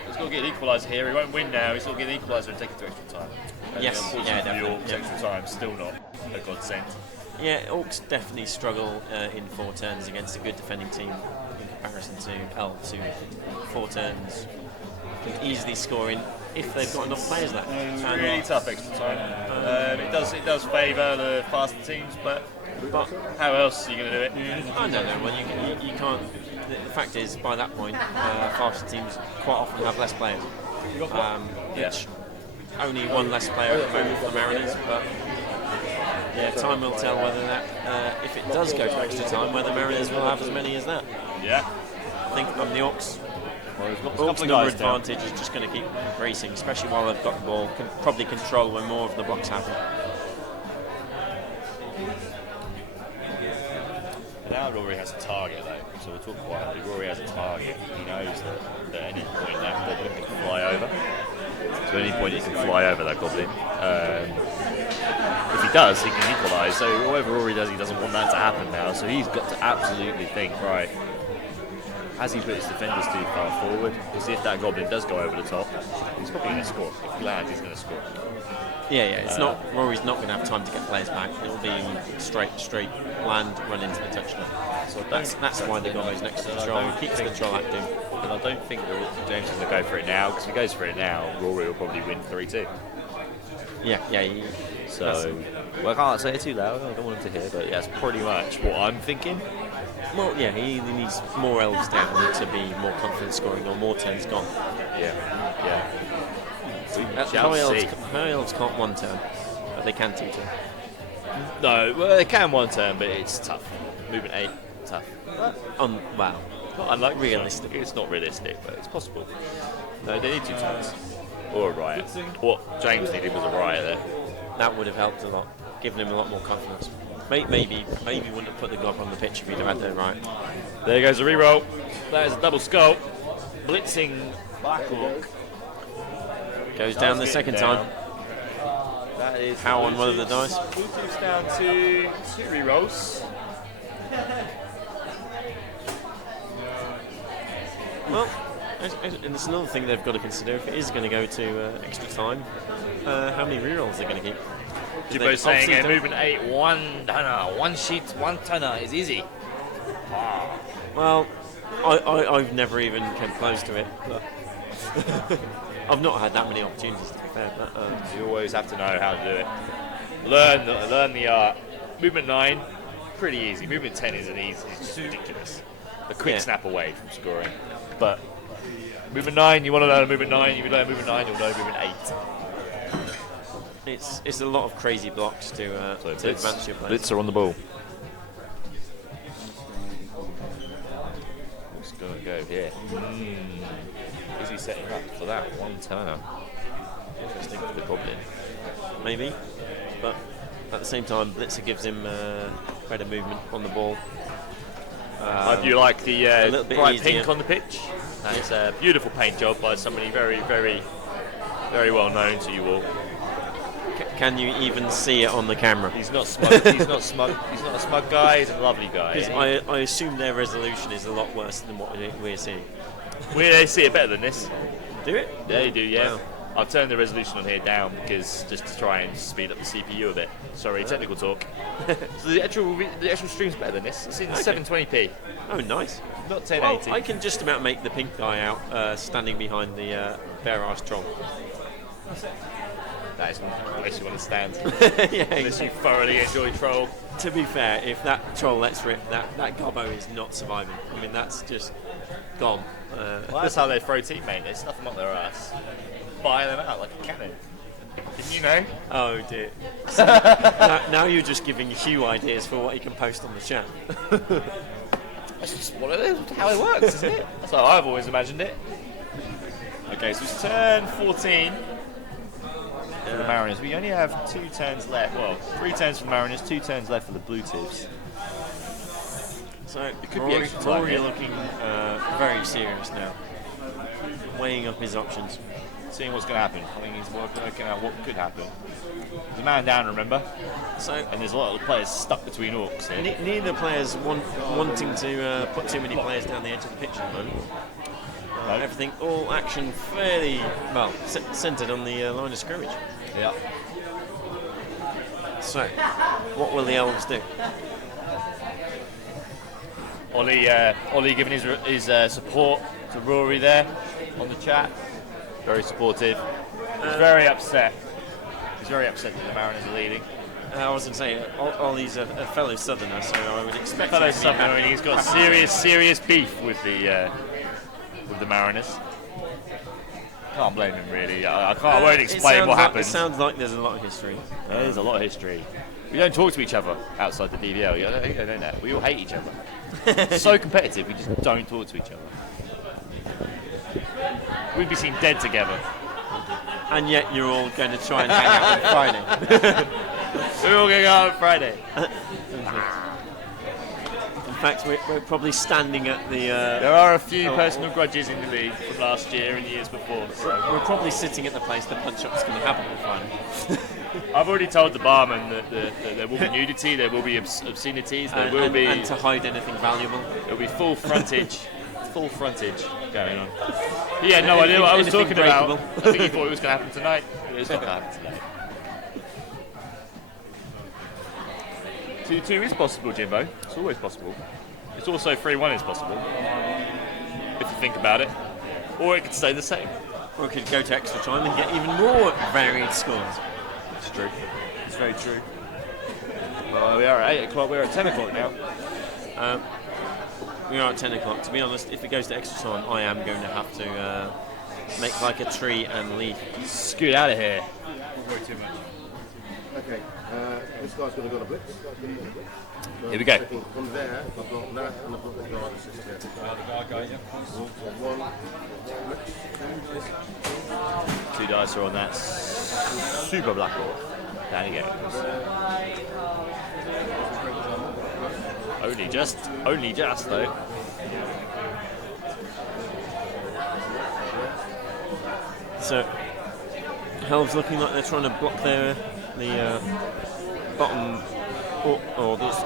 He's got to get an equaliser here. He won't win now. He's got to get an equaliser and take it to extra time. And Yes, unfortunately yeah, for the definitely. Orcs, extra time still not a godsend. Yeah, Orcs definitely struggle in 4 turns against a good defending team in comparison to Elves, who 4 turns can easily score in if they've got enough players left. It's really tough extra time. It does favour the faster teams, but how else are you going to do it? I don't know. Well, you can't. The fact is, by that point, faster teams quite often have less players. Which only one less player at the moment for the Mariners, but yeah, time will tell whether that, if it does go to extra time, whether Mariners will have as many as that. Yeah. I think on the Orcs, Orcs number advantage is just going to keep increasing, especially while they've got the ball. Can probably control when more of the blocks happen. Now Rory has a target though, so we'll talk quietly. Rory has a target. He knows that at any point that goblin can fly over. So at any point he can fly over that goblin. If he does, he can equalise. So whatever Rory does, he doesn't want that to happen now. So he's got to absolutely think, right, has he put his defenders too far forward? Because if that goblin does go over the top, he's probably going to score. If he lands, he's going to score. Yeah, it's not. Rory's not going to have time to get players back. It'll be straight land, run into the touchline. So that's why the gobbo's next to control. Keeps the control active. But I don't think that James is going to go for it now, because if he goes for it now, Rory will probably win 3-2. Yeah. Well, I can't say it too loud. I don't want him to hear, but yeah, that's pretty much what I'm thinking. Well, yeah, he needs more elves down to be more confident scoring, or more turns gone. Yeah. High elves can't 1 turn, but they can 2 turn. No, well, they can 1 turn, but it's tough. Movement 8, tough. Wow. Unlike realistic. It's not realistic, but it's possible. No, they need 2 turns. Or a riot. What James needed was a riot there. That would have helped a lot, given him a lot more confidence. Maybe wouldn't have put the gob on the pitch if he'd have had the riot. There goes a reroll. That is a double skull. Blitzing Black Orc. Goes down the second time. That is how on one of the dice. Bluetooth's down to 2 rerolls. Well, and it's another thing they've got to consider. If it is going to go to extra time, how many rerolls they're going to keep. Jibbo's saying movement 8, 1 tonner, 1 sheet, 1 tonner is easy. Well, I've never even come close to it. But I've not had that many opportunities, to be fair. But you always have to know how to do it. Learn the art. Movement 9, pretty easy. Movement 10 isn't easy. It's just ridiculous. A quick snap away from scoring. But movement 9, you want to learn movement 9. If you learn movement 9, you'll know movement 8. It's a lot of crazy blocks to advance your players. Blitzer on the ball. What's going to go here? Is he setting up for that 1 turner? Interesting for the goblin. Maybe, but at the same time, Blitzer gives him better movement on the ball. Do you like the bright easier. pink on the pitch? That's a beautiful paint job by somebody very, very, very well known to you all. Can you even see it on the camera? He's not smug. He's not smug. He's not a smug guy. He's a lovely guy. I assume their resolution is a lot worse than what we're seeing. They see it better than this. Do it? Yeah, they do. Yeah. Wow. I've turned the resolution on here down because just to try and speed up the CPU a bit. Sorry, technical talk. So the actual stream's better than this. It's in 720p, Oh, nice. not Well, 1080. I can just about make the pink guy out standing behind the bare-ass troll. That is unless you want to stand. Yeah, Unless you thoroughly enjoy Troll. to be fair, if that troll lets rip, that gobbo is not surviving. I mean, that's just gone. Well, that's how they throw teammates. They stuff them up their ass, fire them out like a cannon. Didn't you know? Oh dear. So, now you're just giving Hugh ideas for what he can post on the chat. That's just what it is, how it works, isn't it? That's how I've always imagined it. Okay, so it's turn 14 for the Mariners. We only have 2 turns left. Well, 3 turns for the Mariners, 2 turns left for the Blue Tips. So It could be Rory, extra time, Rory yeah. looking very serious now, weighing up his options. Seeing what's going to happen. I think he's working out what could happen. There's a man down, remember? So And there's a lot of players stuck between Orcs here. neither players wanting to put too many players down the edge of the pitch at the moment. Everything, all action fairly well centred on the line of scrimmage. Yeah. So, what will the Elves do? Ollie giving his support to Rory there on the chat. Very supportive. He's very upset. He's very upset that the Mariners are leading. I was going to say, Ollie's a fellow Southerner, so I would expect Fellow him to be Southerner, happy. and he's got serious beef with the Mariners. Can't blame him really. I won't explain what happened. It sounds like there's a lot of history. There's a lot of history. We don't talk to each other outside the DBL. You know that. We all hate each other. It's so competitive, we just don't talk to each other. We'd be seen dead together. And yet you're all going to try and hang out on Friday. We're all going out on Friday. In fact, we're probably standing at the... There are a few personal grudges in the league from last year and years before. So we're probably sitting at the place the punch-up's going to happen on Friday. I've already told the barman that there will be nudity, there will be obscenities, there will be... And to hide anything valuable. There'll be full frontage going on. He had no idea what I was Anything talking about. breakable. I think he thought it was going to happen tonight. It's not going to happen tonight. 2-2 is possible, Jimbo. It's always possible. It's also 3-1 is possible, if you think about it. Or it could stay the same. Or we could go to extra time and get even more varied scores. It's true. It's very true. Well, we are at 8 o'clock. We're at 10 o'clock now. We are at 10 o'clock. To be honest, if it goes to extra time, I am going to have to make like a tree and leave. Scoot out of here. Don't worry too much. Okay, this guy's going to go to blitz. Here we go. From there, I've got that and I've got the guard assist here. The guard guy, yeah. One, 2 dice are on that super black ball. Down he goes. Only just though. So, Elves looking like they're trying to block the bottom,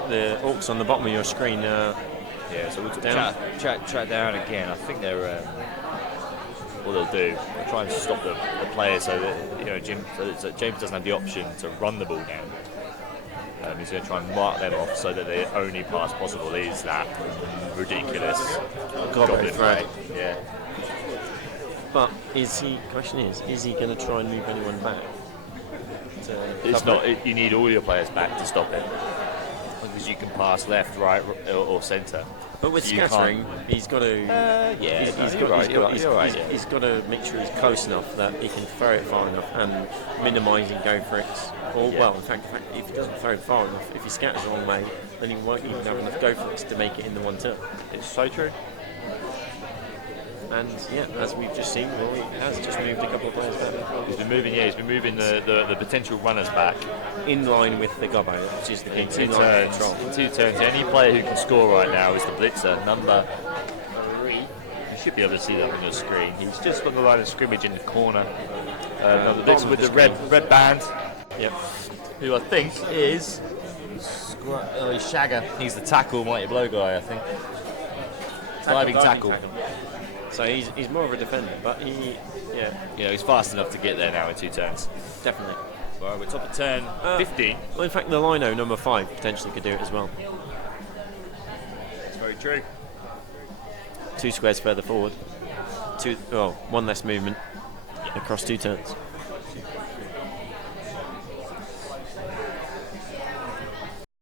the Orcs on the bottom of your screen. Yeah, so we'll track down again. I think they're what they'll do. They'll try and stop the players so that so James doesn't have the option to run the ball down. He's going to try and mark them off so that the only pass possible is that ridiculous goblin threat. Yeah. But question is he going to try and move anyone back? It's not. You need all your players back to stop it, because you can pass left, right, or centre. But with You scattering, he's got to. He's got to make sure he's close enough that he can throw it far enough and minimise and go for it. Or well, in fact, if he doesn't throw it far enough, if he scatters the wrong way, then he won't even have enough go for it to make it in the one turn. It's so true. And yeah, as we've just seen, Rory has just moved a couple of players back. He's been moving the potential runners back In line with the gobbo, which is the in key. 2 turns. In 2 turns, the only player who can score right now is the blitzer, number 3. You should be able to see that on your screen. He's just on the line of scrimmage in the corner. The blitzer with the red band. Yep. Who I think is he's Shagger. He's the tackle, mighty blow guy. I think diving tackle. So he's more of a defender, but He's fast enough to get there now in 2 turns. definitely. Well, we're top of turn 15. Well, in fact, the Lino number 5 potentially could do it as well. That's very true. 2 squares further forward. 1 less movement across 2 turns.